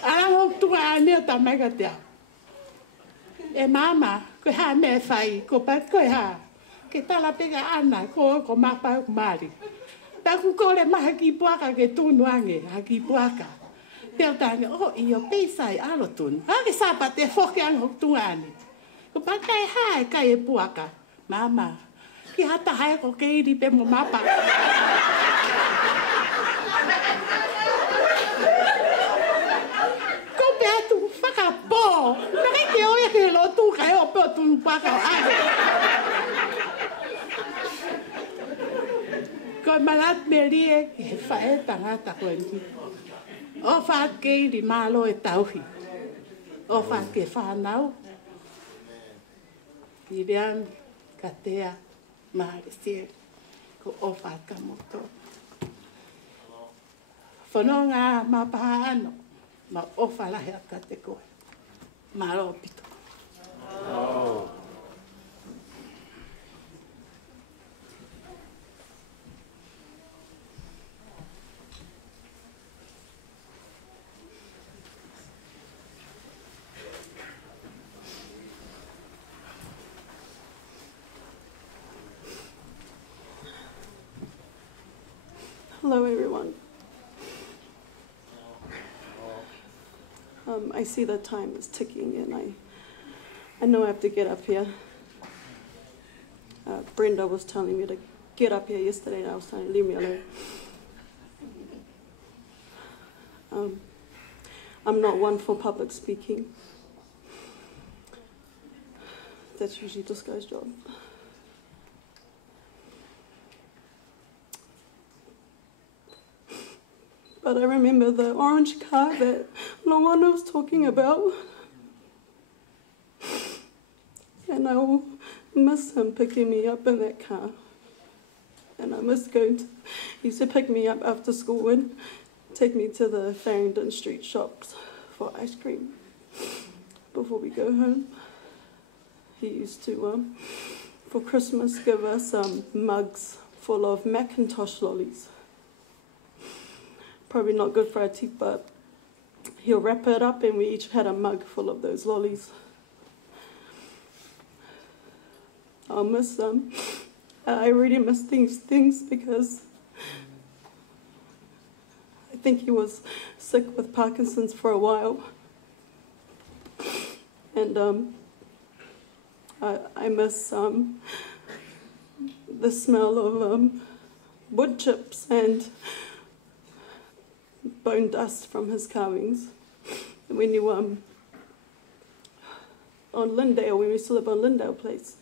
Arango tunga anea ta mai ka te au. E mama, koe ha me whai, ko pat koe ha. Ke tala pega ana, ko mapa o maari. Taku kore maha ki puaka ke tunu ange, ha ki puaka. Pea tange, I o peisai alo tunu. Hake sapa te whoke ang hok tungani. Ko pakai hae kai e puaka. Mama, ki hata hae ko keiri pe mo mapa. Ko pea tu whakapō. Nake ke oia ke lo tu kai o peo tunu paka o ahe. Ko malat melie ke fae tangata ko ndi. O fa ke di malo e tauhi. O fa ke fa nau. Irian katea maresie ko o fa ka moto. Fononga mapa ano ma o fa la ha ka te ko. Malo pito. Hello, everyone. I see the time is ticking, and I know I have to get up here. Brenda was telling me to get up here yesterday, and I was telling her, leave me alone. I'm not one for public speaking. That's usually this guy's job. But I remember the orange car that Luana was talking about. And I will miss him picking me up in that car. And I miss going to, he used to pick me up after school and take me to the Farringdon Street shops for ice cream before we go home. He used to, for Christmas, give us mugs full of Macintosh lollies. Probably not good for our teeth, but he'll wrap it up and we each had a mug full of those lollies. I'll miss them. I really miss things because I think he was sick with Parkinson's for a while. And I miss the smell of wood chips and bone dust from his carvings. And when you on Lindale, when we used to live on Lindale Place,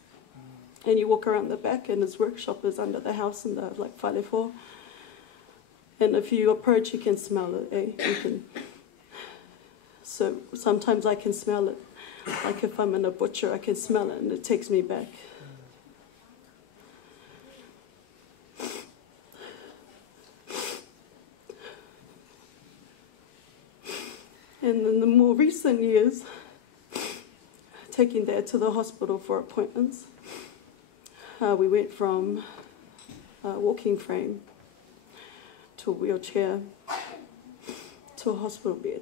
and you walk around the back and his workshop is under the house in the like Fai'aho. And if you approach, you can smell it. You can. So sometimes I can smell it. Like if I'm in a butcher, I can smell it and it takes me back. And in the more recent years, taking Dad to the hospital for appointments, we went from a walking frame to a wheelchair to a hospital bed.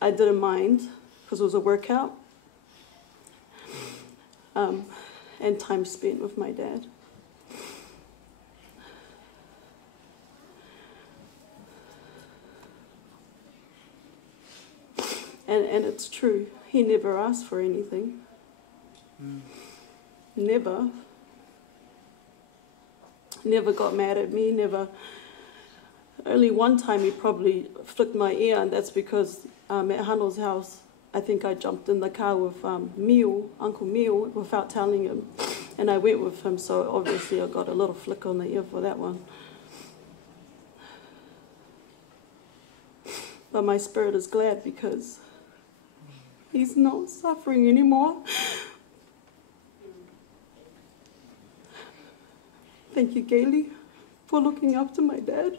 I didn't mind because it was a workout and time spent with my dad. And it's true, he never asked for anything. Never got mad at me, never. Only one time he probably flicked my ear, and that's because at Hano's house, I think I jumped in the car with Uncle Mio, without telling him. And I went with him, so obviously I got a little flick on the ear for that one. But my spirit is glad because he's not suffering anymore. Thank you, Gailey, for looking after my dad.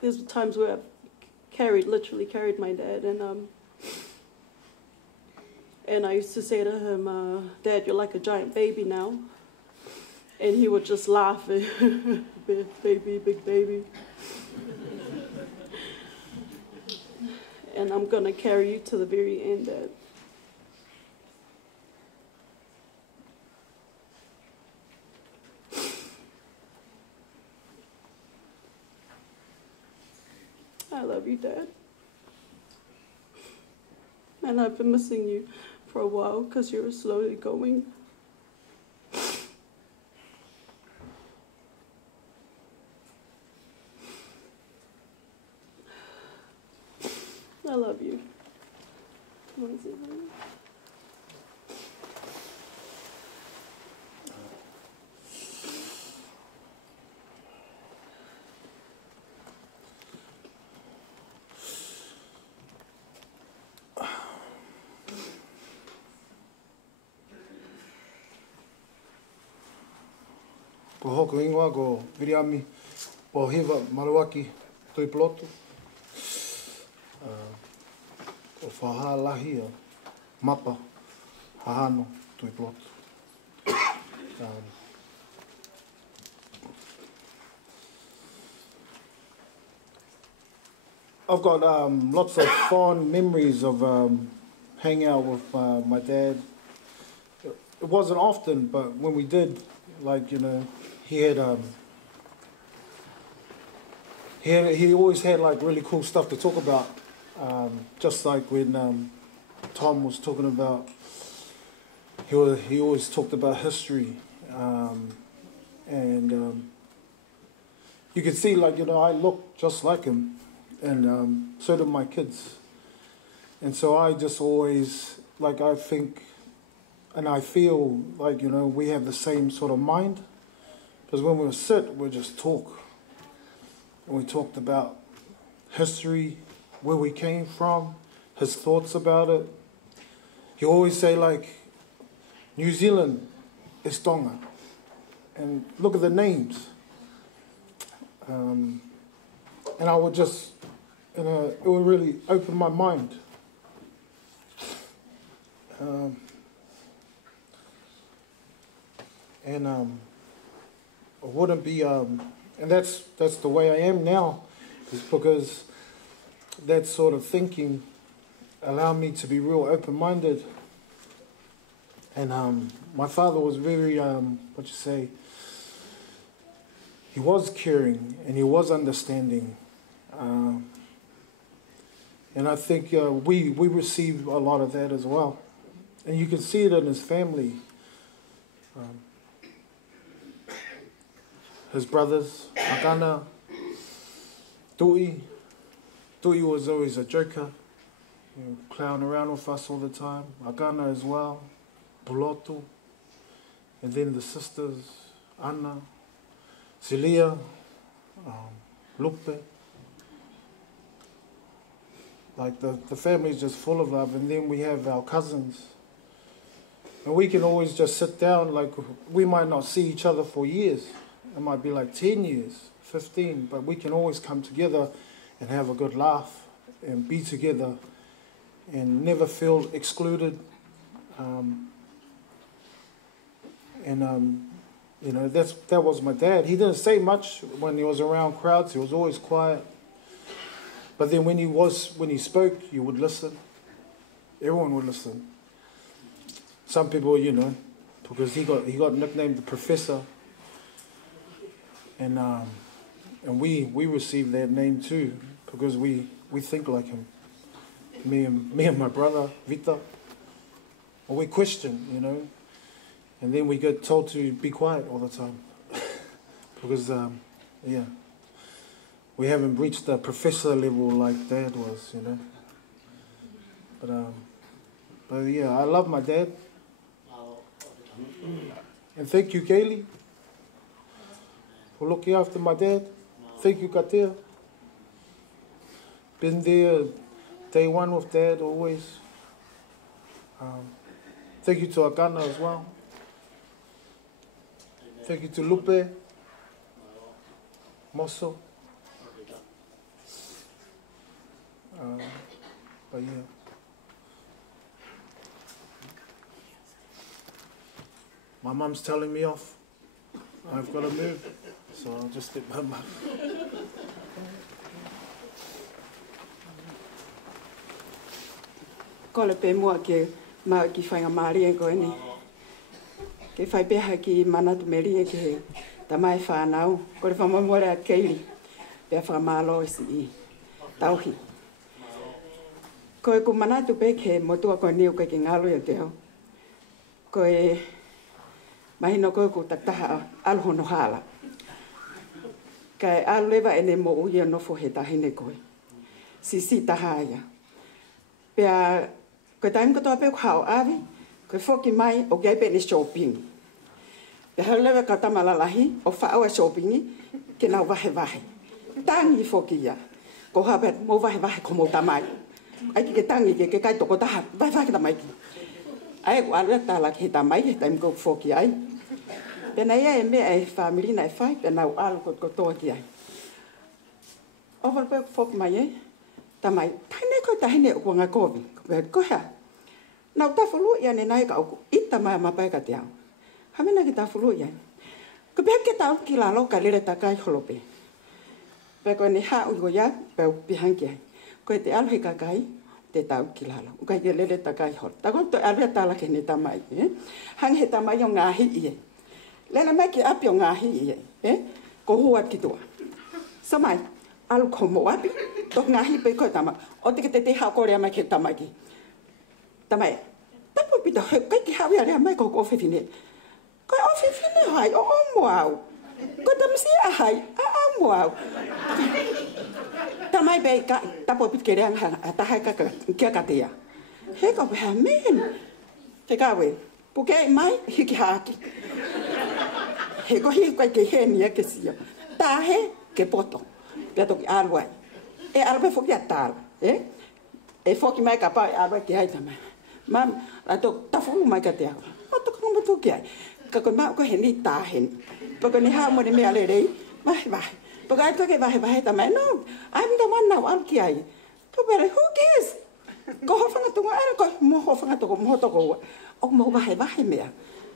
There's times where I've literally carried my dad, and I used to say to him, Dad, you're like a giant baby now. And he would just laugh, big baby, big baby. And I'm going to carry you to the very end, Dad. I love you, Dad. And I've been missing you for a while because you were slowly going. I love you. Come on, Zebra. Ko hoko ingoa ko Viriami o hiva maruaki tui plotu. Ko whaha lahi o Mapa hahano tui plotu. I've got lots of fond memories of hanging out with my dad. It wasn't often, but when we did, like, you know, he always had like really cool stuff to talk about. Just like when Tom was talking about, he always talked about history, and you could see, like, you know, I look just like him, and so do my kids. And so I just always, like, I think and I feel like, you know, we have the same sort of mind. Because when we sit, we just talk. And we talked about history, where we came from, his thoughts about it. He always say, like, New Zealand is Tonga. And look at the names. And I would just, you know, it would really open my mind. And it wouldn't be, and that's the way I am now, is because that sort of thinking allowed me to be real open-minded. And my father was very, he was caring and he was understanding. And I think we received a lot of that as well. And you can see it in his family. His brothers, Akana, Tui. Tui was always a joker, you know, clown around with us all the time. Akana as well, Pulotu. And then the sisters, Anna, Celia, Lupe. Like the family's just full of love. And then we have our cousins. And we can always just sit down, like we might not see each other for years. It might be like 10 years, 15, but we can always come together and have a good laugh and be together and never feel excluded. You know, that was my dad. He didn't say much when he was around crowds. He was always quiet. But then when he spoke, you would listen. Everyone would listen. Some people, you know, because he got nicknamed the Professor. And we received that name too, because we think like him. Me and my brother, Vita. Or we question, you know. And then we get told to be quiet all the time. Because, yeah, we haven't reached the professor level like Dad was, you know. But yeah, I love my dad. And thank you, Kaylee, for looking after my dad. Thank you, Katea. Been there day one with Dad always. Thank you to Akana as well. Thank you to Lupe, Mosso. But yeah. My mum's telling me off. I've got to move, so I'll just step my mum. Ko le pe mua ke ma ki whainga maari e koe ni. Ke whai peha ki manatu meri e ke ta mai whanau. Ko le whamamore a keiri. Pea whamalo isi i tauhi. Koe ku manatu pe ke motua koe niu koe ki ngalo ya te au. Koe mahino koe ku taktaha alhono hala. Kai alu lewa ene mo uia nofo he tahine koe. Si taha ia. Pea koe taim katoa pe ku hao avi, koe foki mai o gai pe ni shopping. Pea hau lewa ka tamalalahi o whao a shoppingi ke nau wahe wahe. Tangi foki ia. Ko hapet mo wahe wahe ko mo tamai. Ai ke tangi ke kai toko taha, wahe wahe tamai ki. Ai ku alu tala ke tamai he taim ko foki ai. Pena ia e mea e family na e whai, pena u alu ko toa ki ai. Oval pe foki mai e, tamai, taine koe tahine o kua ngā kovi. Ko hea, nau tawhulu ia ne nai ka oku, ita mai mapai ka te au. Hamena ki tawhulu ia. Ko pia ke tau ki la loka lere takai holope. Pe koe ne hau i ko ia, pe pihanki ai. Koe te alu he kakai, te tau ki la lo. Ukai ke lere takai holo. Tako to alwea tala ke ne tamai. Hang he tamai o ngahi i e. Lena mai ki api o ngahi i e. Ko huat ki tua. Samai, alu ko mo api. Tok ngahi pe koe tamai. O te te hao korea mai ke tamai ki. Tamai, tapu pita kai ki hau ia rea mai ko whiwhine. Koe o whiwhine hai, o mo au. Ko tamsi a hai, a mo au. Tamai pe ka tapu pita ke rea a tahai ka kia katea. He ka pe ha men. Te kawe, puke mai hiki haki. He ko hi kai ke he ni ke sia. Ta he ke poto. Pia to ki alu ai. E alu pe foki atala, e foki mai ka pa alu ki ai tamai. Mam, ato tafu mai ka te au. O to ko mo to ki ai. Ka ko ma ko he ni ta hen. Pa ko ni ha mo ni me ale rei. Vai. Pa ka to ke vai tamai. No, I'm the one now al ki ai. To bere who cares? Ko ho fanga to ai ko mo ho fanga to ko mo to ko. O mo vai mea.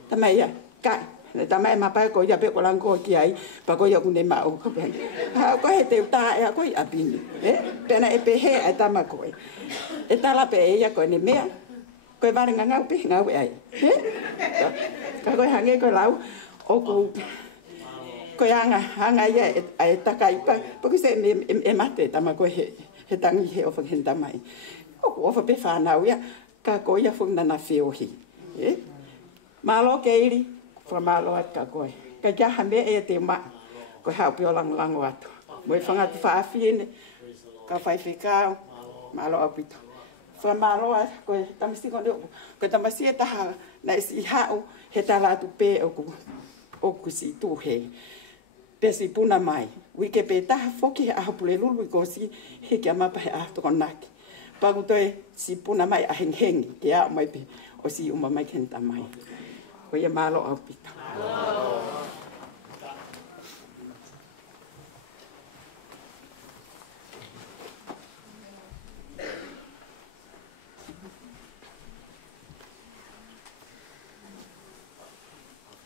Tamai ya. Ka tamai Mapa ko ia pe ko lang ko ki ai. Pa ko ia ku ne ma o ko pe. Ha ko he te ta e ko ia pini. Pena e pe he ai tama ko. E tala pe ia ko ne mea. Koe ware ngau pe ngau ai. Ka koe hange koe lau. O ku koe hanga ia e takai pa. Pako se e mate tama koe he tangi he ofa henta mai. O ku ofa pe whanau ia. Ka koe ia fung nana whiohi. Malo keiri. Fra malo at ka koe. Ka kia hame e te ma. Koe hau pio lango atu. Moe whangati whaafine. Ka whaiwhikao. Malo apito. Fra malo a koe tamasi ko ko tamasi e taha na si hau he tala tu pe o ku si tu he pe si puna mai wi ke pe taha foki a hapule lulu ko si he ke Mapa he a to konaki pa ku toi si puna mai a heng ke a mai pe o si uma mai kenta mai ko ia malo a pita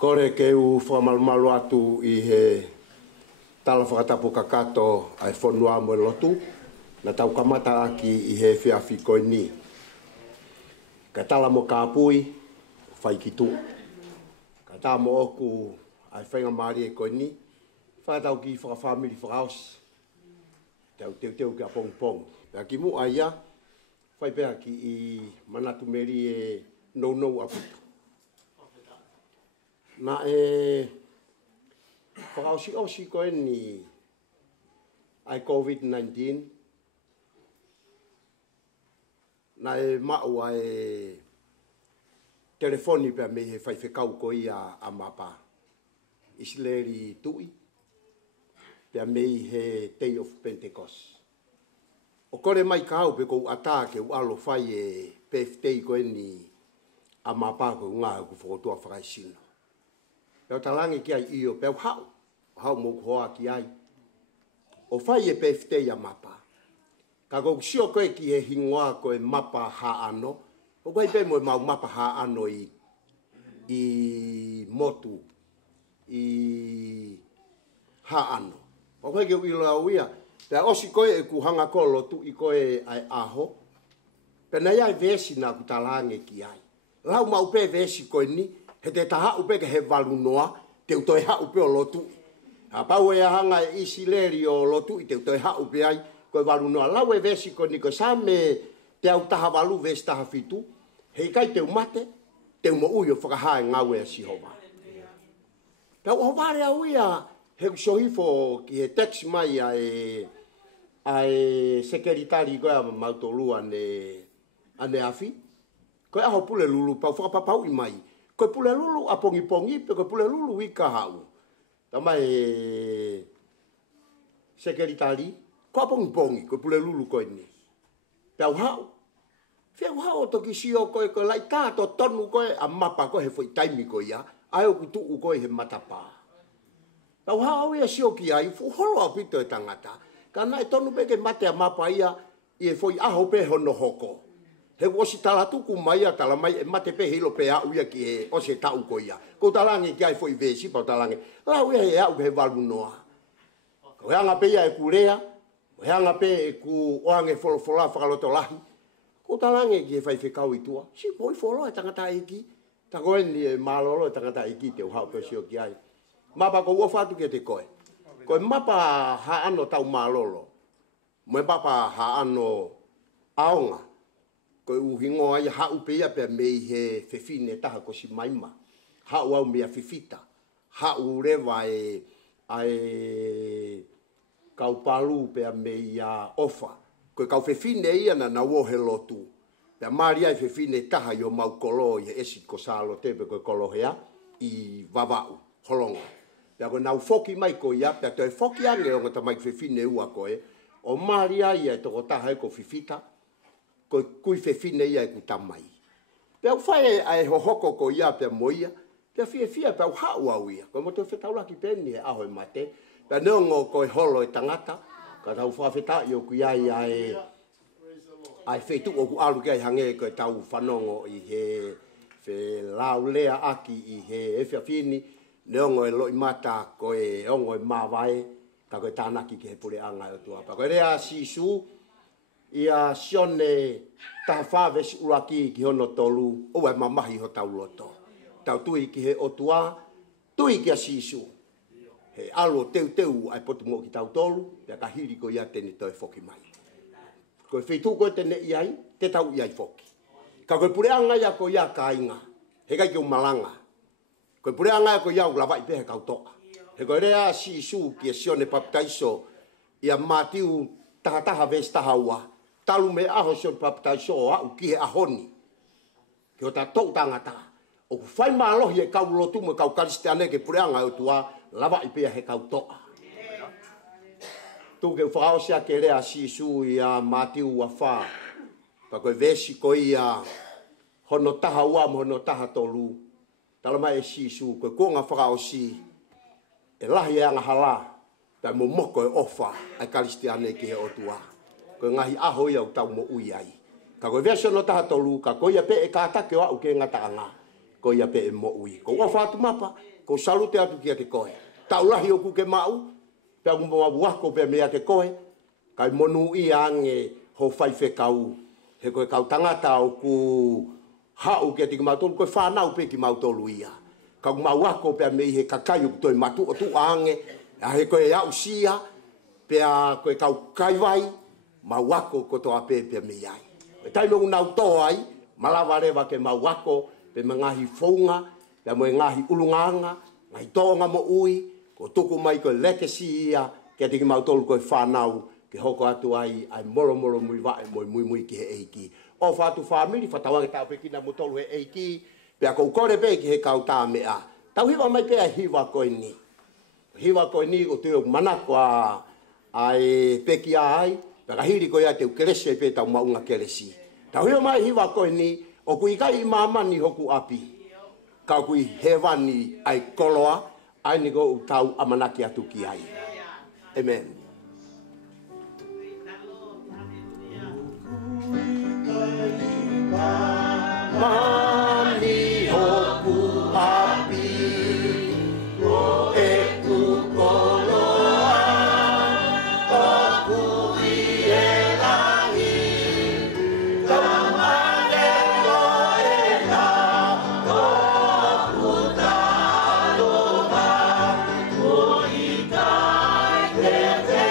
Kore ke u whamalumalu atu i he tala whakatapu kakato ai whanua mo lotu na tau kamata aki i he whiawhi koe ni. Ka tala mo kāpui, whai ki tu. Ka tā mo oku ai whainga maari e koe ni, whakatau ki whakawhamiri whakaos. Teu ki a pong. Pea ki mu aia, whai pēha ki i manatu meri e nou aputu. Na e whakaosi koe ni ai COVID-19 na e mau ai telefoni pia me he whaiwhekau ko i a Mapa Isleri tui pia me he Day of Pentecost o kore mai kau pe kou ata ke u alo whai e PFT koe ni a Mapa ko ngā ku whakotua whakaisino. Peo talangi ki ai iyo, peo hau mo hoa ki ai. O whai e PFT a Mapa. Ka kou sio koe ki he hingoa koe Mapa ha ano. O koe pe mo mau Mapa ha ano i motu, i ha ano. O koe ke uilo au ia. Pea osi koe e ku hanga kolo tu i koe ai aho. Pena iai vesi na ku talangi ki ai. Lau mau pe vesi koe ni. He te taha upe ke he walu noa, te utoi ha upe o lotu. A pau e hanga e isi leri o lotu, i te utoi ha upe ai, koe walu noa. Lau e vesi ko ni ko sa me te au taha walu ves taha fitu, hei kai teu mate, teu mo ui o whakahae ngau e si hova. Pea o ware au ia, he sohifo ki he taxi mai ai sekeritari koe mautolua ane afi. Koe aho pule lulu, pau whakapapau i mai. Koe pule lulu a pongi pongi, pe koe pule lulu i ka hau. Tama sekeritari, koe a pongi pongi, koe pule lulu koe ni. Pe au hau. Whiau hau toki sio koe koe lai tāto tonu koe a mapa koe he fwoi taimi koe ia. Ai o kutu koe he matapa. Pe au hau ia sio ki ai, fu holo a pito e tangata. Ka nai tonu peke mate a mapa ia, i e fwoi aho pe hono hoko. He wosi tala tuku mai a tala mai e mate pe hilo pe au ia ki he ose tau ko ia. Ko talangi ki ai fwoi vesi pau talangi. Lau ia he au ke he walu noa. Ko heanga pe ia e kurea, ko heanga pe e ku oange folofola whakaloto lahi. Ko talangi ki he whai whekau i tua. Si poi folo e tangata iki. Tako eni e malolo e tangata iki te uhau pe sio ki ai. Mapa ko ua whatu ke te koe. Koe mapa ha ano tau malolo. Moe mapa ha ano aonga. Koe uhingo ai hau pe ia pe mei he whewhine taha ko si maima. Hau au mea whiwhita. Hau rewa kau palu pe mei ofa. Koe kau whewhine ia na wohe lotu. Pea maari ai whewhine taha i o mau kolo i esi ko salo tepe koe kolohea i wawau, holonga. Pea koe nau foki mai ko ia, pea toi foki ange o ngata mai whewhine ua koe. O maari ai e toko taha e ko whiwhita. Koe kui whewhine ia e ku tamai. Pea whae ai hohoko ko ia pea moia. Pea fia pea hau au ia. Koe moto whetaulaki peni e aho e mate. Pea neongo koe holo e tangata. Ka tau whawheta i o ku iai ai whetu o ku alu kia i hange koe tau whanongo i he lau lea aki i he whiawhini. Neongo e loi mata koe ongo e mawai. Ka koe tānaki ki he pule anga o tuapa. Koe rea sisu. Ia sione taha whawesi uraki ki hono tolu, o e mamahi ho tau loto. Tau tui ki he otua, tui ki a sisu. He alo teu ai potu mo ki tau tolu, pia ka hiri ko ia tene toi foki mai. Koe whetu koe tene iai, te tau iai foki. Ka koe pureanga ia ko ia ka inga, he kai ki o malanga. Koe pureanga ia ko ia u lawai pe he kau toa. He koe rea sisu ki a sione paptaiso, ia matiu taha ves taha ua. Talu me aho sion paptaiso o au ki he ahoni. Ki o ta tau tangata. O ku whai maalohi e kau lotu me kau kariste ane ke pureanga o tua lava i pia he kau toa. Tu ke whao sia ke rea sisu i a matiu ua wha. Pa koe vesi ko i a hono taha ua mo hono taha tolu. Tala mai e sisu koe kuonga whao si. E lahi e anga hala. Tai mo moko e ofa ai kariste ane ki he o tua. Koe ngahi aho ia u tau mo ui ai. Ka koe vesio no taha tolu, ka koe ia pe e kātake o au ke ngata anga. Koe ia pe e mo ui. Ko ua whātu mapa, ko salute atu kia te koe. Tau lahi o ku ke mau, pe a kumbawa buako pe mea ke koe. Kai monu i ange ho whai whekau. He koe kau tangata o ku hau kia te ki mautolu, koe whanau pe ki mautolu ia. Ka kumbawa buako pe a mei he kakai o toi matu o tu ange. A he koe au sia, pe a koe kau kaiwai. Mauako ko toa pepe me ai. E taino unau toa ai, malawa rewa ke mauako, pe mangahi founga, pe mo ngahi ulunganga, ngai tonga mo ui, ko tuku mai ko lekesi ia, ke tiki mautolu ko whanau, ke hoko atu ai moro mui wae mui ki he eiki. O whatu whamiri, whatawange tau pekina mutolu he eiki, pe a kou kore pe ki he kau tā mea. Tau hiwa mai pe a hiwa koe ni. Hiwa koe ni o teo manako ai peki ai, Paka hiri ko ia te ukeresi e pe tau maunga keresi. Tau hio mai hiwa koe ni, o kui kai i mamani hoku api. Ka kui hewani ai koloa, ai ni ko tau amanaki atu ki ai. Amen. Mamani hoku api, o e Yeah.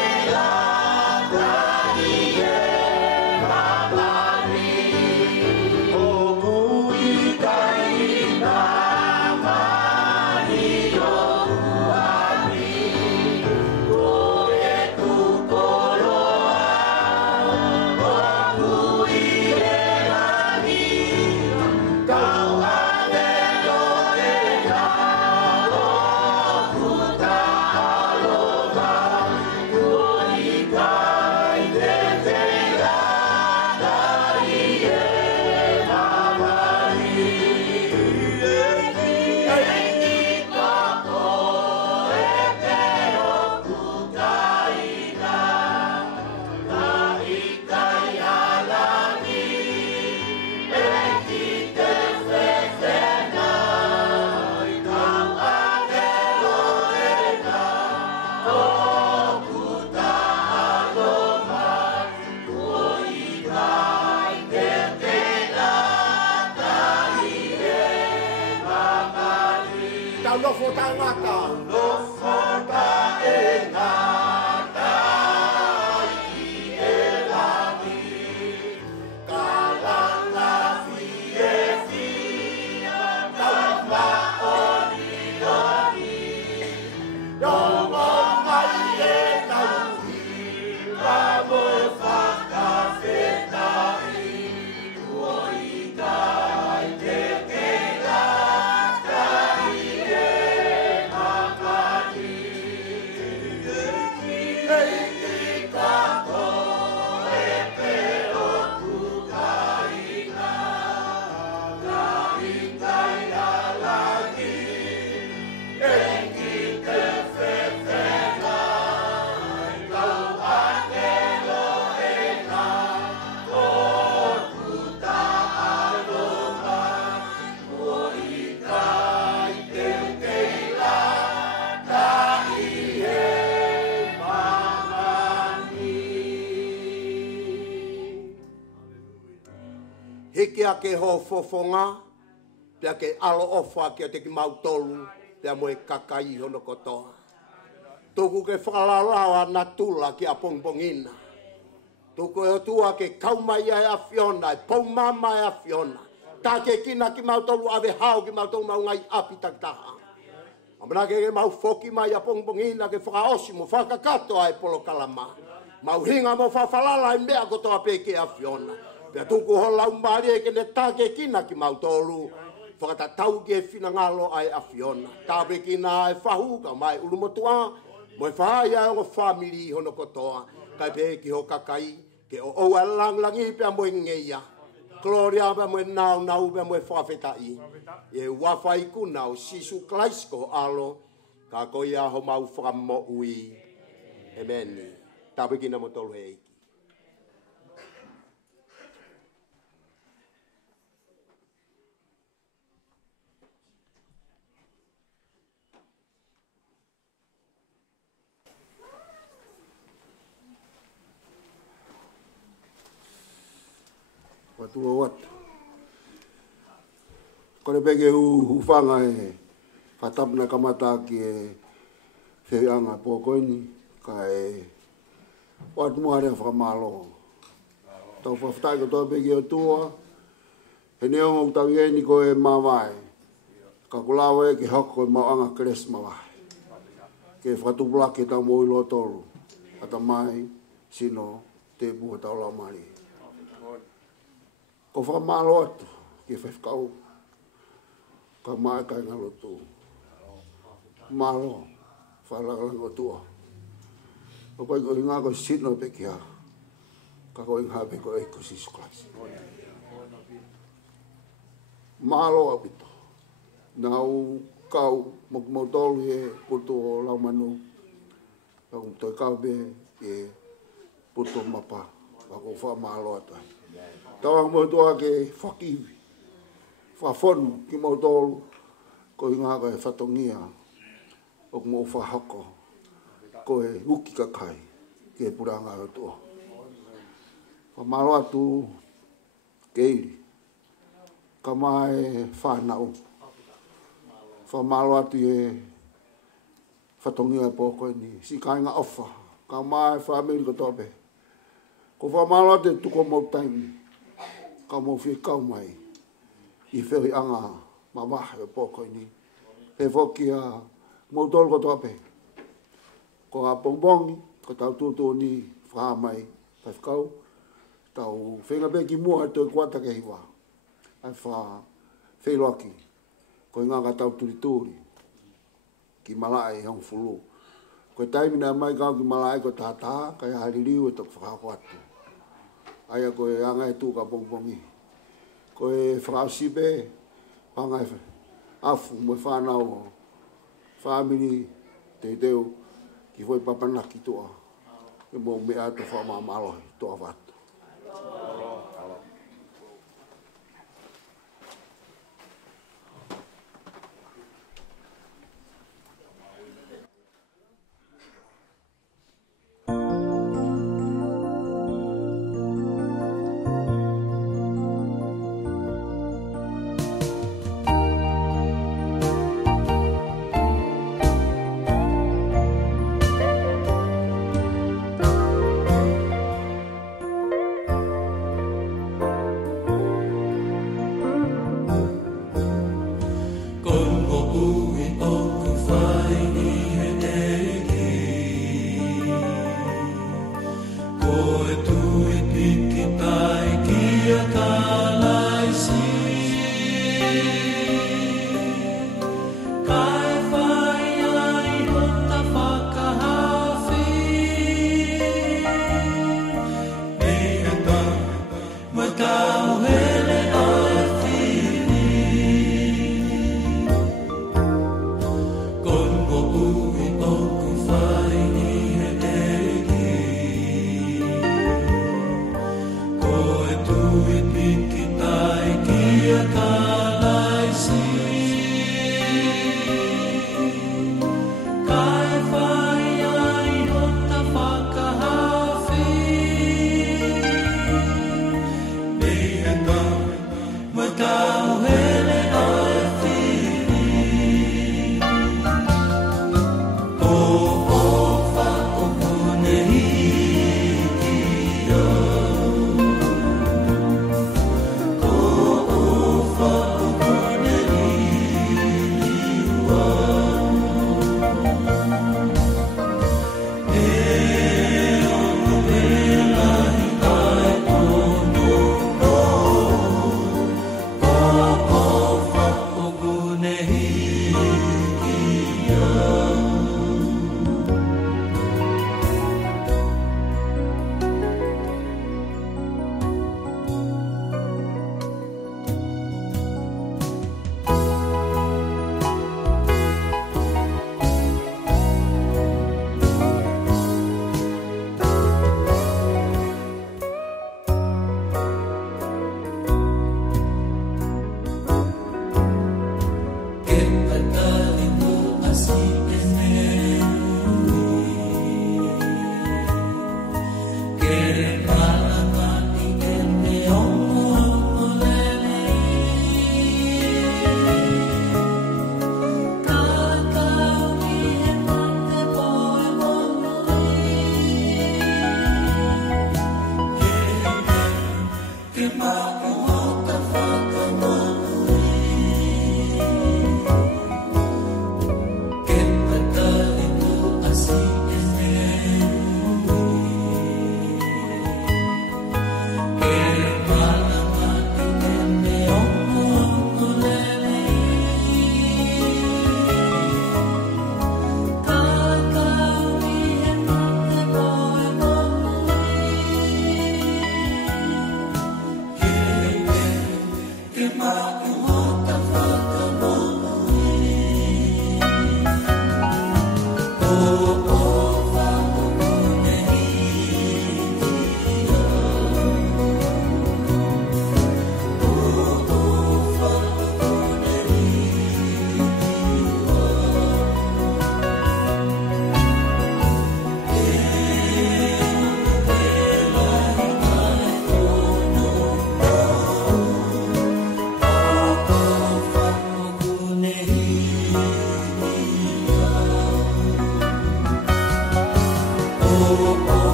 lofo ta ngata. Lofo ta e ngata i e lani. Kalanga fie fia tama oni oni. Dongo mai e nauhi. Ramo e whaka wheta i oi kai te keila kai e makani. Hei kako e pe o kukaina. Kai kai alaki. Enki te whewhenga. Kau angelo e ngā. O kuta aloma. O i kai te keila. Kai e mamani. Hiki a ke ho fofonga. Pea ke alo ofa ke te ki mautolu. Pea moe kakai hono kotoa. Tuku ke whakalalawa na tula ki a pongpongina. Tuku e tua ke kaumai ai a Fiona, e paumama ai a Fiona. Tā ke kina ki mautolu ave hao ki mautolu mau ngai api taktaha. Amana ke mau foki mai a pongpongina ke whakaosi mo whakakato ai polo kalama. Mau hinga mo whawhalala i mea kotoa peke a Fiona. Pea tuku ho lau maari e ke ne tā ke kina ki mautolu. Whakatatau ke whina ngalo ai a Fiona. Tāpe kina e whahuka mai ulumotua. Mo e whaia o whamiri hono kotoa. Kai pe ki ho kakai. Ke o oa langlangi pia mo e ngeia. Gloria pia mo e nau pia mo e whawhetai. E wawhai kuna o sisu klaisko alo. Ka koia ho mau whakamo ui. Amen. Tāpe kina mo tolu he iki. Watua watu. Kone peke hufanga e whatapna kamata ki e whianga pōkoini ka e watu muare a whakamalo. Tau whaftai ko toa peke o tua. He neongo tau ieni ko e mawai. Ka kulawa e ki hoko e mawanga kres mawai. Ke whatupula ke tau mo ilo tolu. Ata mai sino te buha tau lau mari. Ko whakamalo atu, ki whewhkau, ka mai kai ngalo tu. Malo, whalalango tua. O pai ko inga ko sino peki ha, ka ko inga pe ko eiko sisu klasi. Malo apito, nau kau mokmotolu e putu o laumanu, kau toi kau be e putu mapa, wako whamalo atu. Tawang mo toa ke whakiwi. Whawhonu ki mo tolu. Ko inga ka e whatongia. O mo whahako. Ko e uki kakai. Ke puranga o toa. Whamaro atu keiri. Ka mai whanau. Whamaro atu e whatongia e pōko ni. Si ka inga ofa. Ka mai whamiri ko tope. Ko whamaro atu e tuko mo taimi. Ka mo fi kau mai I wheri anga mamaha e pōkoi ni. He whoki a mo tolu ko tope. Ko a bongbongi, ko tau tūtō ni whaha mai whakau. Tau whenga pe ki mua e tō kuata ke hiwa. Ai wha wheloaki. Ko inga ka tau turituri. Ki malai hong fulu. Ko taimina mai kau ki malai ko tātā, kai haririu e tōk whakako atu. Aia ko e anga e tū ka bongbongi. Ko e whakasipe, panga e afu mo e whanau, whamiri, te teo, ki foi papanaki toa. E mo mea te whamamalohi, toa watu. Oh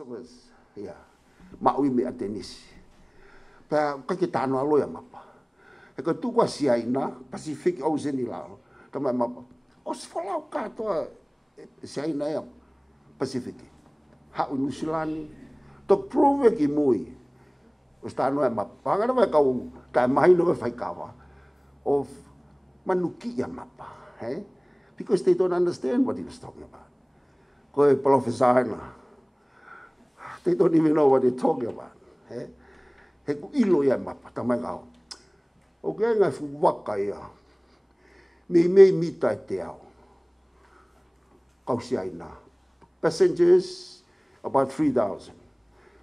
philosophers, yeah. Maui me atenisi. Pa kakita no aloya mapa. E ko tukwa siaina Pacific Ocean ni lao. Tama mapa. Os falau katoa siaina ya Pacific. Ha unusilani to prove ki mui. Os tano e mapa. Pangana vai kau tai mai no vai kawa. Of manuki ya mapa, hey? Because they don't understand what he was talking about. Ko e professor na. They don't even know what they're talking about. Hey? He ku ilo ya mapa tamai kau. O ke ngai fu waka ia. Me mita te au. Kau siaina. Passengers about 3,000.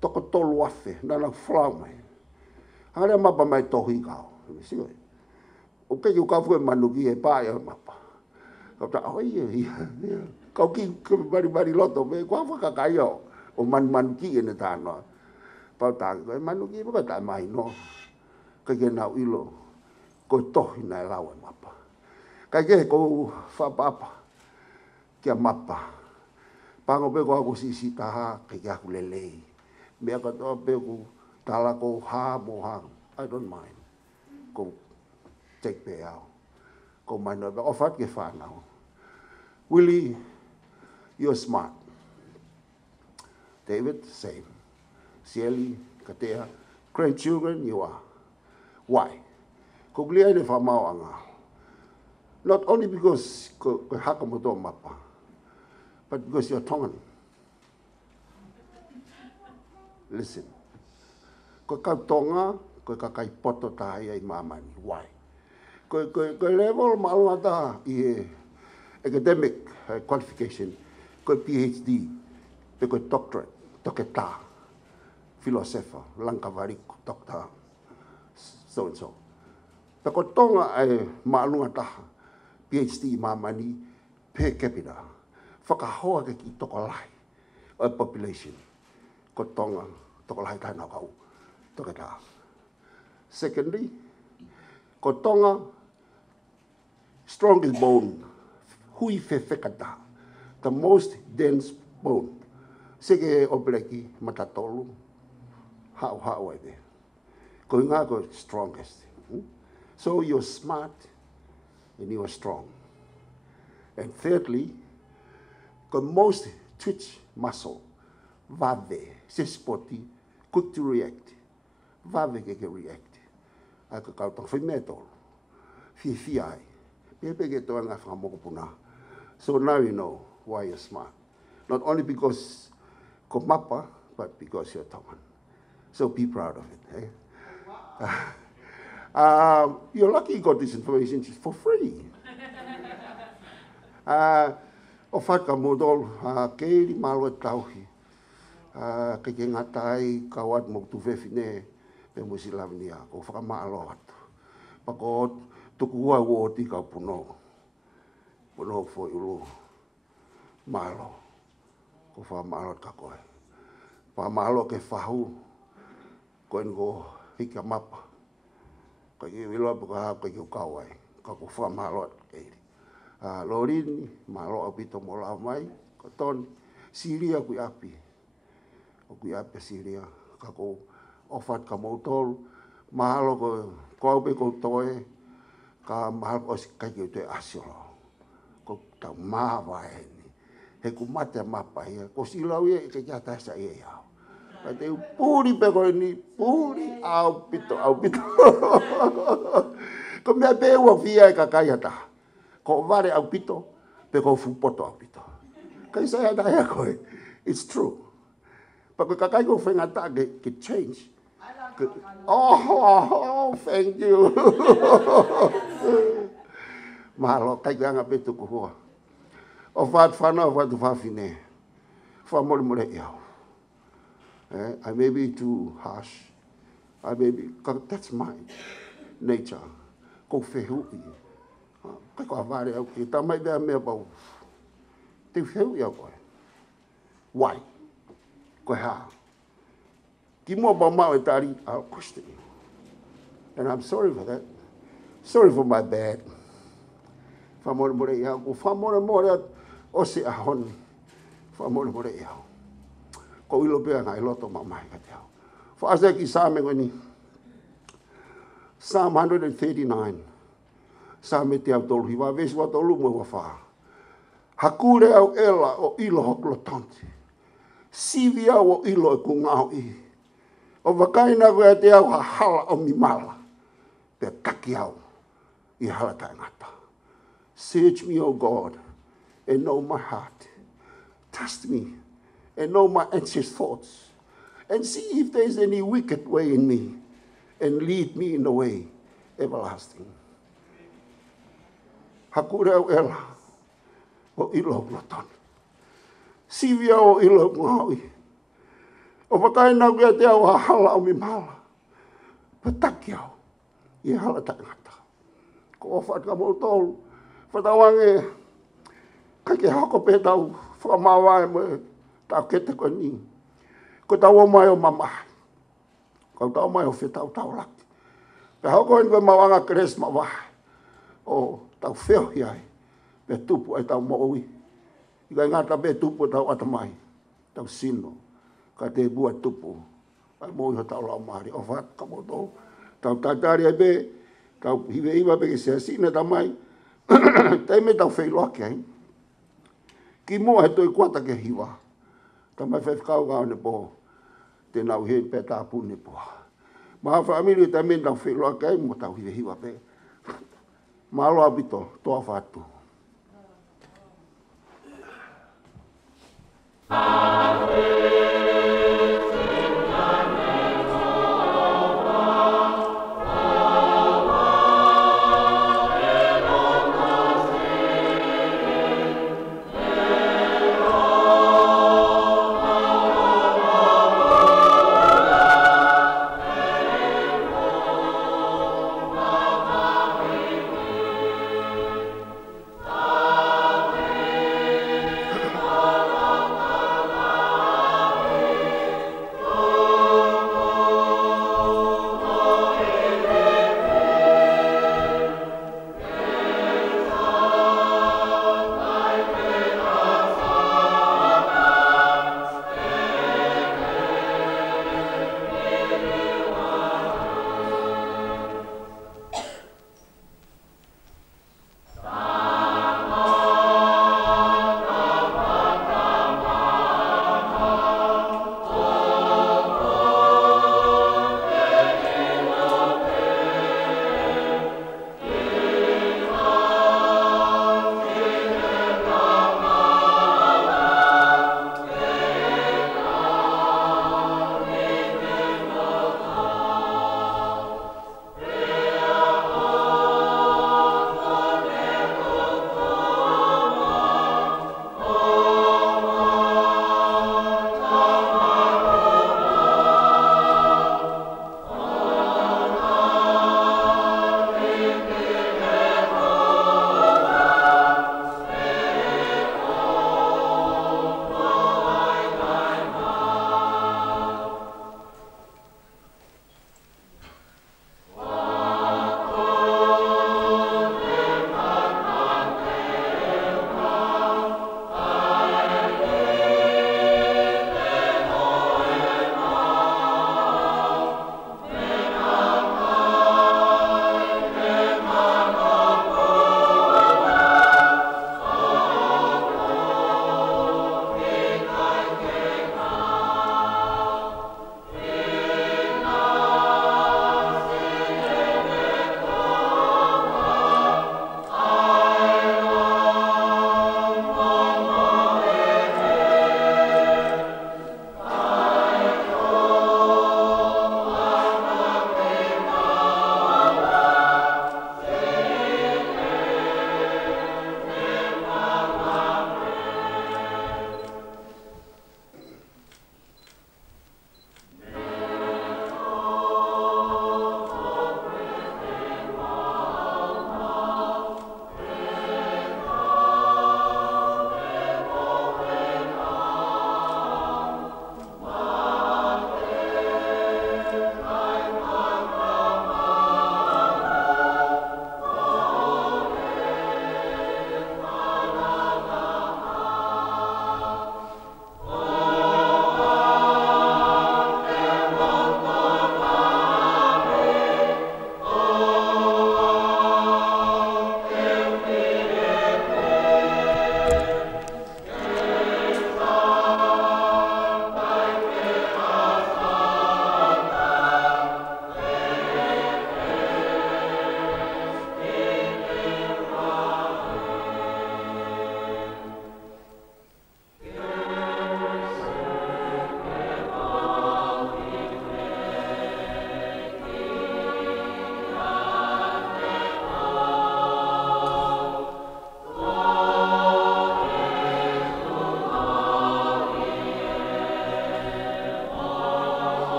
Toko tolu afe, nana flau mai. Hangare mapa mai tohi kau. Sioi. O ke yu ka fu manuki e pa ya mapa. Kau ta oi ia. Kau ki bari loto me kwa fa ka kai yo. O manuki ene tano. Pau ta ko manuki ba ta mai no. Ka ke na ilo. Ko tohi na lawa mapa. Ka ke ko fa papa. Kia mapa. Pango pe ko aku sisi taha ke ya ku lelei. Me ka to pe ku tala ko ha mo ha. I don't mind. Ko take pe out. Ko mai no o fat ke fa now. Willie, you're smart. David, same. Cieli, Katea, grandchildren, you are. Why? Ko glia ne fa mau anga. Not only because ko hakamoto mapa, but because you're Tongan. Listen. Ko ka tonga, ko ka kai poto tai ai mamani. Why? Ko level malata I academic qualification, ko PhD, ko doctorate, toketa, philosopher, langkavariko, doctor, so and so. Ko tonga ai malunga taha, PhD mamani per capita. Whakahoa ke ki tokolai o population. Ko tonga tokolai taina kau toketa. Secondly, ko tonga strongest bone. Hui whewhekata. The most dense bone. Seke opereki matatolu. Hao ai there. Ko inga ko strongest. So you're smart and you're strong. And thirdly, the most twitch muscle, vave, sespoti, quick to react. Vave ke react. I ka kau tong whimetol. Fiai. Pepe ke toa ngā whakamoko puna. So now you know why you're smart. Not only because ko mapa, but because you're Tongan. So be proud of it. Eh? You're lucky you got this information for free. O whaka modol, keiri malo e tauhi. Ke ngatai kawat mo tu vefine, pe musi lavnia, ko whaka maalo atu. Pako tuku ua ua ti ka puno. Puno fo ulu malo. Ko wha malo ka koe. Pa malo ke whahu, ko ngo hika mapa. Ko i wiloa puka hao ko i kawai. Ko wha malo keiri. Lorini, malo apito mo lau mai, ko ton Siria kui api. O kui api Siria, kako ofat ka mautol, mahalo ko aupe ko toe, ka mahalo ko kai ki te asiolo. Ko tau maha ni. He ku mate mapa ia, ko silau ia ke kia taisa ia iau. Ka te puri pe ko ni, puri au pito. Ko mea pe ua fia e ka kai hata. Ko vare au pito, pe ko fupoto au pito. Kai saya da ya koe. It's true. But ko kakai ko whengata ke change. Oh, thank you. Mahalo, kai ko anga petu ko hoa. O whaat whana, o whaatu whawhine. Whamore more iau. I may be too harsh. I may be, that's my nature. Ko whehui. Kai ko avare au ki tamai bea mea bau. Te wheu ia koe. Why? Koe haa. Ki mua bau mau e tari, I'll question you. And I'm sorry for that. Sorry for my bad. Whamore more iau. Ko whamore more o se ahon. Whamore more iau. ko ilo pea ngai loto mamai ka te au. Whaase ki sāme koe ni. Psalm 139. Sāme te au tolu hiwa. Vesi wa tolu mo wa wha. Hakure au ela o ilo hoklo tonti. Sivi au o ilo e ku ngau i. O wakaina koe te au hala o mi mala. Pe kaki au i hala tai ngata. Search me, O God, and know my heart. Test me and know my anxious thoughts. And see if there is any wicked way in me. And lead me in the way everlasting. Hakure au ela o ilo ploton. Sivia o ilo ngawi. O wakaina kia te au hala o mi mala. Pataki au. I hala tai ngata. Ko whaat ka mo tolu. Whatawange. Kai ke hako pe tau. Whamawai mo tau kete ko ni. Ko tau o mai o mamai. Ko tau mai o whetau tau laki. Pe hako en koe mawanga kres mawai. O tau wheo hiai. Pe tupu ai tau moui. I kai ngata pe tupu tau atamai. Tau sino. Ka te bua tupu. Ai moui ho tau lau maari. O whaat ka mo tau. Tau tatari ai pe. Tau hiwe iwa pe ke sea sina tamai. Tai me tau whei loake ai. Ki mua he toi kuata ke hiwa. Tamai whai whakau ngau ne po. Te nau he pe tāpu ne po. Maha whaamiri tai me tau whei loake ai. Mo tau hiwe hiwa pe. Malo abito. Toa whatu.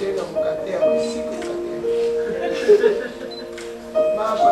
Sega mkatea msiku katea. Mapa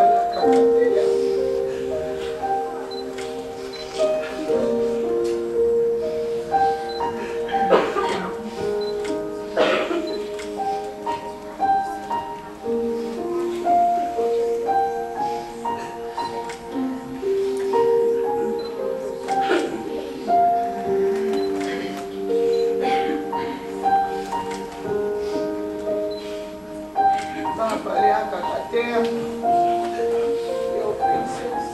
ya kakatea. Your princess.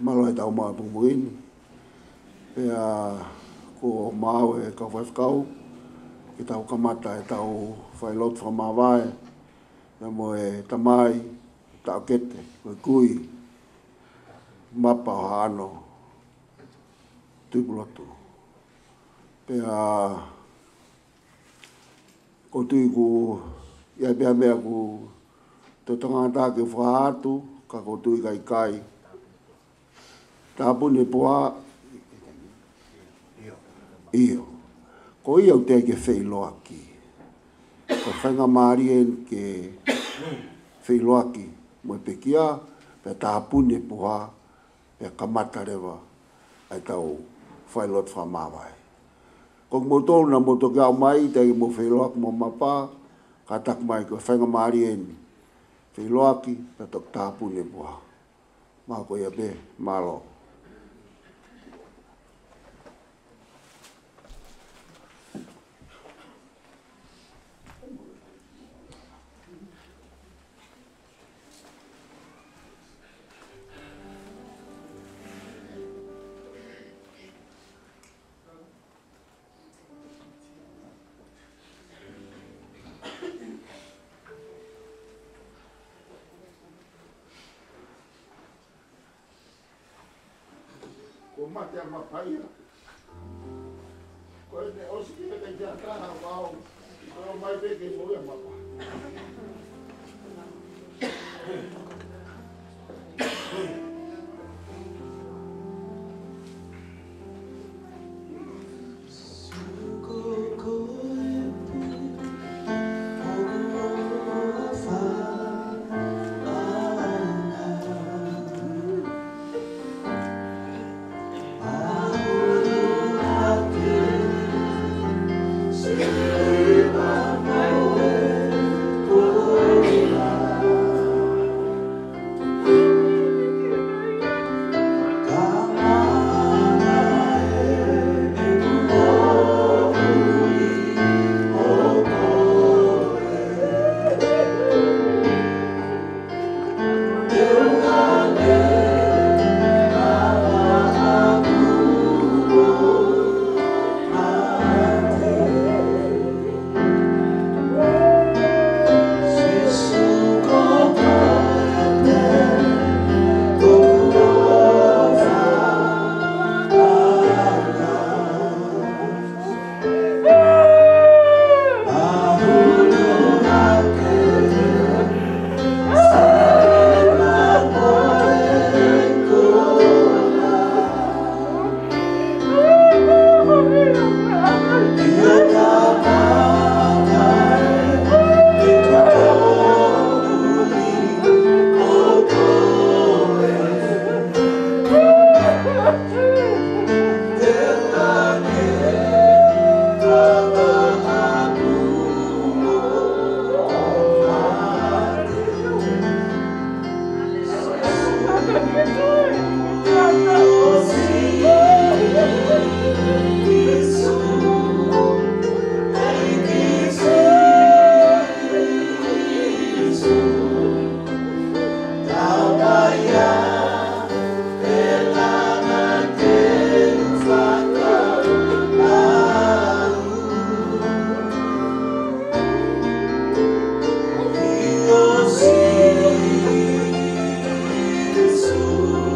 malo e tau maa pumuini. Pea ko mau e kau whafkau, e tau kamata e tau whailot whamawai, na mo e tamai, tau kete, koe kui, mapa o hano, tupulotu. Pea ko tui ku, ia pea mea ku, te tangata ke whahatu, ka ko tui kai kai. Tāpune poa, iyo. Ko ia te ke whailoaki. Ko whainga marien ke whailoaki. Mo e pekia, pe tāpune poa, pe kamata rewa, ai tau whailot whamawai. Ko moto na moto kia mai, te mo whailoaki mo mapa, ka tak mai ko whainga marien. Whailoaki, pe tok tāpune poa. Mā ko ia pe, malo. Ko mate a mapaia. Ko e te osi ki te kia taha wau. Ko mai peke mo ia mapa. Jesus.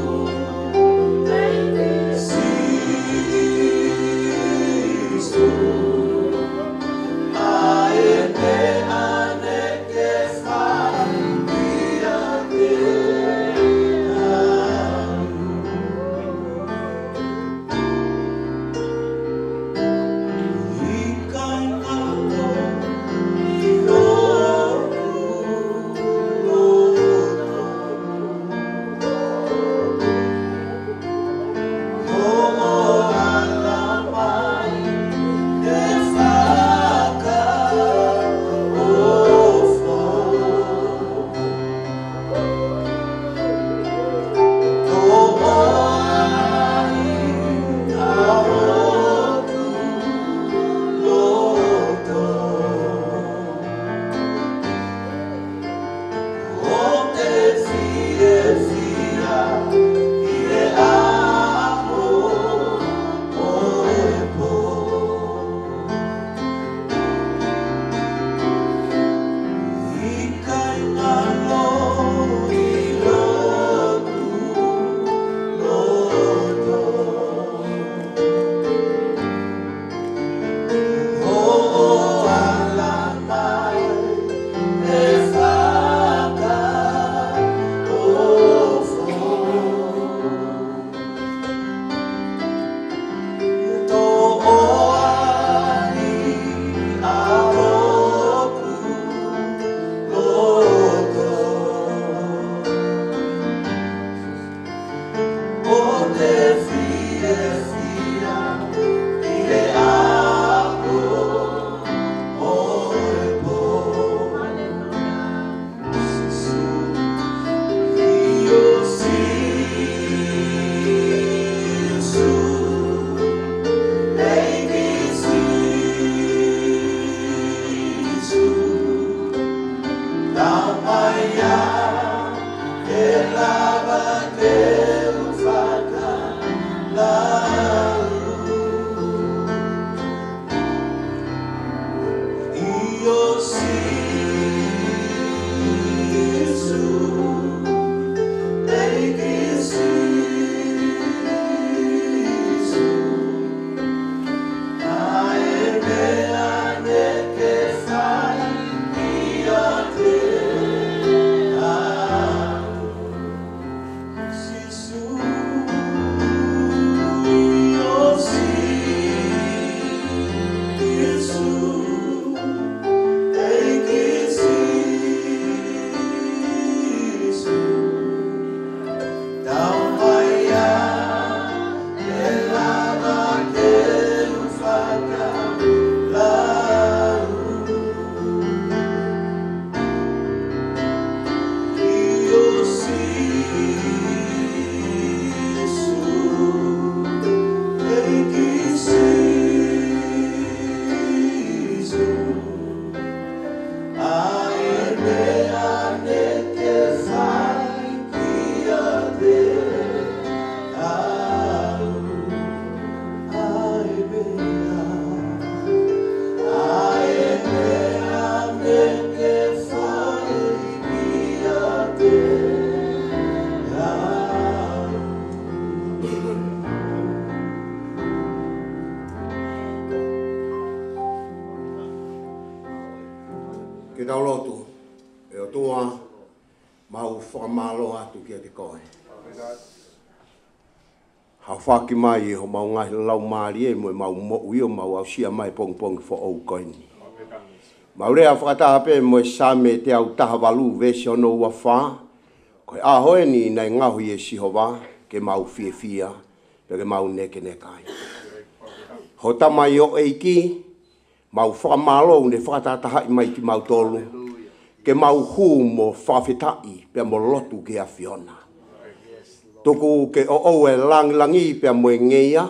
kia te koe. Hau whaki mai e ho mau ngahi lau maari e mo mau mo ui o mau au sia mai pong pong fo au koini. Mau rea whakataha pe mo e same te au taha walu vesi ono ua wha. Koe a hoe ni nei ngahu i e sihova ke mau fie fia pe ke mau neke nekai. Ho tamai o eiki mau whakamalo ne whakataha i mai ki mau tolu. Ke mau hu mo whawhetai pe mo lotu ke a Fiona. Tuku ke o e langi pe mo e ngeia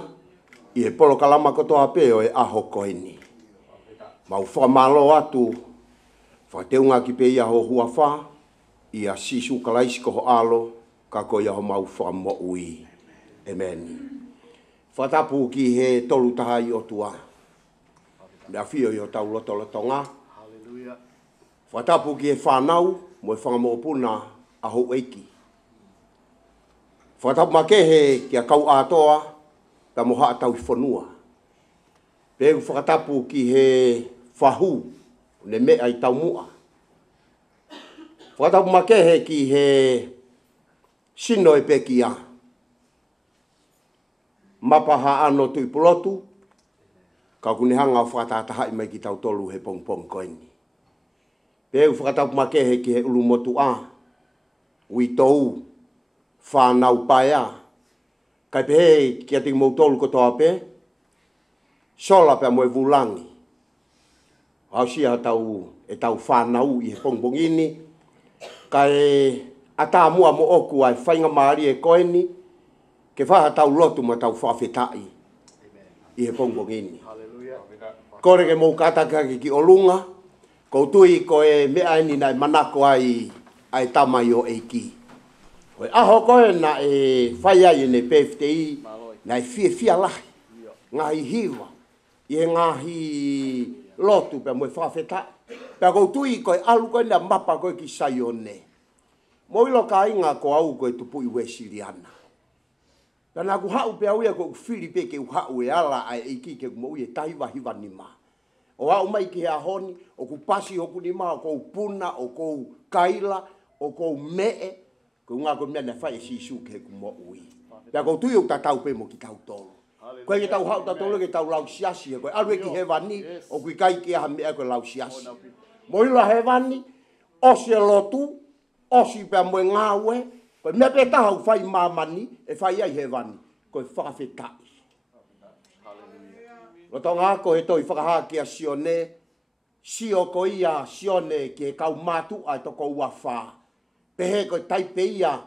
i e polo kalama kotoa pe o e aho koini. Mau whamalo atu whateunga ki pe ia ho hua wha i a sisu kalaisi ko ho alo ka ko ia ho mau whamo ui. Amen. Whatapu ki he tolu taha i o tua. Mea whio i o tau loto lotonga. Whatapu ki he whanau mo e whangamopuna a ho eiki. Whatapu makehe ki a kau atoa ka moha a tau i whanua. Pegu whakatapu ki he whahu ne mea i tau mua. Whakatapu makehe ki he sino e peki a. Mapa ha ano tui pulotu. Ka kunihanga o whakatataha i mai ki tau tolu he pong pong koini. Pegu whakatapu makehe ki he ulu motu a. Ui tou. Whanau paia. Kai pehe ki ati mou tolu kotoa pe. Sola pe mo e vulangi. Au sia tau e tau whanau i he pong ini. Kai ata mua mo oku ai whainga maari e koeni. Ke whaha tau lotu ma tau whawhetai. I he pong ini. Kore ke mou katakaki ki olunga. Ko tui ko e mea ini nai manako ai tamai o eiki. Koe aho koe na e whaiai ne PFTI na e fia lahi. Ngahi hiwa. I e ngahi lotu pe mo e whawhetai. Pea kou tui koe alu koe na mapa koe ki sai o ne. Mo ilo ka inga ko au koe tupu i we siriana. Pea na ku hau pe au ia koe whiri pe ke u hau e ala ai eiki ke mo i e taiwa hiwa ni ma. O au mai ki hea honi, o ku pasi hoku ni ma, o kou puna, o kou kaila, o kou mee. Ko ngā koe mea na whai e sisu ke ku mo ui. Pea kou tui o ta tau pe mo ki tau tolu. Koe ke tau hau ta tolu ke tau lau siasi. Koe alwe ki he wani, o kui kai ki aha mea koe lau siasi. Mo ila he wani, osi e lotu, osi pea mo e ngāwe. Koe mea pe tahau whai mamani, e whai ai he wani. Koe whawhetai. Roto ngā ko he toi whakaha ki a sione, sio ko ia sione ki he kau mātu ai toko ua whā. Pehe ko taipe ia,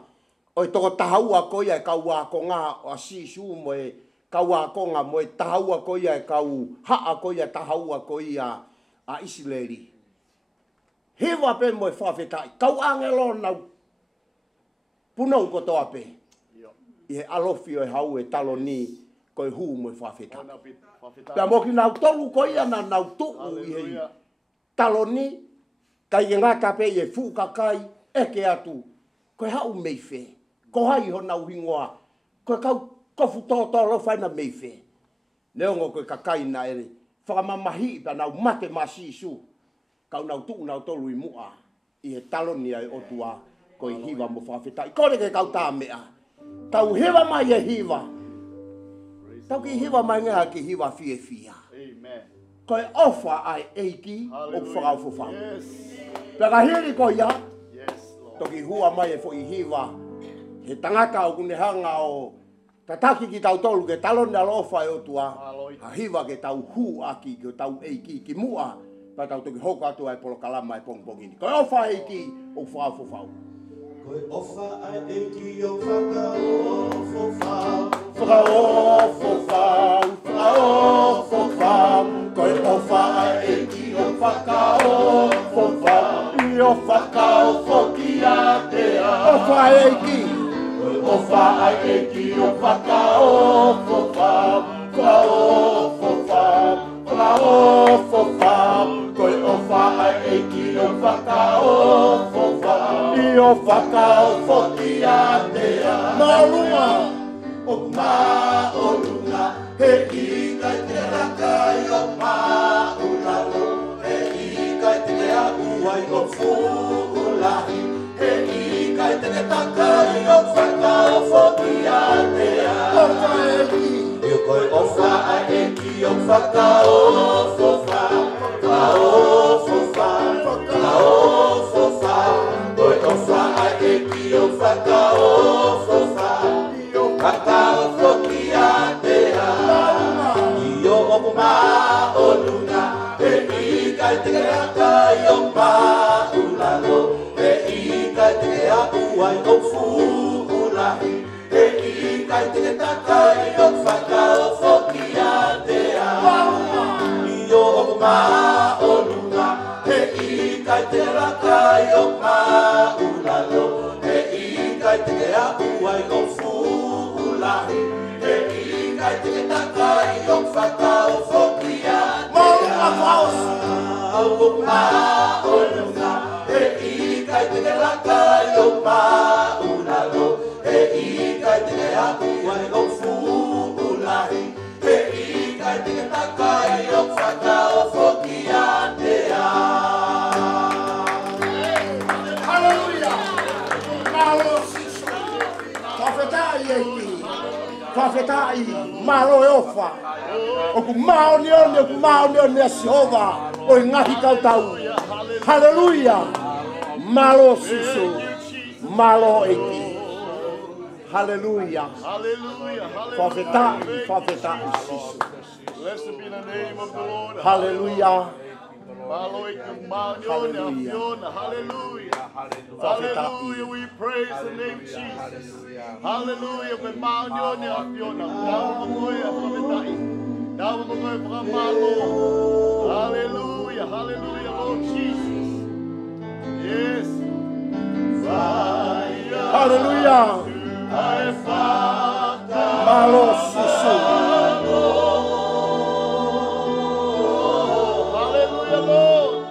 o e toko tahaua ko ia e kau a ko ngā o a sisu mo e kau a ko ngā mo e tahaua ko ia e kau haa ko ia tahaua ko ia a Isileri. Hewa pe mo e whawhetai, kau angelo nau punau ko toa pe. I he alofi o e hau e talo ni ko e huu mo e whawhetai. Pea mo ki nau tolu ko ia na nau tuku i hei taloni, kai e ngata pe i e fukakai, eke atu, koe hau meife, ko hai ho nau hingoa, koe kau kofu tōtō lo whaina meife. Neongo koe kakai na ere, whakamamahi pa nau mate masisu, kau nau tuku nau tolu i mua, i he taloni ai otua, koe hiwa mo whawhetai. Kore ke kau tā mea, tau hewa mai e hiwa, tau ki hiwa mai ngā ki hiwa fie fia. Koe ofa ai eiki o whakau fufau. Peka hiri ko ia, toki hua mai e fo i hiwa, he tangata o kunehanga o tataki ki tau tolu ke taloni alo ofa e otua, a hiwa ke tau hu aki, ke tau eiki ki mua, pa tau toki hoka atu ai polo kalama e pongpongini. Koe ofa eiki o whakau fufau. Koe ofa ai eiki o whakau fufau. Whakau fufau, whakau fufau, koe ofa ai eiki o whakau fufau. O whakau whoki a te a. Ofa eiki. Ofa ai eiki o whakau fufau. Whakau fufau. Whakau fufau. Koe ofa ai eiki o whakau fufau. I o whakau whoki a te a. Maurunga. O maurunga. He i kai te rakai o maurunga. Kai te au ai o fuulahi, he i kai te takai Profetai, malo e ofa. O ku maoni oni a Jehova. O ngahi kautau. Hallelujah. Malo susu. Malo eki. Hallelujah. Profetai susu. Blessed be the name of the Lord. Hallelujah. Hallelujah. Hallelujah. Hallelujah. We praise the name of Jesus. Hallelujah. Hallelujah. Hallelujah, Lord Jesus. Yes. Hallelujah. Malo susu. Hallelujah, Lord.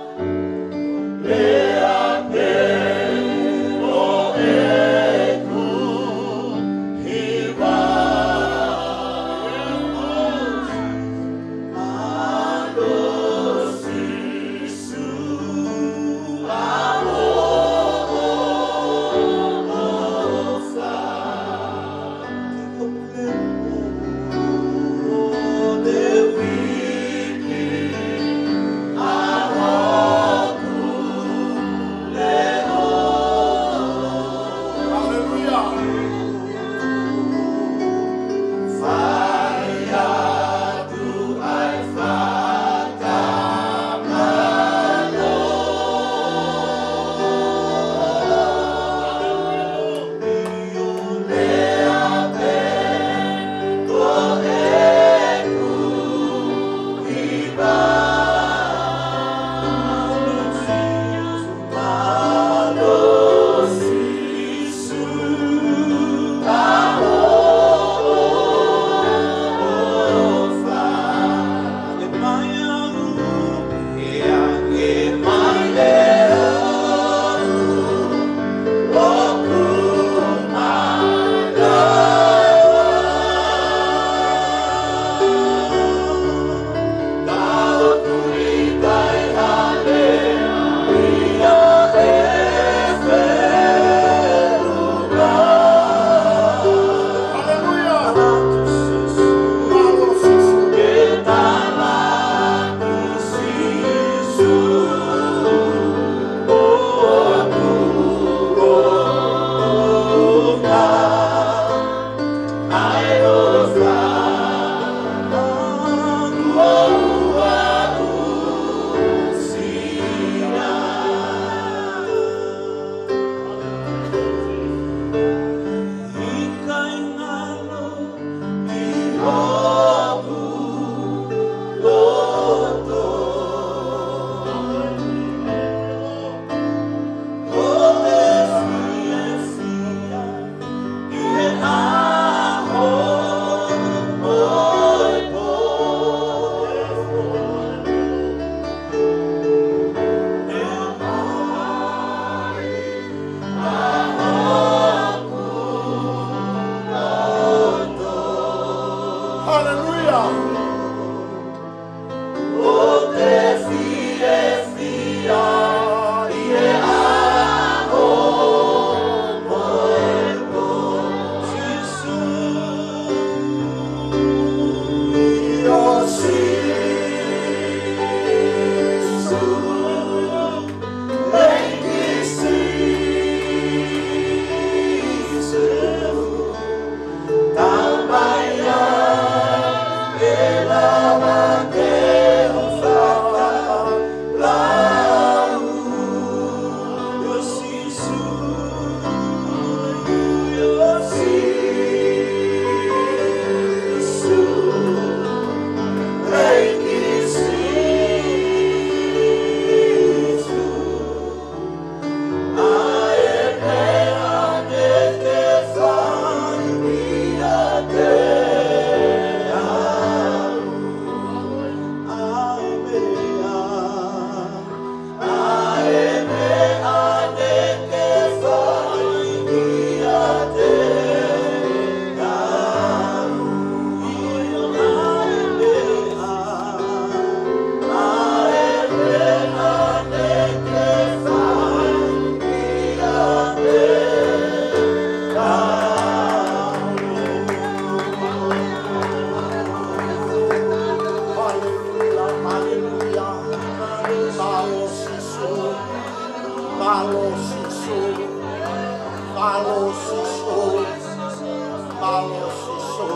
Malo siso.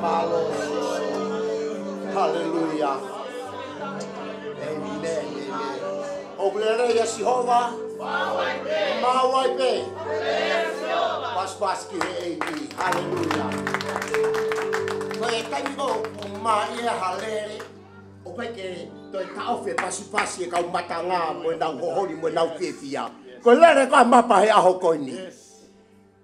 Malo siso. Hallelujah. Amen. Oglere ya Jehovah. Mawai pe. Pas ki eiti. Hallelujah. Koe kaingo ma ia halere. O koe ke toi taofe pasi e kau matanga mo nau hohori mo nau fefia. Koe lere ka mapa he aho koini.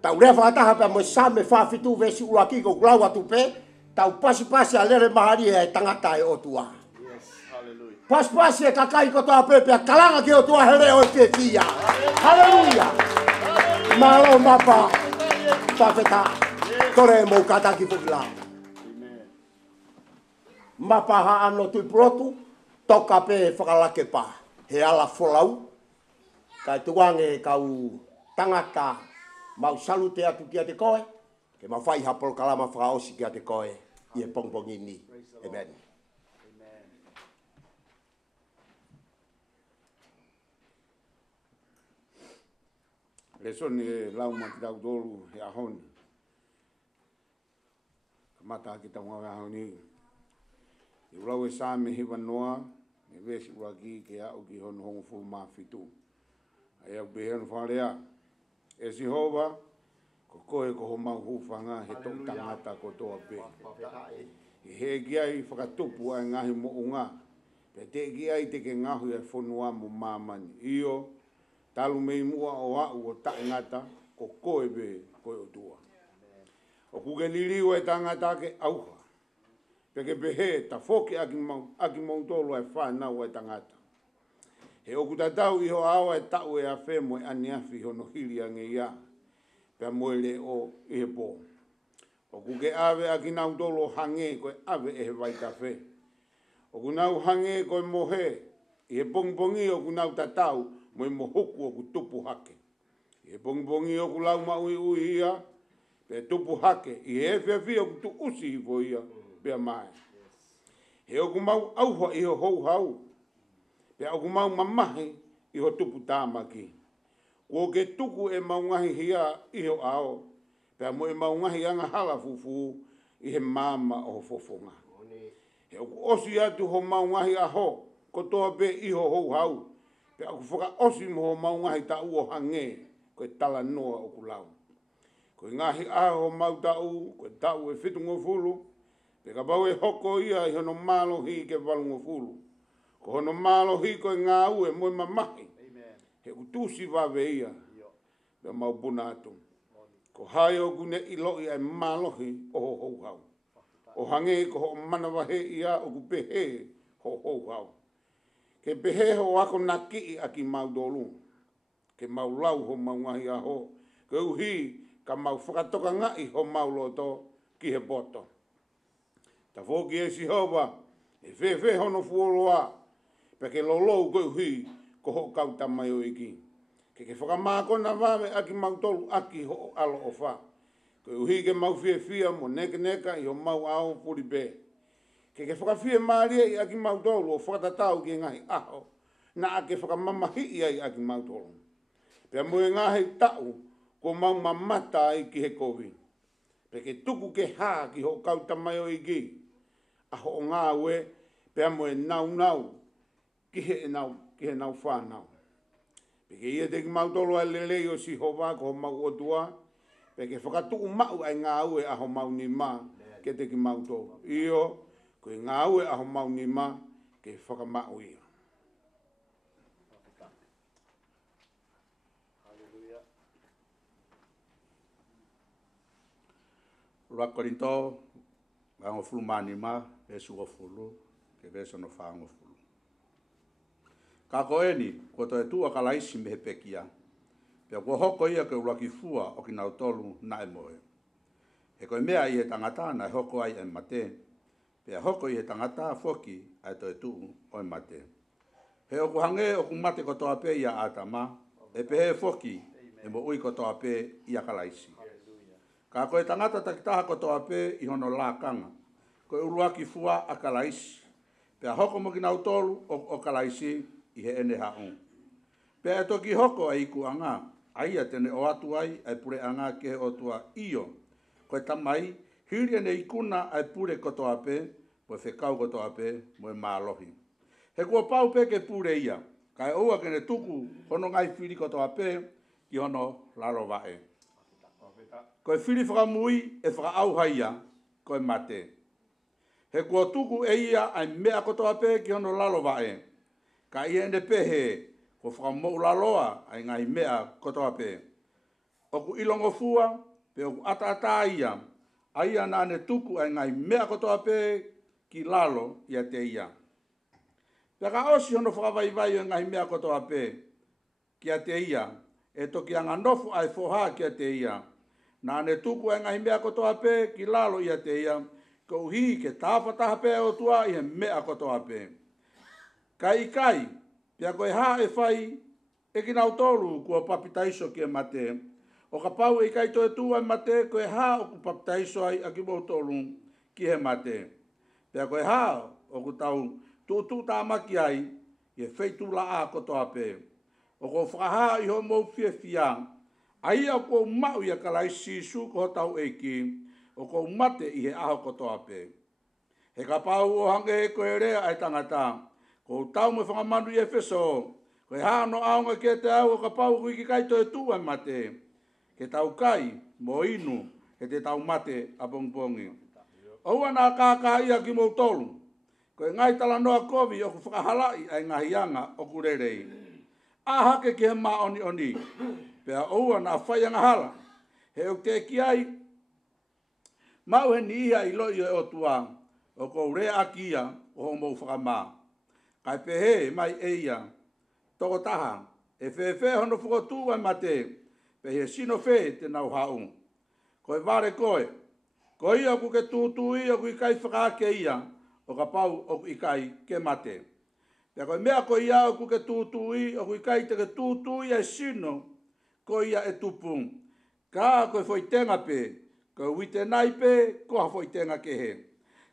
Tau rea whakataha pe mo same whawhitu vesi uaki ko glau atu pe. Tau pasi a lere mahari e tangata e otua. Pasi e kakai ko toa pepe a kalanga ki otua here o fefia. Hallelujah. Malo mapa. Whawheta. Tore mo kataki pukila. Mapa ha ano tui protu, toka pe whakalake pa. He ala wholau, kai tuange kau tangata mau salute atu kia te koe, ke mau whai hapol kalama whakaosi kia te koe, i e pongpongi ni. Amen. Lesoni e lau maki tau tolu he ahoni. Kamata ki tau ngawe ahoni. I ulau e sāme hiwa noa, me vesi uraki ke au ki hono hongo fulu mawhitu. Ai au behenu wharea. E Jehova, ko koe ko ho mau hufanga he tok tangata ko toa pe. I he giai whakatupu ai ngahi mo unga. Pe te giai te ke ngahu e whonua mo mamani. Io, talu mei mua o au o taingata, ko koe be koe o tua. O kuke liliu e tangata ke auha. Peke pehe ta foke aki mau tolu e whanau e tangata. He oku tatau iho awa e tau e a whemo e aniafi hono hiri ange ia. Pea moele o ihe pō. Oku ke ave aki nau tolu hange koe ave e he vai kafe. Oku nau hange koe mohe. Ihe pongpongi oku nau tatau mo i mohoku oku tupu hake. Ihe pongpongi oku lau maui ui ia. Pe tupu hake. Ihe e oku tu usi hifo ia. Pea mai. He oku mau auha iho hou hau. Pea oku mau mamahi iho tupu tāmaki. Kua ke tuku e mau ngahi hia iho ao. Pea mo e mau ngahi anga hala fufu i he mama o fofonga. He oku osi atu ho mau ngahi aho. Ko toa pe iho hou hau. Pea oku whaka osi mo ho mau ngahi ta uo hange. Koe tala noa oku lau. Koe ngahi aho mau tau. Koe tau e fitungo fulu. Peka bau e hoko ia i hono malo hi ke valungo fulu. Ko hono malo hi ko e ngā ue moe mamahi. He utusi wawe ia. Pea mau puna atu. Ko hae o gune i loi ai malo hi o ho hou hau. O hange ko ho mana wahe ia o ku pehe ho hou hau. Ke pehe ho ako naki i aki mau dolu. Ke mau lau ho mau ngahi aho. Ke uhi ka mau whakatoka ngai ho mau loto ki he boto. Ta fōki e Jehova, e whewhe hono fuoloa, pe ke lolou koe hui, ko ho kau tamai o iki. Ke whakamākona wāme aki mau tolu aki ho alo o wha. Koe hui ke mau whia mo neka i ho mau ao puri pē. Ke whakawhia māria i aki mau tolu o whakatatau ki ngahi aho, na ake whakamamahi i ai aki mau tolu. Pea mo e ngahi tau, ko mau mamata i ki he kovi. Pe ke tuku ke hā ki ho kau tamai o iki. Aho o ngā ue, pea mo e nau, ki he nau whānau. Peke ia te ki mau tolo ai lelei o Jehova ko ho mau otua, peke whakatuku mau ai ngā ue aho mau ni mā, ke te ki mau tolo. Io, ko i ngā ue aho mau ni mā, ke whakamau ia. Rakorinto, Vango fulu manima, pesu o fulu, ke veso no fango fulu. Ka koeni, ko to e tua kalaisi me he pekia. Pea ko hoko ia ke uraki fua o ki nau tolu na e moe. He koe mea i he tangata na hoko ai e mate. Pea hoko i he tangata foki ai to e tuu o e mate. He oku hange oku mate ko toa pe ia atama, e pehe foki e mo ui ko toa pe ia kalaisi. Ka koe tangata takitaha ko toa pe i hono la kanga. Koe uruaki fua a kalaisi. Pea hoko mo ki nau tolu o kalaisi i he ene haun. Pea e toki hoko a iku anga. Aia tene o atu ai pure anga ke he otua io. koe tamai, hiri ane ikuna ai pure koto ape, mo se kau koto ape, mo e mālohi. He kua pau pe ke pure ia, kai oua kene tuku, hono ngai whiri koto ape, ki hono lalo vae. Koe whiri whakamui e whakaau haia, koe mate. He kua tuku e ia ai mea koto ape ki hono lalo vae. Ka ia ene pehe, ko whakamou laloa ai ngai mea koto ape. Oku ilongo fua, pe oku ata ia, aia na ane tuku ai ngai mea koto ape ki lalo ia te ia. Pea ka osi hono whakavaivai o ngai mea koto ape ki a te ia, e toki anga nofu ai foha ki a te ia. Na ane tuku ai ngai mea koto ape ki lalo ia te ia, ko uhi ke tāwhataha pē o tua i he mea koto ape. Kai, pia koe ha e whai e ki nau tolu kua papitaiso ki e mate. O ka pau e kai toe tu ai mate, koe ha o ku papitaiso ai a ki mau tolu ki he mate. Pia koe ha o ku tau tu tāmaki ai i e wheitu la a koto ape. O ko whakaha i ho mau fia, aia o ko mau i a kalai sisu ko tau eiki, o ko mate i he aho koto ape. He ka pau o hange he koe rea ai tangata, ko tau me whakamanu i e wheso, koe hano aonga ke te au o ka pau kui ki kai toe tu ai mate, ke tau kai mo inu he te tau mate a pongpongi. Oua nā kākā ia ki mau tolu, koe ngai tala noa kovi o ku whakahalai ai ngahianga o ku rerei. A hake ki he maa oni, pea oua nā whaianga hala, he o te ki ai, mau he ni ia i loi o tua, o kou rea akia o ho mou whakamā. Kai pehe mai eia, toko taha, e whewhe hono whakotu ai mate, pehe sino whe te nau hau. Koe vare koe, ko ia ku ke tūtū ia ku i kai whakaake ia, o ka pau o ku i kai ke mate. Pea koe mea ko ia o ku ke tūtū ia, o ku i kai te ke tūtū ia e sino, ko ia e tupung. Ka koe foi tenga pe, ko wite nai pe, ko ha foi tenga ke he.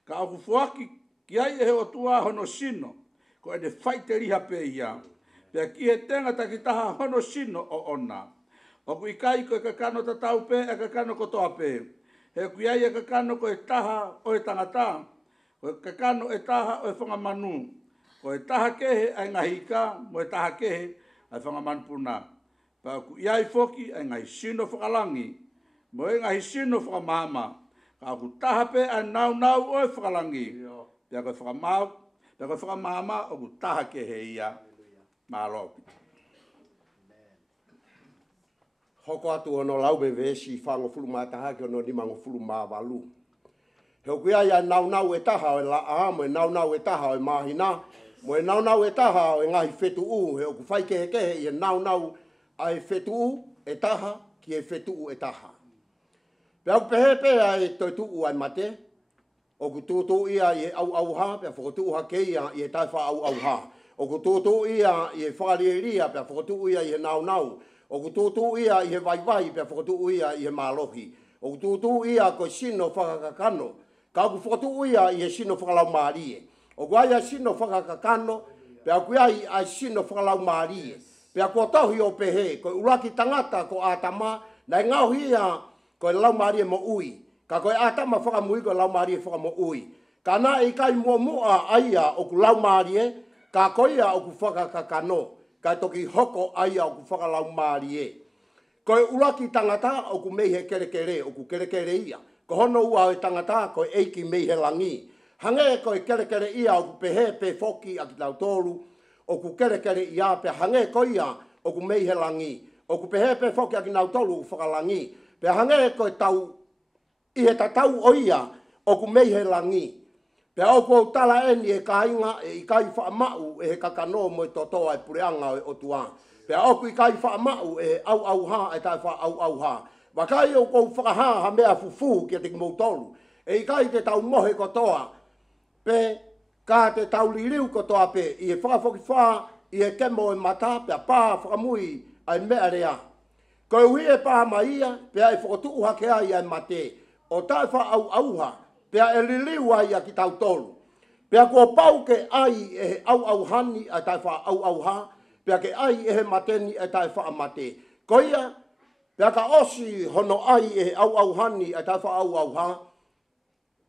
Ka aku fuaki ki ai e he o tua hono sino, ko e ne whaite riha pe ia. Pea ki he tenga taki taha hono sino o ona. O ku i kai ko e kakano tatau pe, e kakano kotoa pe. He ku ai e kakano ko e taha o e tangata, ko e kakano e taha o e whangamanu. Ko e taha kehe ai ngahika, mo e taha kehe ai whangamanu puna. Pa ku i ai foki ai ngai sino whakalangi, mo e ngai sino whakamama. Ka ku taha pe ai nau o e whakalangi. Pea koe whakamau, pea koe whakamama o ku taha kehe ia. Mālopi. Hoko atu ono lau me vesi whango fulu mā taha ki ono limango fulu mā walu. He o kuia ia nau e taha o e laa, mo e nau e taha o e mahina, mo e nau e taha o e ngahi whetu u, he o ku whai kehe i e nau ai whetu u e taha ki e whetu u e taha. Pea ku pehe e toi tu u ai mate, o ku tūtū ia i e au ha, pea whakotu ha ke ia i e tai wha au ha. O ku tūtū ia i e whaaria pea whakotu ia i e nau. O ku tūtū ia i he vai, pea whakotū ia i he mālohi. O ku tūtū ia ko sino whakakakano. Ka ku whakotū ia i he sino whakalau mārie. O ku aia sino whakakakano, pea ku ai sino whakalau mārie. Pea ko tohi o pehe, ko uraki tangata ko atama, na ngau hia ko lau mārie mo ui. Ka koe atama whakamui ko lau mārie whakamo ui. Ka nā i kai mua aia o ku lau mārie, ka koia o ku whakakakano. Kai toki hoko aia o ku whakalau mārie. Koe uraki tangata o ku meihe kerekere, o ku kerekere ia. Ko hono ua o tangata koe eiki meihe langi. Hange koe kerekere ia o ku pehe pe foki a ki tau tōru, o ku kerekere ia pe hange koe ia o ku meihe langi. O ku pehe pe foki a ki tau tōru u whakalangi. Pe hange koe tau, i he tatau o ia o ku meihe langi. Pe au kou tala eni e kainga e i kai Fiema'u e he kakano mo i totoa e pureanga o tua. Pe au kou i kai Fiema'u e au ha e tai wha au ha. Wakai au kou whakaha ha mea fufu ki a te kimoutolu. E i kai te tau mohe kotoa. Pe ka te tau liriu kotoa pe i e whakafoki wha i e kemo e mata pe a pā whakamui ai mea rea. Koe hui e pā maia pe a e whakotuu hakea i ai mate. O tai wha au ha. Pea e liliu ai a ki tau tolu. Pea kua pau ke ai e he au hani a tai wha au ha. Pea ke ai e he mateni e tai wha mate. Koia, Pea ka osi hono ai e au hani e tai au ha.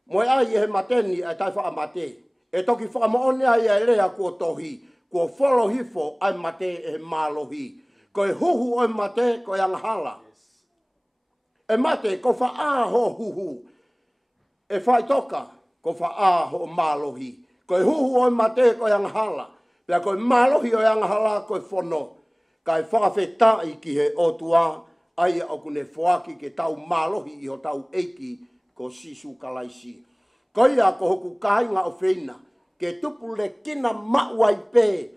Moe ai e mateni e tai mate. E toki whakamoone ai e lea kua tohi. Kua wholo hifo ai mate e malohi. Ko e huhu oi mate ko e angahala. E mate ko Fai'aho huhu. E whai toka ko Fai'aho malohi. Ko e huhu oi mate ko e angahala. Pea ko e malohi oi angahala ko e whono. Ka e whakawheta i ki he otua. Ai au kune whoaki ke tau malohi i ho tau eiki ko sisu kalaisi. Ko ia ko hoku kainga o whina. Ke tupu le kina mauai pē.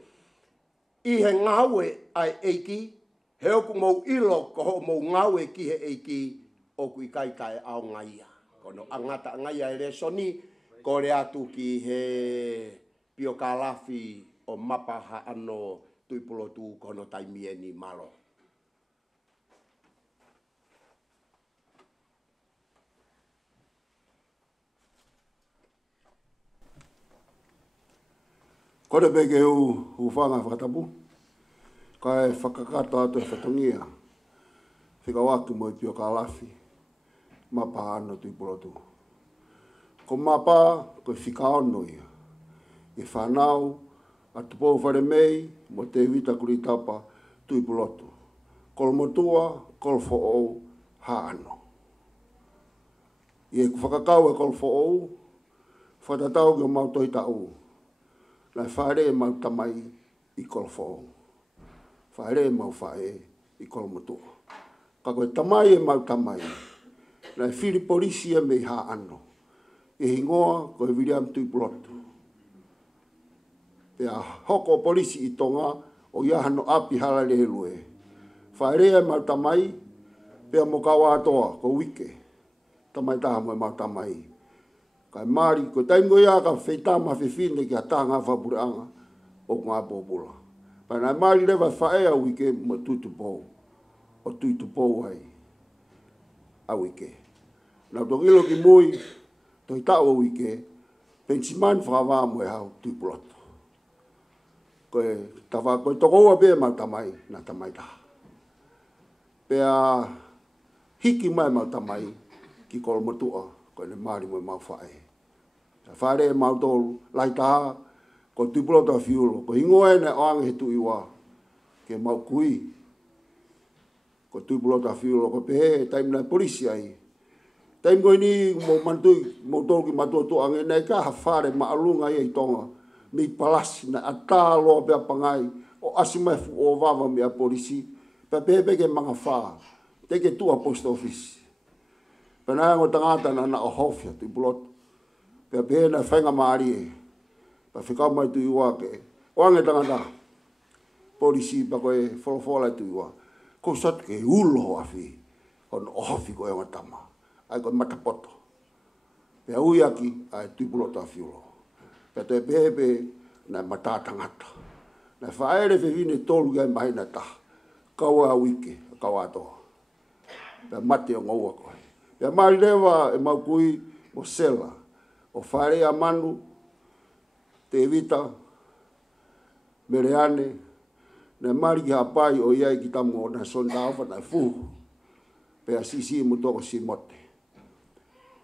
I he ngawe ai eiki. He oku mou ilo ko ho mou ngawe ki he eiki. Oku i kai kai au ngaia. Kono angata ngaia e re soni. Ko re atu ki he pio kalafi o Mapa ha ano tuipulotu kono taimieni malo. Kore peke u whanga whakatapu. Ka e whakakato atu e whatongia. Whika waki mo i pio kalafi. Mapa ano tuipulotu. Ko Mapa ko i whikaono ia. I whanau atu pou whare mei mo te vita kuritapa tuipulotu. Kol motua, kol fo'ou, ha ano. I e ku whakakau e kol fo'ou, whatatau ke mau toi tau. Lai whaere e mau tamai i kol fo'ou. Whaere e mau whae i kol motua. Ka koe tamai e mau tamai. Lai whiri polisi e mei ha ano. E hingoa koe William tuipulotu. Pea hoko polisi i tonga o iahano api hala le helue. Whaere e mau tamai, pea mo kawa atoa ko wike. Tamai taha mo e mau tamai. Kai mari, ko taimo ia ka wheita ma whiwhine ki a tanga whapureanga o ngā pōpula. Pai nai mari lewa whaea wike mo tuitupou. O tuitupou ai. A wike. Nā tōngilo ki mui, toi tau o wike, pensiman whakawā mo e hau tuipulotu. Koe tawa, koe tokoua pē mau tamai, nā tamai taha. Pea hiki mai mau tamai ki kolomotua, koe ne mari mo e mau whae. Whaere e mau tolu, lai taha, ko tuipulotu a whiulo, ko hingoa e ne oange he tuiwa, ke mau kui. Ko tuipulotu a whiulo, ko pehe, taimina polisi ai. Taim koe ni, mo mantui, mo tolu ki matua tuange, nei ka ha whaare maalunga i tonga, mi palasi, na ata loa pia pangai, o asimefu o wawa mi a polisi, pe pepe ke mga whaa, teke tua post office. Penaya ngo tangata na o hofia, tuipulotu. Pea pehe na whainga maari e. Pa whikau mai tui ua ke. Oange tangata. Polisi pa koe wholofola tui ua. Ko sat ke ulo afi. Ono ofi koe o tama. Ai koe matapoto. Pea uiaki ai tuipulotu a fiulo. Pea toi pehe na mata tangata. Na whaere whiwine tolu gai mahi na taha. Kaua a wike, kaua atoa. Pea mate o ngaua koe. Pea mari lewa e mau kui mo sela. O whaere a manu, te evita, mereane, na mari ki hapai o iai ki tamu o na sondaawa na fuhu. Pea sisi mu toko si mote.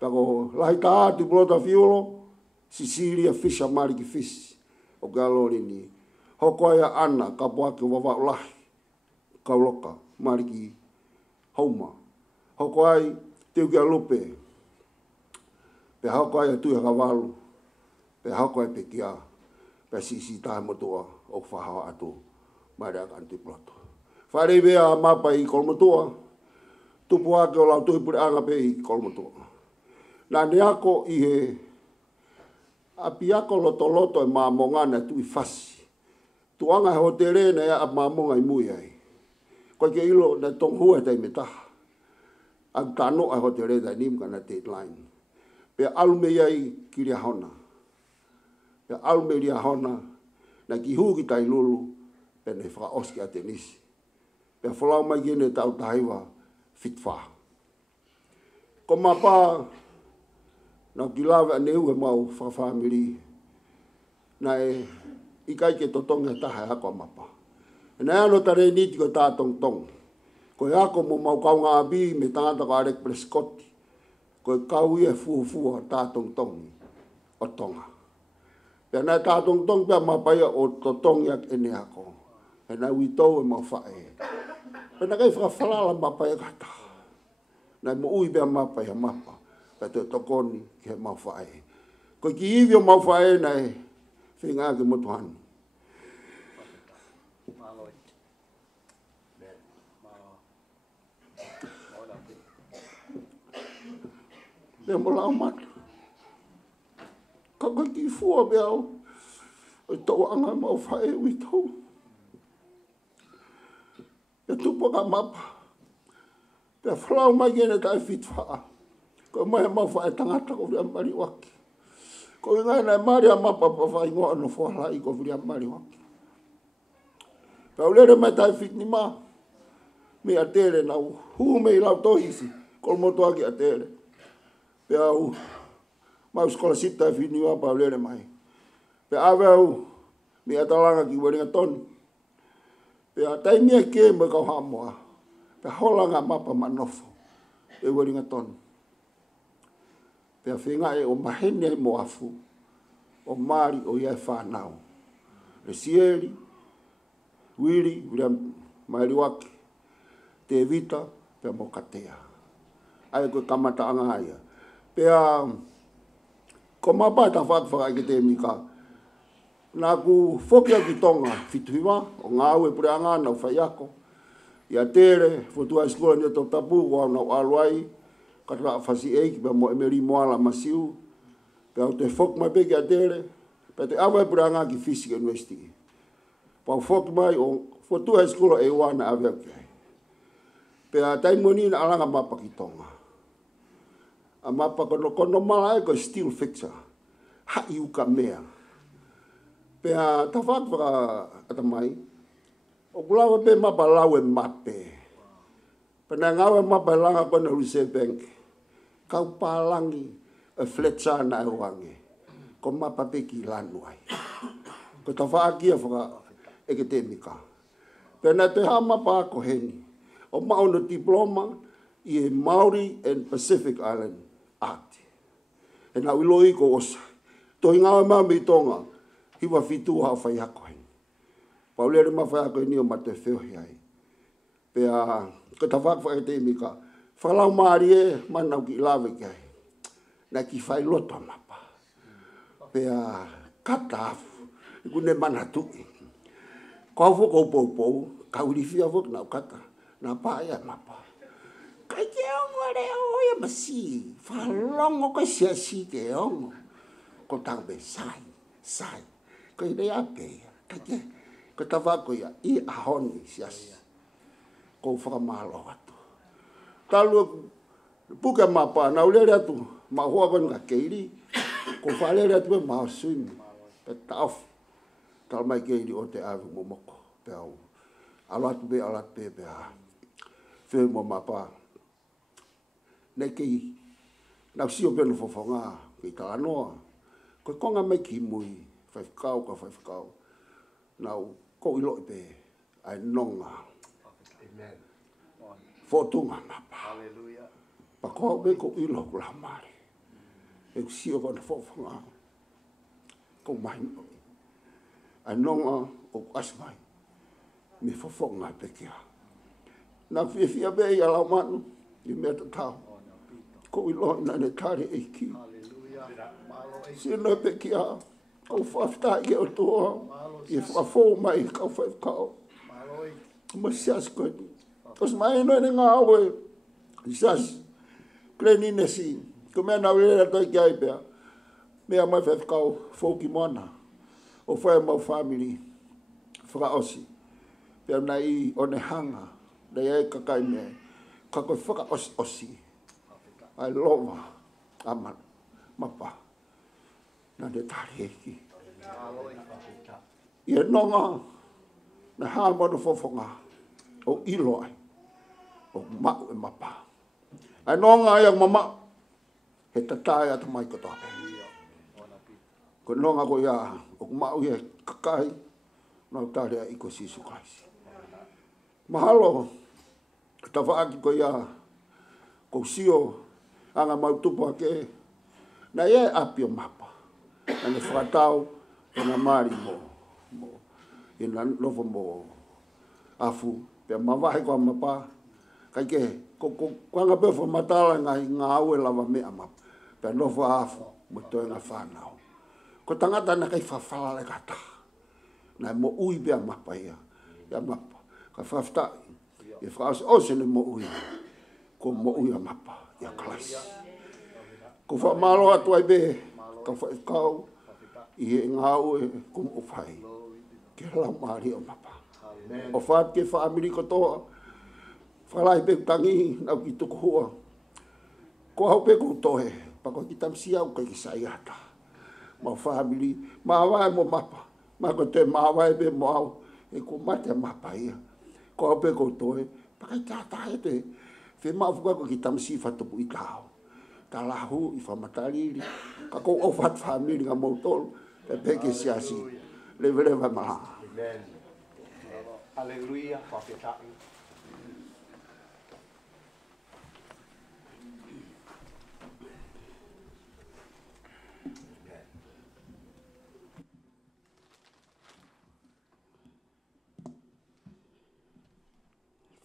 Tako lahi taha tu plota fiolo, Sicilia fisha mari ki fish. O galori ni. Hoko aia ana, kapuake wawa ulahi. Kauloka, mari ki hauma. Hoko ai, teu ki a lupe. Pe hako ai atu e kawalu, pe hako ai pe kia, pe sisi tahe motua o whahawa atu, maere aka anti ploto. Whare bea Mapa i kolomotua, tupu ake o lau tuhi pure anga pe i kolomotua. Nā ne ako i he, api ako loto e māmonga na tu i fasi. Tuanga he hotere na ea a māmonga i mui ai. Koe ke ilo na tonghua tai me taha. Ak tano a hotere da nimka na deadline. Pe alume iai ki rea hona. Pe alume rea hona na ki huki tai lulu pe ne whakaoski a tenisi. Pe whalau mai kene tau tahiwa fitwha. Ko Mapa na ki lawe a neu e mau whakawhamiri na e ikai ke totonga taha hako Mapa. E na ano tare niti ko tā tong tong. Ko e ako mo mau kau ngā abi me tangata ko arek pleskoti. Ko e kau ia fuhufua tātong tongi o tonga. Pea nai tātong tongi pea mapaya o to tongi ak ene ako. E nai witou e mau whae. Pea na kai whakawhalala mapaya kata. Nai mo ui pea mapaya mapa. Pea te tokoni ki he mau whae. Ko ki iwi o mau whae nai whinga ke motuhanu. Pea mo lau matu. Ka ki fua pea o. O tau anga mau whae ui tau. Pea tupo ka mapa. Pea whalau mai kene tai whit whaa. Ko mai mau whae tangata ko whia mari waki. Ko ngai nai mari a mapa pa whai ngoa no whalai ko whia mari waki. Pea ulere mai tai whit ni maa. Me a tere na hu me i lau tohisi. Ko moto aki a tere. Pea au. Mau skola sita e whit ni maa pa ulere mai. Pea awe au. Me a talanga ki waringa toni. Pea taimia ke mo kau hamoa. Pea holanga mapa manofo. E waringa toni. Pea whenga e o mahene e mo afu. O mari o iai whanau. Le sieri. Wiri. Wira mairi waki. Te vita. Pea mo katea. Ai koe kamata anga aia. Pea. Ko mapa ta whakawhaka ki te mika. Nā ku whokia ki tonga whituhiwa. O ngā ue pure anga nau Fai'aho. Ia tere. Whotua eskola ni o tau tapu. Wau nau aluai. Kata whasi eiki. Pea mo emeri moala masiu. Pea o te whok mai peki a tere. Pea te awa pure anga ki Physical University. Pau whok mai o whotua eskola e wana awea ki ai. Pea taimoni na alanga mapa ki tonga. A mapa kono mala e ko steel fixer. Hai uka mea. Pea ta whakawhaka ata mai. O kulawa pe mapa lau e mape. Pena ngawe mapa langa kona Reserve Bank. Kau palangi e fletsa na e wange. Ko mapa pe ki lanu ai. Ko ta whaakia whaka eke te mika. Pena te ha mapa ako heni. O maono diploma i e Maori and Pacific Island Art. E na wiloi ko osa. Toi ngawe mami i tonga. Hiwa fitu hao Fai'aho hei. Paulere ma Fai'aho ni o mate whiohi ai. Pea, ko ta whakawhaka te mika. Whalau maari e, manau ki lawe ki ai. Na ki whai loto mapa. Pea, kata afu. Kune mana tui. Kau whoko pou, kau rifia whok nau kata. Na paia mapa. Kai ke ongo reo oia masi. Whalongo kai siasi ke ongo. Ko tau be sai. Ko i rea pea. Kai ke. Ko ta wako ia. I ahoni siasi. Ko whakamalo atu. Talu puke mapa. Na ulere atu. Ma hoa konu ka keiri. Ko whalere atu e maho swim. Pe taof. Tal mai keiri o te avu momoko. Pe au. Alat pe pea. Wheu mo mapa. Nei kei. Nau sio penu fofonga. Kei talanoa. Koe konga mai ki mui. Whaifkau ka whaifkau. Nau ko ilo i pe. Ai nonga. Amen. Fotunga mapa. Hallelujah. Pakoa me ko ilo kula mare. E sio kona fofonga. Ko mai no. Ai nonga o asmai. Me fofonga pe kia. Na whiawhia be i alau manu, i mea ta tau. Ko i loa na ne tare eiki. Sino pe kia, kau whafta i o toa, i whafo mai kau whaifkau. Ma sias koe ni. Tos mai no ne ngā awe, i sias, kleni nesi, ko mea na wera toi ki ai pea, mea mai whaifkau whauki moana, o Fiema'u family, whakaosi, pea na i o ne hanga, Dai ai kakai me, kako whaka osi. Ai lowa, aman, mapa. Nā te tari eki. Ia nonga, na haa mono fofonga, o ilo ai, o mau e mapa. Ai nonga ai ang mama, he tatai ata mai kotoa. Ko nonga ko ia, o mau ia kakai, nau tari a iko sisu kaisi. Mahalo, Tawhaaki ko ia ko sio anga mautupu ake na ia api o mapa. Na ne whakatau o na maari mo ina lofo mo afu. Pea mawahe ko a mapa kai ke ko anga pewha matala ngā aue lava mea mapa. Pea lofo afu mo toi ngā whanau. Ko tangata na kai whawhala le kata. Na mo ui pea mapa ia. Ia mapa. Ka whaftai. Ia whaas ose ne mo ui. Ko mo ui a mapa. Ia klasi. Ko whamalo atu ai be. Ka whaikau. I ngā ue ko mo whai. Ke lau maari o mapa. O whaat ke whaamiri ko toa. Whalai pe tangi nau ki tuku hua. Ko hau pe ko tohe. Pako ki tamsia au kai ki saiata. Ma whaamiri. Mawai mo mapa. Ma ko te mawai pe mo au. E ko mate mapa ia. Ko hau pe ko tohe. Pakai tātai te. Fiema'u fuka ko ki tamsi whatupu i tāo. Ta lahu i whamatariri. Ka ko au what whaamiri ngā mautolu. Pe peke siasi. Lewe maha. Amen. Hallelujah. Whawhetai.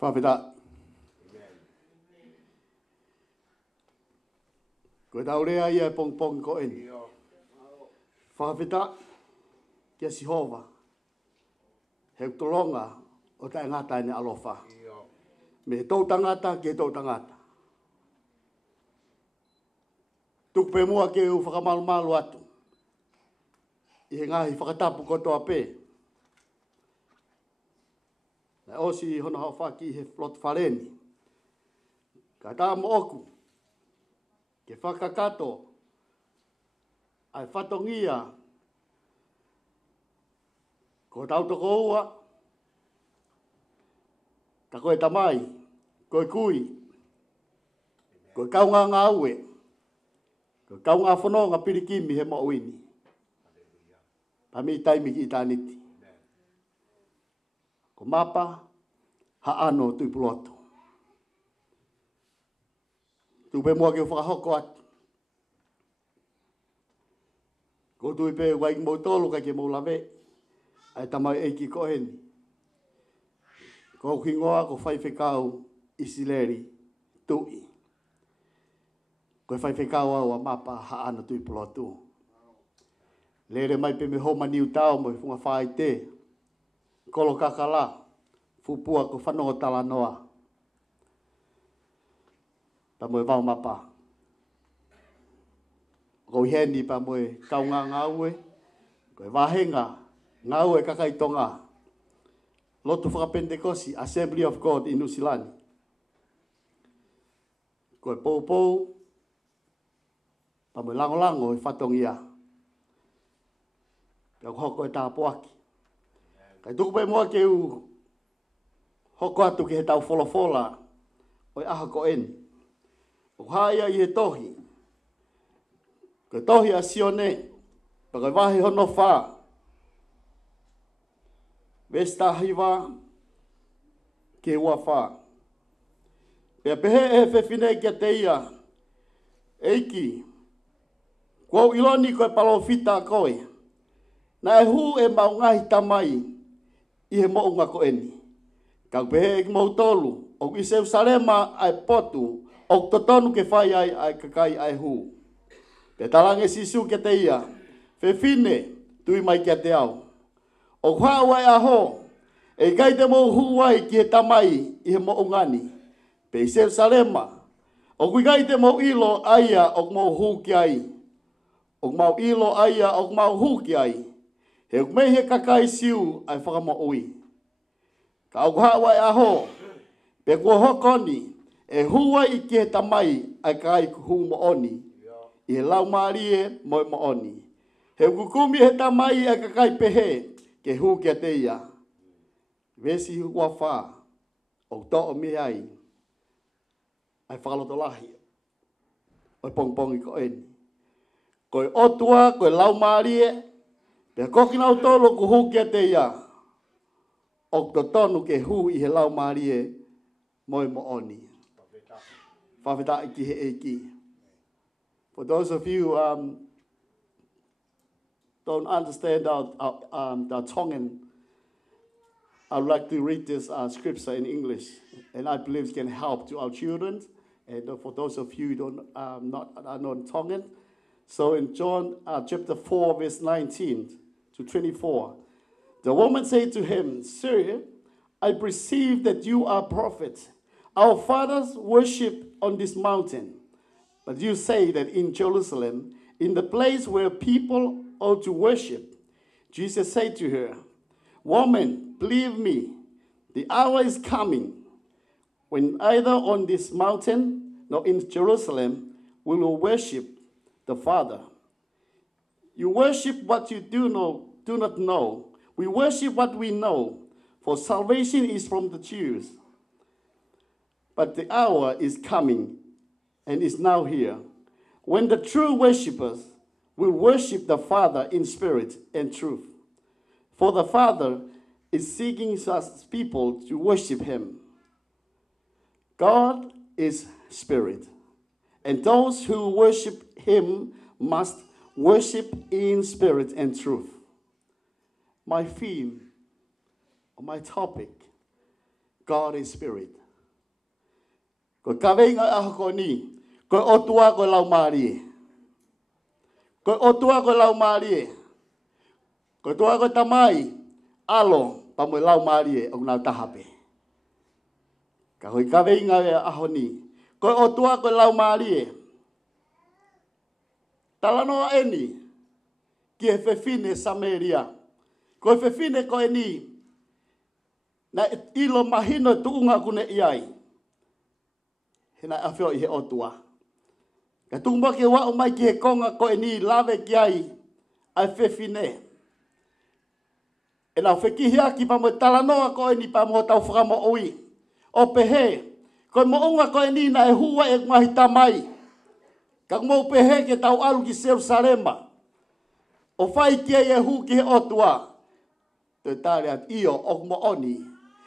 Whawheta. Koe taurea ia pong ko eni. Whawheta kia sihova. Heu tolonga o tae ngata ene alofa. Me tau tangata ke tau tangata. Tukupe mua ke u whakamalu atu. I he ngahi whakatapu kotoa pē. Na osi hona hao whaki he flot whareni. Ka tā mo oku. Ke whakakato. Ai whatongia. Ko tau toko ua. Ka koe tamai. Koe kui. Koe kaunga ngā ue. Koe kaunga whanonga pirikimi he mo uini. Pami taimi ki i tāniti. Ko mapa, ha ano tui puloto. Tupe mua ke whakahoko atu. Ko tui pe waiki mau tolu kai ke mau lawe. Ai tamai eiki ko heni. Ko hingoa ko whaiwhekau isileri tui. Ko whaiwhekau au a mapa ha ano tui puloto. Lere mai pe me homa niu tau mo funga whai te. Kolo kakala. Fupua ko whanonga tala noa. Pa moe wau mapa. Ko heni pa moe kaunga ngaue. Ko wahenga ngaue kakaitonga. Lotu whakapentekosi Assembly of God in New Zealand. Ko pou. Pa moe lango i whatongia. Pia hoko e tāpoaki. Kai tuku pai mua ke u hoko atu ke he tau wholofola o i aha ko eni. O haia i he tohi. Ko tohi a sione. Pa kai wahi hono wha. Vesta hiwa ke ua wha. Pia pehe e whewhine kia te ia. Eiki. Kua iloni koe palofita koe. Na e hu e mau ngahi tamai i he mounga ko eni. Kau pehe e mau tolu, o i seu salema ai potu, o totonu ke whai ai kakai ai hu. Pe talange sisu ke te ia, whewhine tui mai kia te au. O whau ai aho, e kai te mau hu ai ki he tamai i he moungani. Pe i seu salema, o kui kai te mau ilo aia o mau hu ki ai. O mau ilo aia o mau hu ki ai. He mei he kakai siu ai whakamo ui. Ka au hawa e aho, pe kua hokoni, e hua i ki he tamai ai kai hu mo oni. I he lau maarie mo oni. He kukumi he tamai ai kakai pehe, ke hu kia te ia. Vesi hua wha, o to'o mi ai, ai whakaloto lahi. Oi pongpongi ko eni. Koe otua, koe lau maarie, pea kokina o tolo ko hu kia te ia. O to tonu ke hu i he lau maarie moi mo'oni. Whawheta iki he eki. For those of you don't understand our Tongan, I would like to read this scripture in English, and I believe it can help to our children. And for those of you who don't are not Tongan, so in John chapter 4, verse 19 to 24, the woman said to him, "Sir, I perceive that you are a prophet. Our fathers worship on this mountain, but you say that in Jerusalem, in the place where people ought to worship." Jesus said to her, "Woman, believe me, the hour is coming when either on this mountain nor in Jerusalem we will worship the Father. You worship what you do not know. We worship what we know, for salvation is from the Jews. But the hour is coming and is now here, when the true worshippers will worship the Father in spirit and truth. For the Father is seeking such people to worship him. God is spirit, and those who worship him must worship in spirit and truth." My theme, or my topic, God is spirit. Ko kawinga aho ko ni, ko otua ko lau marie. Ko otua ko lau marie. Ko tua ko tamai, alo, pa mo lau marie, o nau tahape. Ka hoi kawinga aho ni, ko otua ko lau marie. Talanoa eni, ki e whewhine Samaria. Ko e whewhine ko eni, na ilo mahino tuunga kune iai. Hena awhio i he otua. Ka tungma ke wa umai ki he konga ko eni lawe ki ai, ai whewhine. E nau whekihia ki pa mo talanoa ko eni pa mo tau whakamo oi. O pehe, ko mo unga ko eni na e hua e ngahi tamai. Ka mo pehe ke tau alu ki Jerusalema. O whai ki e hu ki he otua. Te tare at iyo o mo oni.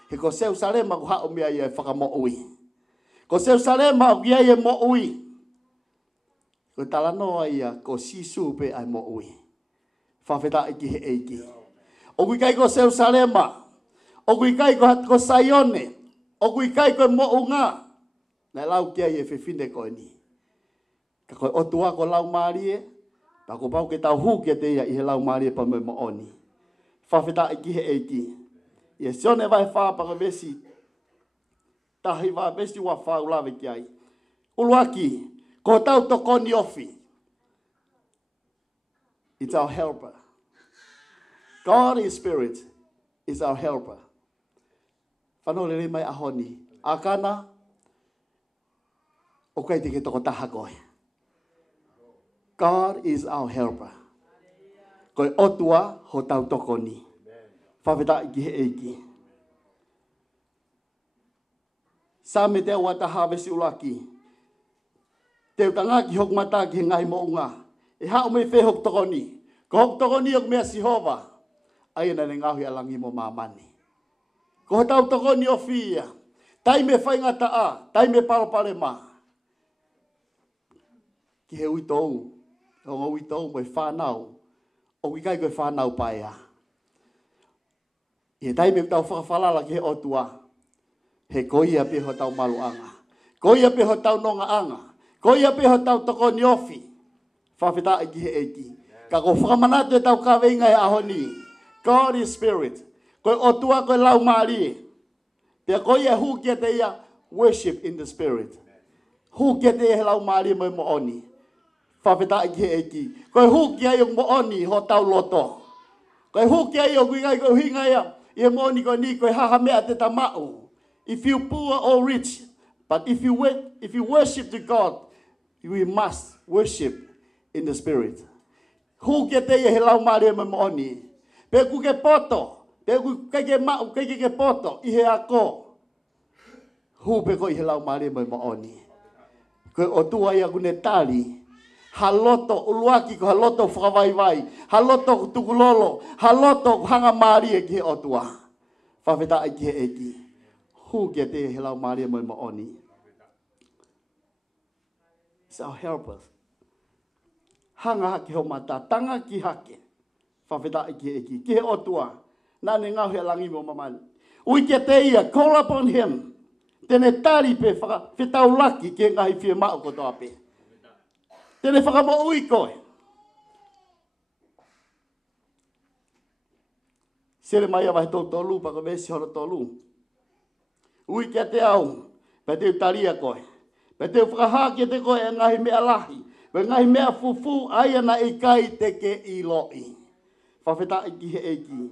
He ko Jerusalema ko hao mea i e whakamo oi. Ko Jerusalema o ki e mo oi. Ko talanoa ia ko sisu pe ai mo oi. Whawheta iki he eiki. O kui kai ko Jerusalema. O kui kai ko Saione. O kui kai ko mo unga. Na lau ki e whiwhine ko ni. Ka koe otua ko lau marie. Pa ko pau ke tau hu ke te ia i he lau marie pa mo oni. Whawheta iki he eiki. Ia sione vai wha pa ko besi. Tahi wā besi wā wha ulawe ki ai. Uluaki, ko tau toko ni ofi. It's our helper. God is spirit, is our helper. Whanau le mai ahoni. Akana, o kai te ke toko taha koe. God is our helper. Koe otua ho tau toko ni. Whawheta iki he eiki. Sa me te wata hawesi ulaki. Te utanga ki hok mata ki ngai mo unga. E hao me whe hok toko ni. Ko hok toko ni ok mea Sihova. Ai na ngahi alangi mo mamani. Ko tau toko ni o fia. Tai me whainga taa. Tai me parapare ma. Ki he uitou. O ngā uitou mo e whanau. O wikai koe whanau paea. I tai me tau whakawhalala ki he otua. He koia pe ho tau maluanga. Koia pe ho tau nonga anga. Koia pe ho tau toko ni ofi. Whawheta iki he eki. Ka ko whakamanatu e tau kaweinga e ahoni. God is spirit. Koe otua koe lau maari. Pea koia hu kia te ia worship in the spirit. Hu kia te ia he lau maari mo mo oni. Whawheta iki he eki. Koe hu kia i mo oni ho tau loto. Koe hu kia i o kuingai koe hinga ia. Ia mo oni koe ni koe haha mea te tamau. If you poor or rich, but if you worship to God, we must worship in the spirit. Hu ke te he lau mare me moni. Pe ku ke poto, pe ku ke mau ke poto i he ako. Hu pe ko i he lau mare me moni. Ko o tua ia ku ne tali. Haloto uluaki ko haloto whakawaiwai. Haloto tukulolo. Haloto hanga mari e ki he o tua. Whawheta e ki he eki. Who get there? Hello, Maria Moani. It's our helpers. Hanga haki ho mata, tanga ki hake. Whawheta iki. Ki he otua. Nane ngau he langi mo mamani. Ui ke te ia, call upon him. Tene tari pe whetau laki ke ngahi Fiema'u kotoa pe. Tene whakamo ui koe. Sere mai awa he tō tōlu, paka mesi horo tōlu. Ui ke te au, pe te utaria koe. Pe te whakahake te koe e ngahi mea lahi. Pe ngahi mea fufu, aia na i kai te ke i loi. Whawheta iki he eki.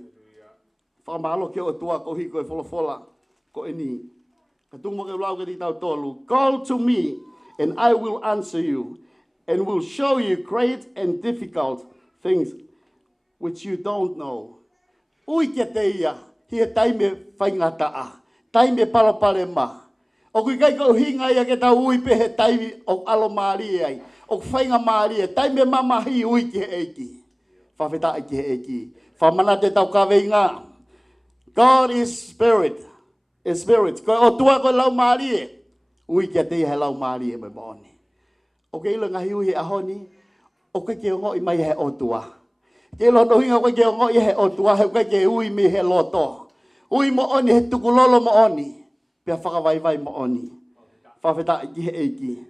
Whamalo ke o tua ko hi koe wholofola ko e ni. Ka tungo ke ulau ke ti tau tolu. Call to me and I will answer you and will show you great and difficult things which you don't know. Ui ke te ia, hi e taime whaingata a. Taime palopale ma. O kui kai ko hinga ia ke tau ui pe he taimi o alo maari ai. O whainga maari ai. Taime mamahi ui ke he eki. Whawheta iki he eki. Whamana te tau kawe ngā. God is spirit. Is spirit. Ko o tua ko lau maari e. Ui kia te he lau maari e me maoni. O ke ilo ngahi ui he ahoni. O ke ke o ngoi mai he o tua. Ke ilo no hinga ko ke o ngoi he o tua. He ke ui me he loto. Ui maoni he tukulolo maoni. Pea whakawaiwai maoni. Whawheta iki he eiki.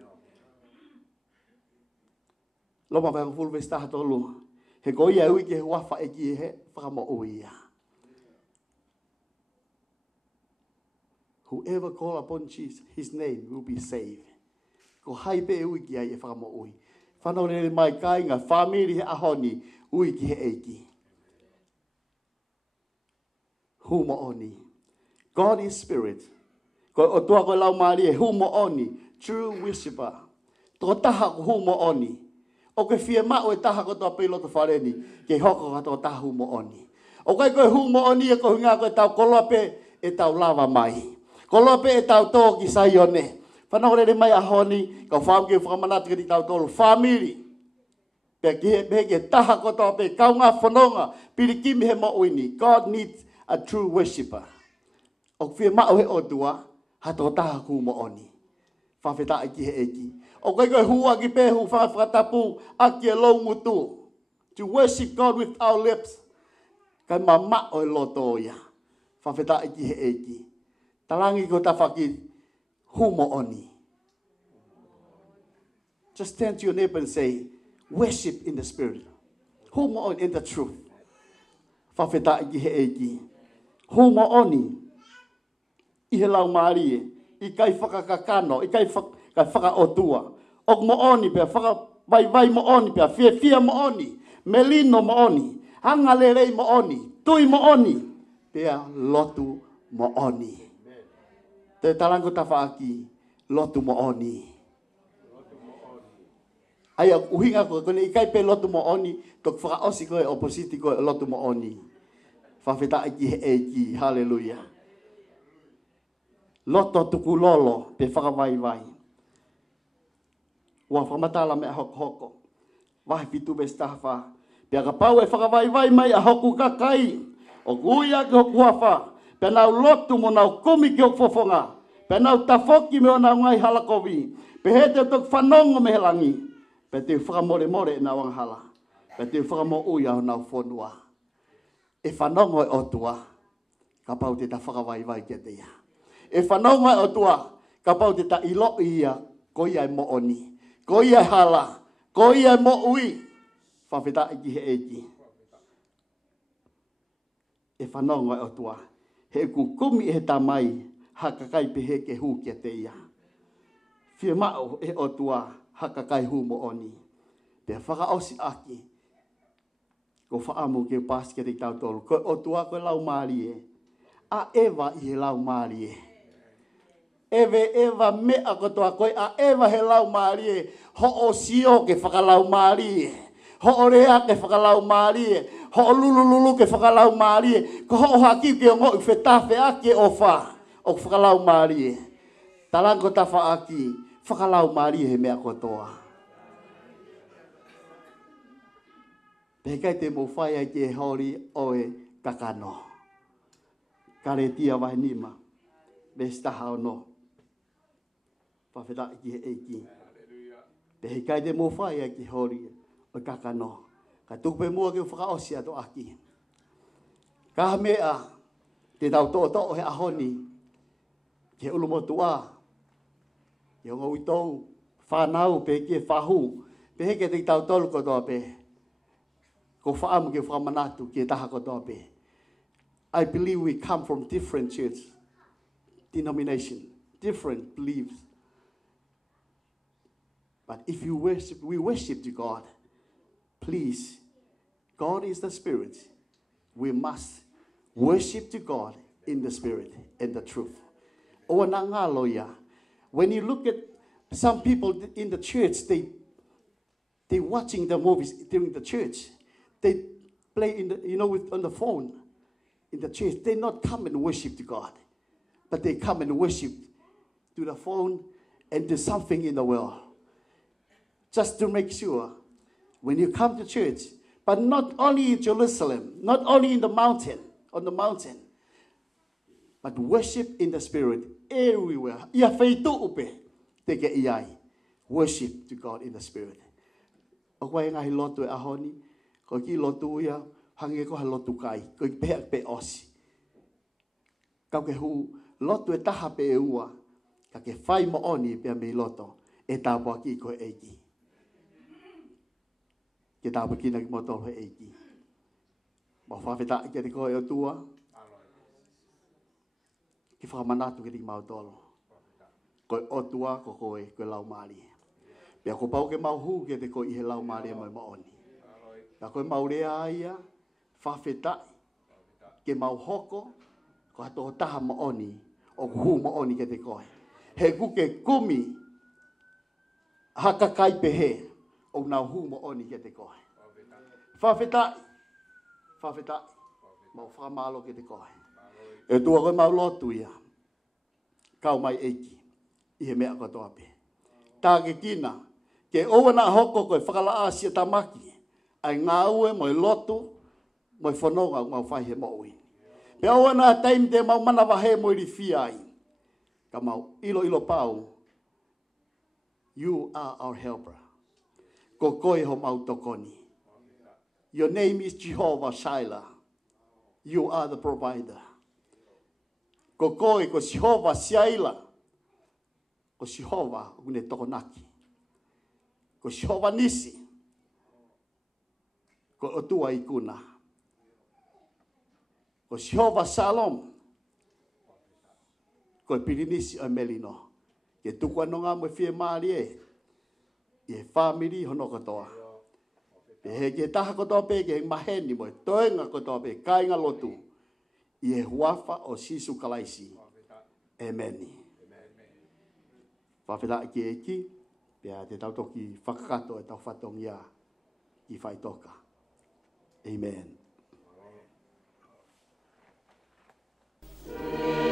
Loma mai ngufulu me staha tolu. He koi e ui ke he wafa eki he whakamo ui ia. Whoever call upon Jesus, his name will be saved. Ko hai pe ui ki ai e whakamo ui. Whanau re mai kai ngā whamiri he ahoni ui ki he eiki. Hu maoni. God is spirit. Ko o tua ko lau maari e hu maoni. True worshiper. Toko taha ko hu maoni. O ke Fiema'u e taha ko toa peiloto whareni. Ke hoko ka toa taha hu maoni. O kai koe hu maoni e ko hinga koe tau kolope e tau lava mai. Kolope e tau tō ki saione. Whanau re mai ahoni, kau wham ke whakamanatu ke ti tau tōlu. Family. Pea ki he ke taha ko toa pe kau ngā whanonga. Piri kimi he mo'uini. God needs a true worshipper. O Fiema'u he o tua, ha tō taha ku mo'oni. Whawheta iki he eki. O kai koe hua ki pehu whakatapu aki e lau ngutu. To worship God with our lips. Kai mama o e loto ia. Whawheta iki he eki. Talangi ko tawhaki humo oni. Just stand to your neighbor and say, worship in the spirit. Humo oni in the truth. Whawheta iki he eki. Humo oni. I he lau maari e. I kai whakakakano. I kai whakaotua. Ok mo oni pia vai mo oni pia. Fia mo oni. Melino mo oni. Hangalerei mo oni. Tui mo oni. Pia lotu mo oni. Te talango tawhaaki, lotu mo oni. Aia uhinga ko, kone ikai pe lotu mo oni, tok whakaosi koe, oppositi koe, lotu mo oni. Whawheta iki he eki, hallelujah. Loto tuku lolo, pe whakawaiwai. Ua whamatala me a hoko. Wahi pitu me stafa. Pe aka pau e whakawaiwai mai a hoku kakai. O kuia ki hoku hafa. Pe nau lotu mo nau komi ki hoku fofonga. Pe nau tafoki me o nau ngai halakovi. Pe he te tok whanongo me he langi. Pe te whakamore more e nau anghala. Pe te whakamo uia o nau whonua. E whanongo e otua. Ka pau te ta whakawaiwai kia te ia. E whanongo e otua. Ka pau te ta ilo ia. Ko ia e mo oni. Ko ia e hala. Ko ia e mo ui. Whawheta iki he eki. E whanongo e otua. He ku kumi e tamai. Hakakai pe he ke hu kia te ia. Fiema'u e otua hakakai hu mo oni. Pea whakaosi aki. Ko whaamu ke pas ke te tau tolu. Ko otua ko lau maari e. A ewa i he lau maari e. Eva mea kotoa koe. A ewa he lau maari e. Ho o sio ke whakalau maari e. Ho o rea ke whakalau maari e. Ho o lulu ke whakalau maari e. Ko ho o haki ke o ngoi whetafe ake o wha. O whakalau maari e. Talango ta whaaki. Whakalau maari he mea kotoa. Pekai te mo whai ai ke hori o e kakano. Kare tia wahi nima. me staha no. Whawheta ki he eiki. Pe he kai te mo whai a ki hori o kakano. Ka tupe mua ki whakaosi ato aki. Ka mea te tau tō he ahoni. Ke ulu motua. Ke o ngau itou. Whanau pe ke whahu. Pe he ke te tau tolu kotoa pe. Ko whaamu ke whamanatu ke taha kotoa pe. I believe we come from different church denomination, different beliefs. But if you worship, we worship to God, please, God is the Spirit. We must worship to God in the Spirit and the truth. When you look at some people in the church, they watching the movies during the church. They play on the phone in the church. They not come and worship to God, but they come and worship to the phone and to something in the world. Just to make sure when you come to church, but not only in Jerusalem, not only on the mountain, but worship in the Spirit everywhere. Worship to God in the Spirit. Ko ki lotu ia hange ko lotu kai ko pe osi ka ke hu lotu e taha pe ua ka ke fai mo oni pe me loto e ta po ki ko eiki ke ta po ki na mo to he eiki mo fa feta ke ko e tua ki fa manatu ke di mau tolo ko o tua ko ko lau mali pe ko pau ke mau hu ke te ko i he lau mali mo oni. Na koe maurea aia, whawhetai, ke mau hoko, ko hato taha maoni, o hu maoni ke te koe. He kuke kumi, haka kai pehe, o nau hu maoni ke te koe. Whawhetai, mau whamalo ke te koe. E tua koe mau lotu ia, kau mai eiki, i he mea kotoa pe. Tā ke kina, ke owana hoko koe whakala asia tamaki, ai ngā ue moi lotu, moi whanonga ngau whai he maui. Pe aua nā taim te mau mana wahe moi ri whiai. Ka mau ilo pau. You are our helper. Ko koe ho mau tokoni. Your name is Jehovah Shiloh. You are the provider. Ko koe ko Jehovah Shiloh. Ko Jehovah une tokonaki. Ko Jehovah Nisi. Ko otua ikuna. Ko Jehovah Shalom. Ko pirinisi o melino. Ke tukua nonga mo Fiema'u e. E family hono katoa. Pe he ke taha kotoa pe ke maheni mo. Toenga kotoa pe kainga lotu. I huafa o sisu kalaisi. Amen. Whawhera ki eki. Pea te tautoki whakakato e tau whatongia. I whaitoka. Amen. Thank you.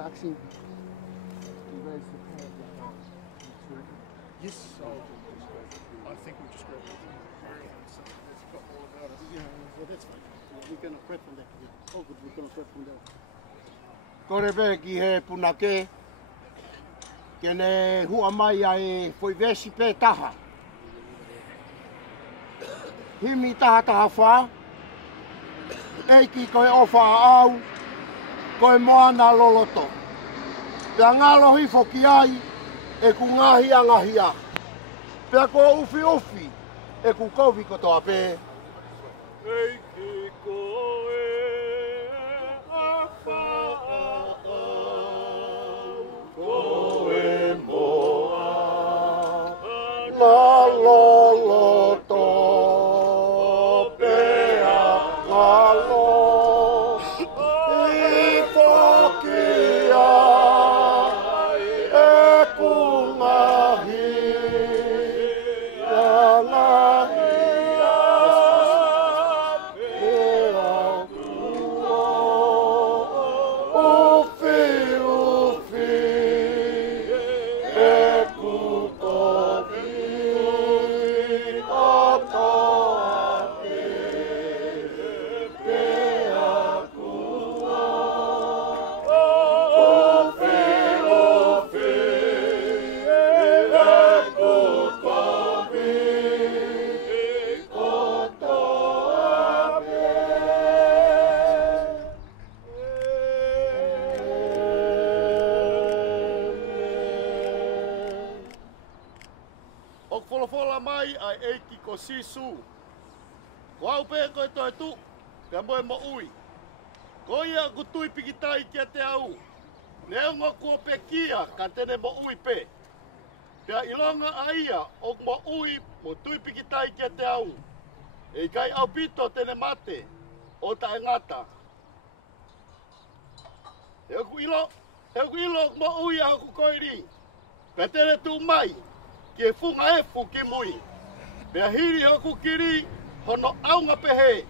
taxi. Yes. So I think we just grabbed it. There's a couple more about us. Yeah, well, that's fine. We're going to prep from there. Oh, good. We're going to prep from there. Kore pe ki he punake. Kene hua mai ai foi vesi pe taha. Himi taha taha wha. Eiki koe ofa au. Koe moana loloto. Pea ngalo hifo ki ai. E ku ngahi a ngahi a. Pea ko ufi ufi. E ku kovi ko toa pe. Eiki koe a wha au. Koe moa Na loloto. Pea ngalo. Hifo ki ai. E ku ngahi a ngahi a. Pea kua. Ufi ufi. E ku kovi. O toa pe. Pea kua. Ufi ufi. E ku kovi. O toa pe. O wholafola mai ai eiki ko sisu. Ko au pe koe toi tu, pea moe mo ui. Ko ia kutui pikitai kia te au. Neo ngā kua pe kia ka tene mo ui pe. Pea ilonga a ia o mo ui mo tui pikitai kia te au. E kai au pito tene mate o ta ngata. Heo ku ilo mo ui a hoku koiri. Pea tene tu mai. Ke funga e fu ki mui. Pea hiri hoku kiri hono aunga pehe.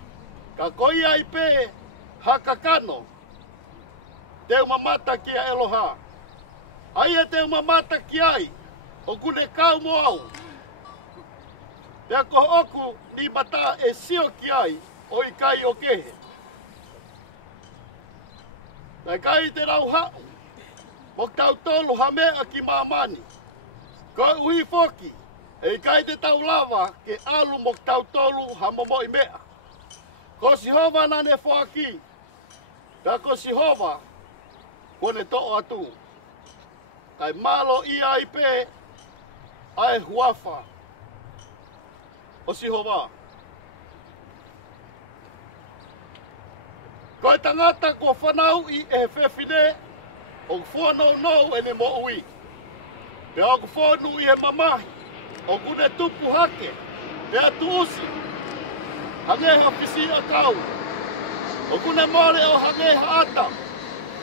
Ka koi ai pe haka kano. Teu mamata ki a eloha. Ai e teu mamata ki ai. O kune kau mo au. Pea ko oku ni mata e sio ki ai. O i kai o kehe. Nai kai te rau hau. Mo tau tolu ha mea ki mamani. Ko uhi foki, e kai te tau lava ke alu mo tau tolu ha momo i mea. Ko sihova nane foaki, pea ko sihova, kone to'o atu. Kai malo ia i pe, ai huafa. O sihova. Ko e tangata ko whanau i e whewhine, o whanau nou e ne mo ui. Pea o kufonu i he mamahi, o kune tupu hake, pea tu usi. Hangeha pisi a kau. O kune more o hangeha ata.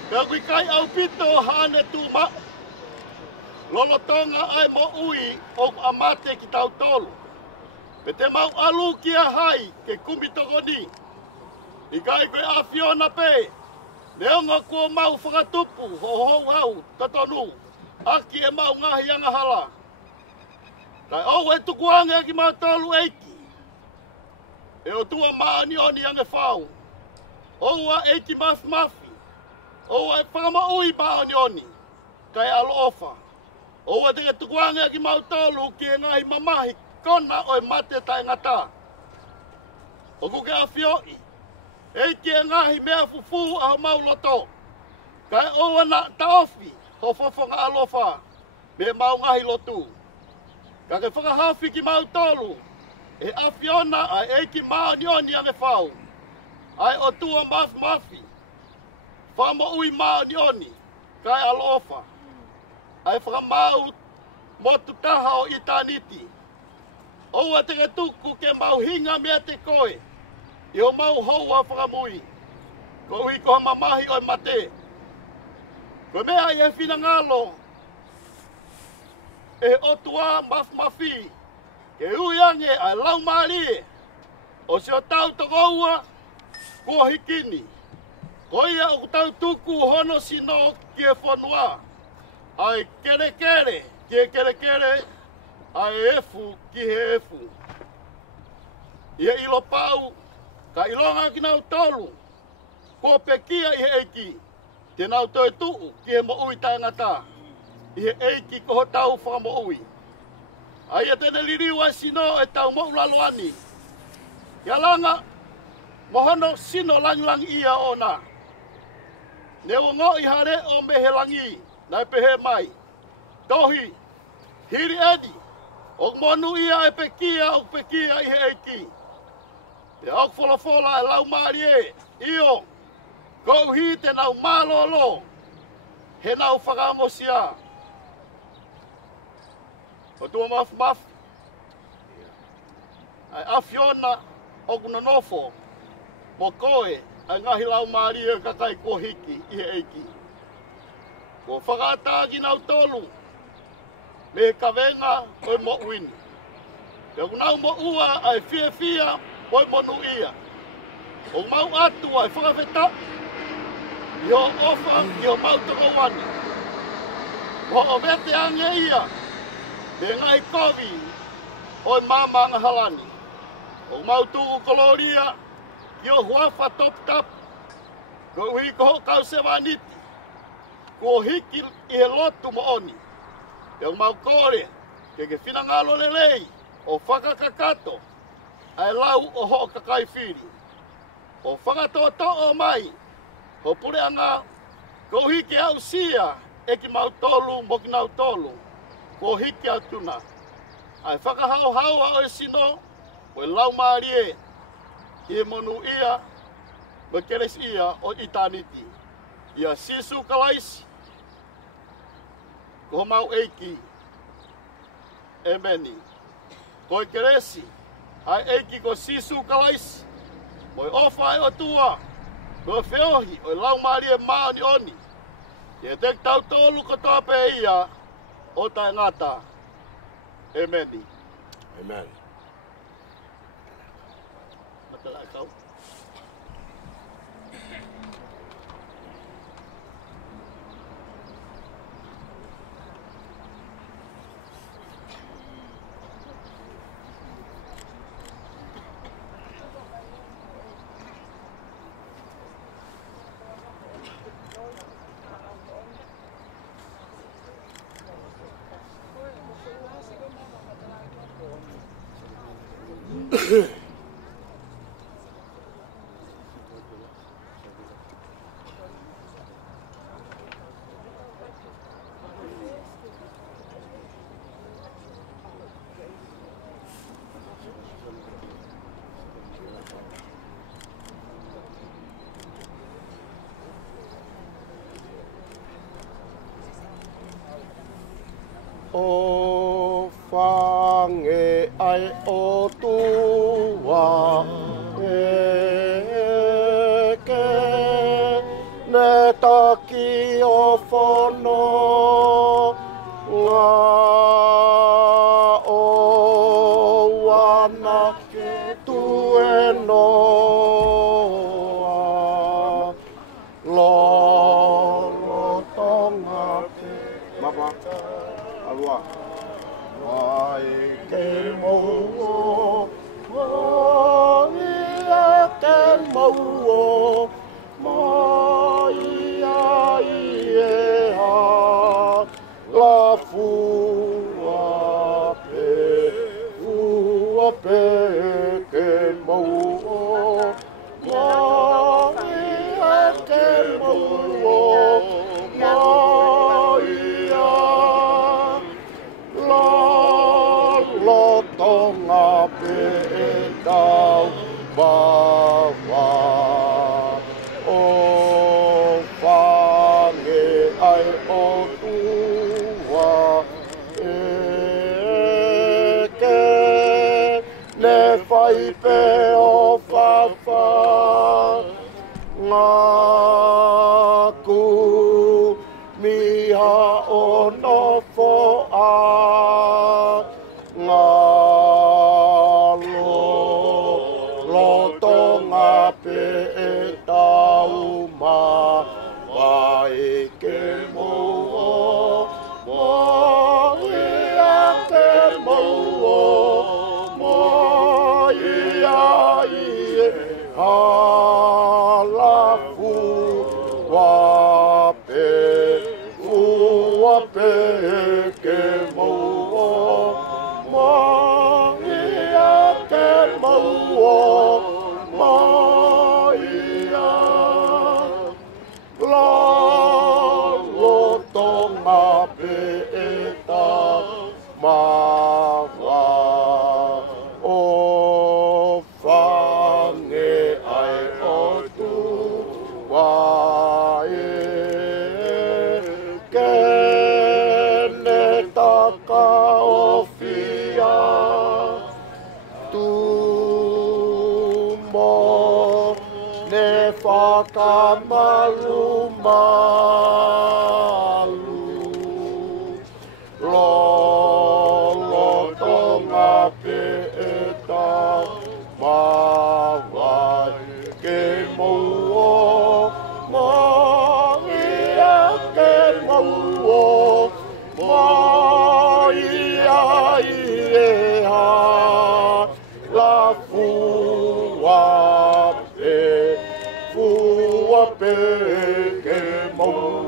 Pea kui kai au pito o hane tu ma. Lolotonga ai mo ui o amate ki tau tolu. Pe te mau alu ki a hai ke kumi toko ni. I kai koe a Fiona pe. Neonga kua mau whakatupu ho hou hau tatonu. Aki e mau ngahi anga hala. Kai au e tukuange aki mau tolu eiki. E o tua maani oni ange whau. Oua eiki mafi mafi. Oua e whakama ui maani oni. Kai alo ofa. Oua te tukuange aki mau tolu ki e ngahi mamahi. Kona o e mate tai ngata. O kuke a fioi. Eiki e ngahi mea fufu a mau loto. Kai oua na taofi. Ho fofonga alofa, me mau ngahi lotu. Ka ke whakahawi ki mau tolu, e a Fiona a eiki maani oni ange whau. Ai o tua mafi mafi, whamo ui maani oni, kai alofa. Ai whakamau motu taha o itaniti. Oua te tuku ke mau hinga mea te koe, i o mau houa whakamui. Ko ui koha mamahi o mate. Ko mea i e whina ngalo, e otua mafi, ke uiange a lau maari, o se o tau toko ua, kua hikini. Koia o tau tuku hono sino kie whanua. Ai kere kere, kie kere kere, ai efu ki he efu. Ia ilo pau, ka ilonga ki nau tolu. Ko pekia i he eiki, te nau toi tuu ki he mo ui tangata. I he eiki ko tau wha mo ui. Ai e tene liriwa sino e tau mo ulaluani. Ia langa, mohono sino lang ia ona. Neo ngo i hare o mehe langi, nai pehe mai. Tohi, hiri edi, o monu ia e pekia o pekia i he eiki. Te au wholafola e lau maari e, io, kou hi te nau malolo, he nau whakamosia. O tua maf, ai awhiona o kuna nofo, mo koe, ai ngahi lau maari e kakai kua hiki i he eiki. Ko whakaatagi nau tolu, me kawenga oi mo wini. Te kunau mo ua ai fia, oi monu ia. O mau atu ai whakawheta, i o ofa, i o mau toka wani. Mo o vete ange ia, me ngai kovi, oi mamanga halani. O mau tuku koloria, i o huafa top tap, ko ui koho kau se waniti. Ko hiki i he lotu mo oni. Te o mau kore, ke whinangalo lelei, o whakakakato, ai lau o ho kakai whiri. O whakatoto o mai, o pure anga, ko hiki au sia, e ki mau tolu mo ki nau tolu, ko hiki au tuna. Ai whakahau haua o e sino, o e lau maari e, i e monu ia, mo keres ia o itaniti. Ia sisu kalaisi, ko mau eiki, e meni. Ko keresi, ai eiki ko sisu kalaisi, mo e ofa e o tua, mo e whiohi, o e lau maari e maani oni. Ia tek tau tolu ko tope ia, o tai ngata, e meni. Amen. Matala kau. O whange ai o tua e ke ne taki o whono ngā o wana tue noa lo tonga Mapa, alua. Ai ke mau mai a ke mau mai ai e a la fua pe ke mau mai a ke mau mai lo tonga pe tau bawa o whange ai o tua e ke ne whai pe o whawha ngā ku miha o no foa ngā lo tonga pe e tau mai. whakamaru malu. Lolo tonga pe e ta mawai ke mouo. Moia ke mouo. Moia i e ha. La fua pe ke mouo.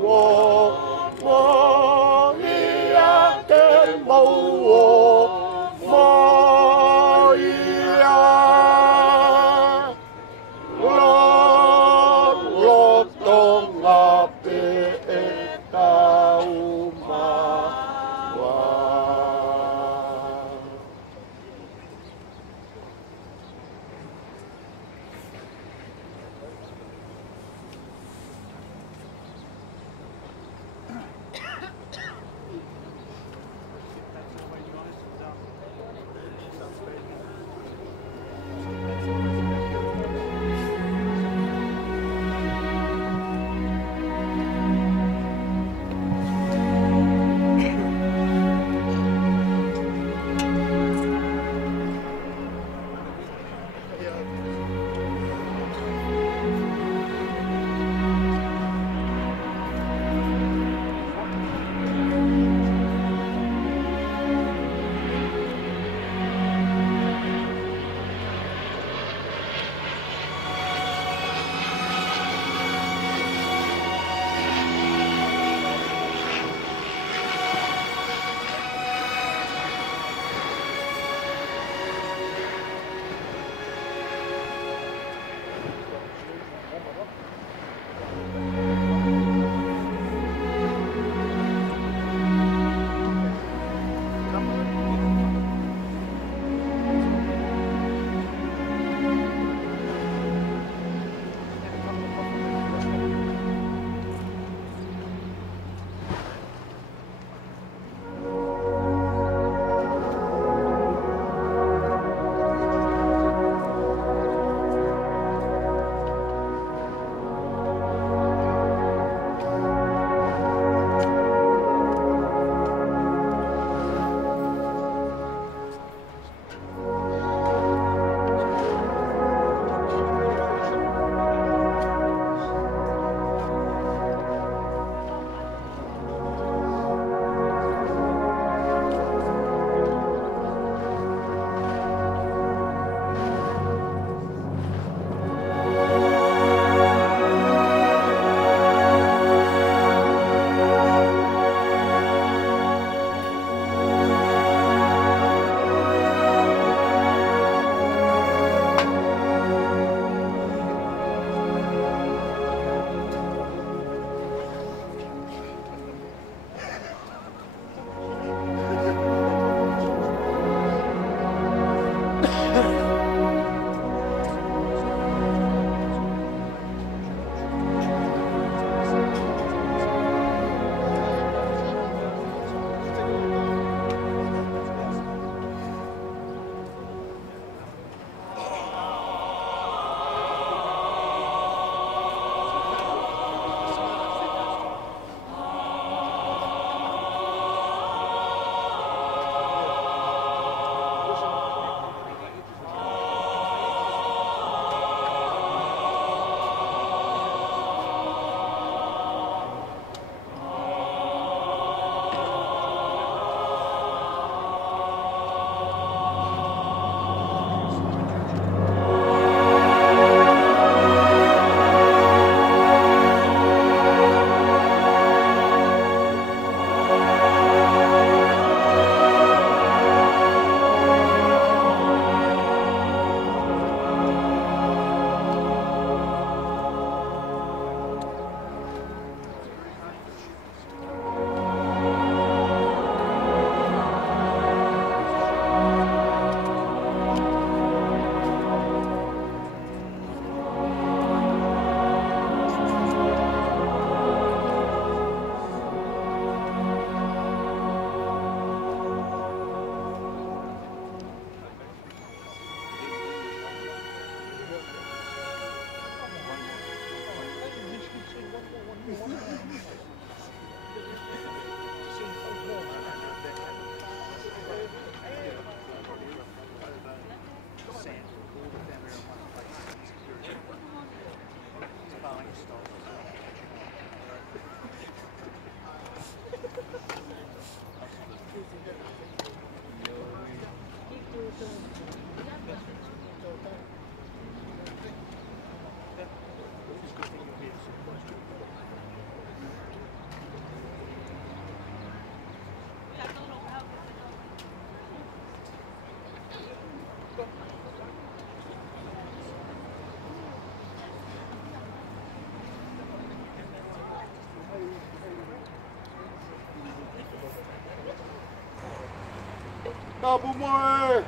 Kapu moe.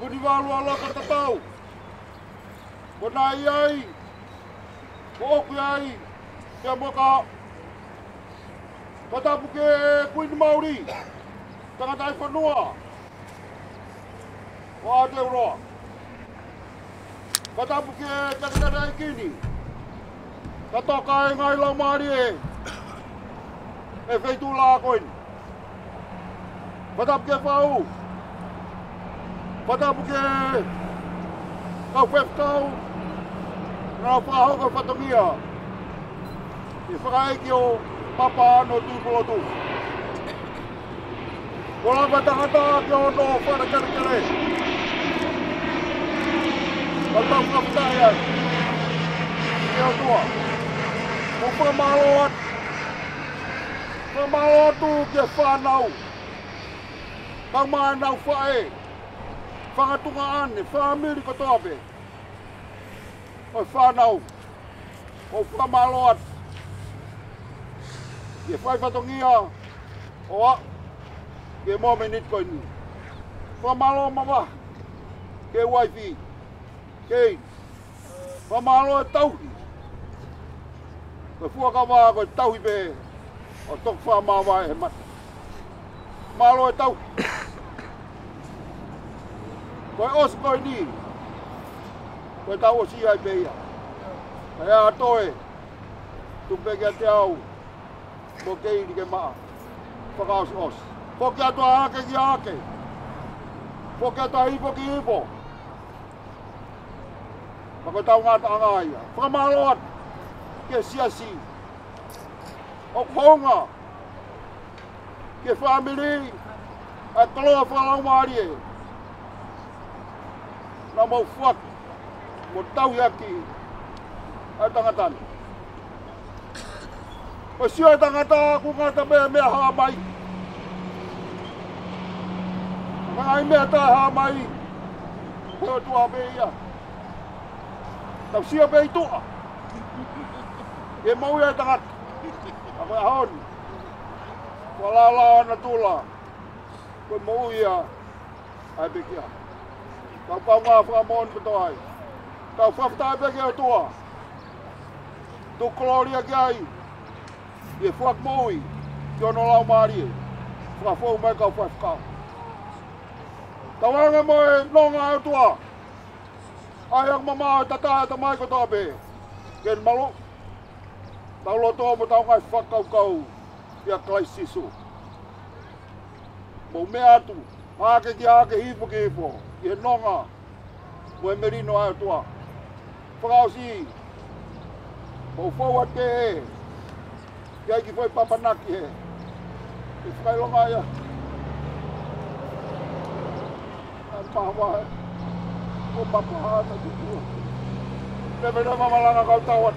Kuni walu ala katatau. Kona iai. Ko oku iai. Kia moka. Katapu ke kuini mauri. Tangatai whanua. O Aotearoa. Katapu ke kakatara ikini. Katoka e ngai lau maari e. E wheitu la koini. Katapu ke Fai'aho. Katapu ke kau whewhtau. Nā whakahoka whatongia. I whakaeki o Mapa no tūpolotu. Ko lava tangata ki o no whanakarakare. Kaltau whakatai ai. Ki o tua. Ko whamaloat. Whamaloatu ki e whanau. Kau maa nau whae. Whangatunga ane, whamiri ko toape. O whanau. O whamaloat. Ke whai whatongia o a, ke mō menit koe ni. Whamalo mawa, ke waifi, ke whamalo e tauhi. Koe fuakawa koe tauhi pe, o tok whamawa e mata. Malo e tauhi. Koe osu koe ni, koe tau o si ai pe ia. Koe a toe, tupeke te au. Ko kei ni ke maa. Whakaos os. Whoki atua ake ki ake. Whoki atua hipo ki hipo. Whako tau ngata anga ia. Whakamaloat. Ke siasi. O kohonga. Ke whamiri. A kaloa whalau maari e. Nā mau whaki. Mo tau yaki. A tangatani. O sio e tangata ku ngata mea haa mai. Ngai mea ta haa mai. Ko tua pe ia. Tau sio pe i tua. E mau ia e tangata. A koe ahon. Ko la ana tula. Ko mau ia. Ai pe kia. Kau pau ngā whakamon pato ai. Kau whaftai pe kia tua. Tu kloria ki ai. E whak moui, ki ono lau maari e. Whakafou mai kau whakau. Tawanga moe nonga au tua. Ai ang mama e tata e tamai ko tape. Ken malu. Tau loto mo tau ngai whakau kau. Ia klai sisu. Mo mea atu. Ake ki ake hipo ki hipo. I he nonga. Mo e merino au tua. Whakau si. Mo whau ate e. Kia ki foi papanaki he. I whakailonga ia. An pahawa he. O papaha na tutua. Te mena mamalanga kau tawat.